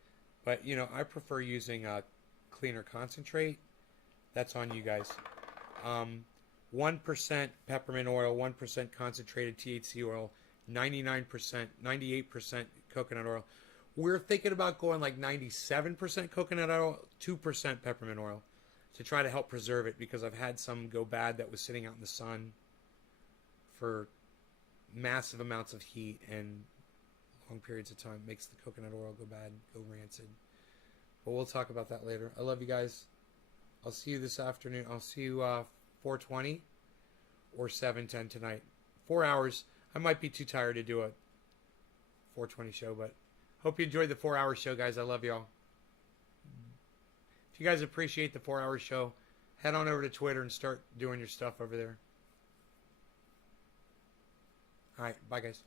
But, you know, I prefer using a cleaner concentrate. That's on you guys. 1% peppermint oil, 1% concentrated THC oil, 99%, 98% coconut oil. We're thinking about going like 97% coconut oil, 2% peppermint oil to try to help preserve it, because I've had some go bad that was sitting out in the sun for massive amounts of heat and long periods of time. Makes the coconut oil go bad, go rancid. But we'll talk about that later. I love you guys. I'll see you this afternoon. I'll see you 4:20 or 7:10 tonight. 4 hours. I might be too tired to do a 4:20 show, but hope you enjoyed the 4-hour show, guys. I love y'all. If you guys appreciate the 4-hour show, head on over to Twitter and start doing your stuff over there. All right. Bye, guys.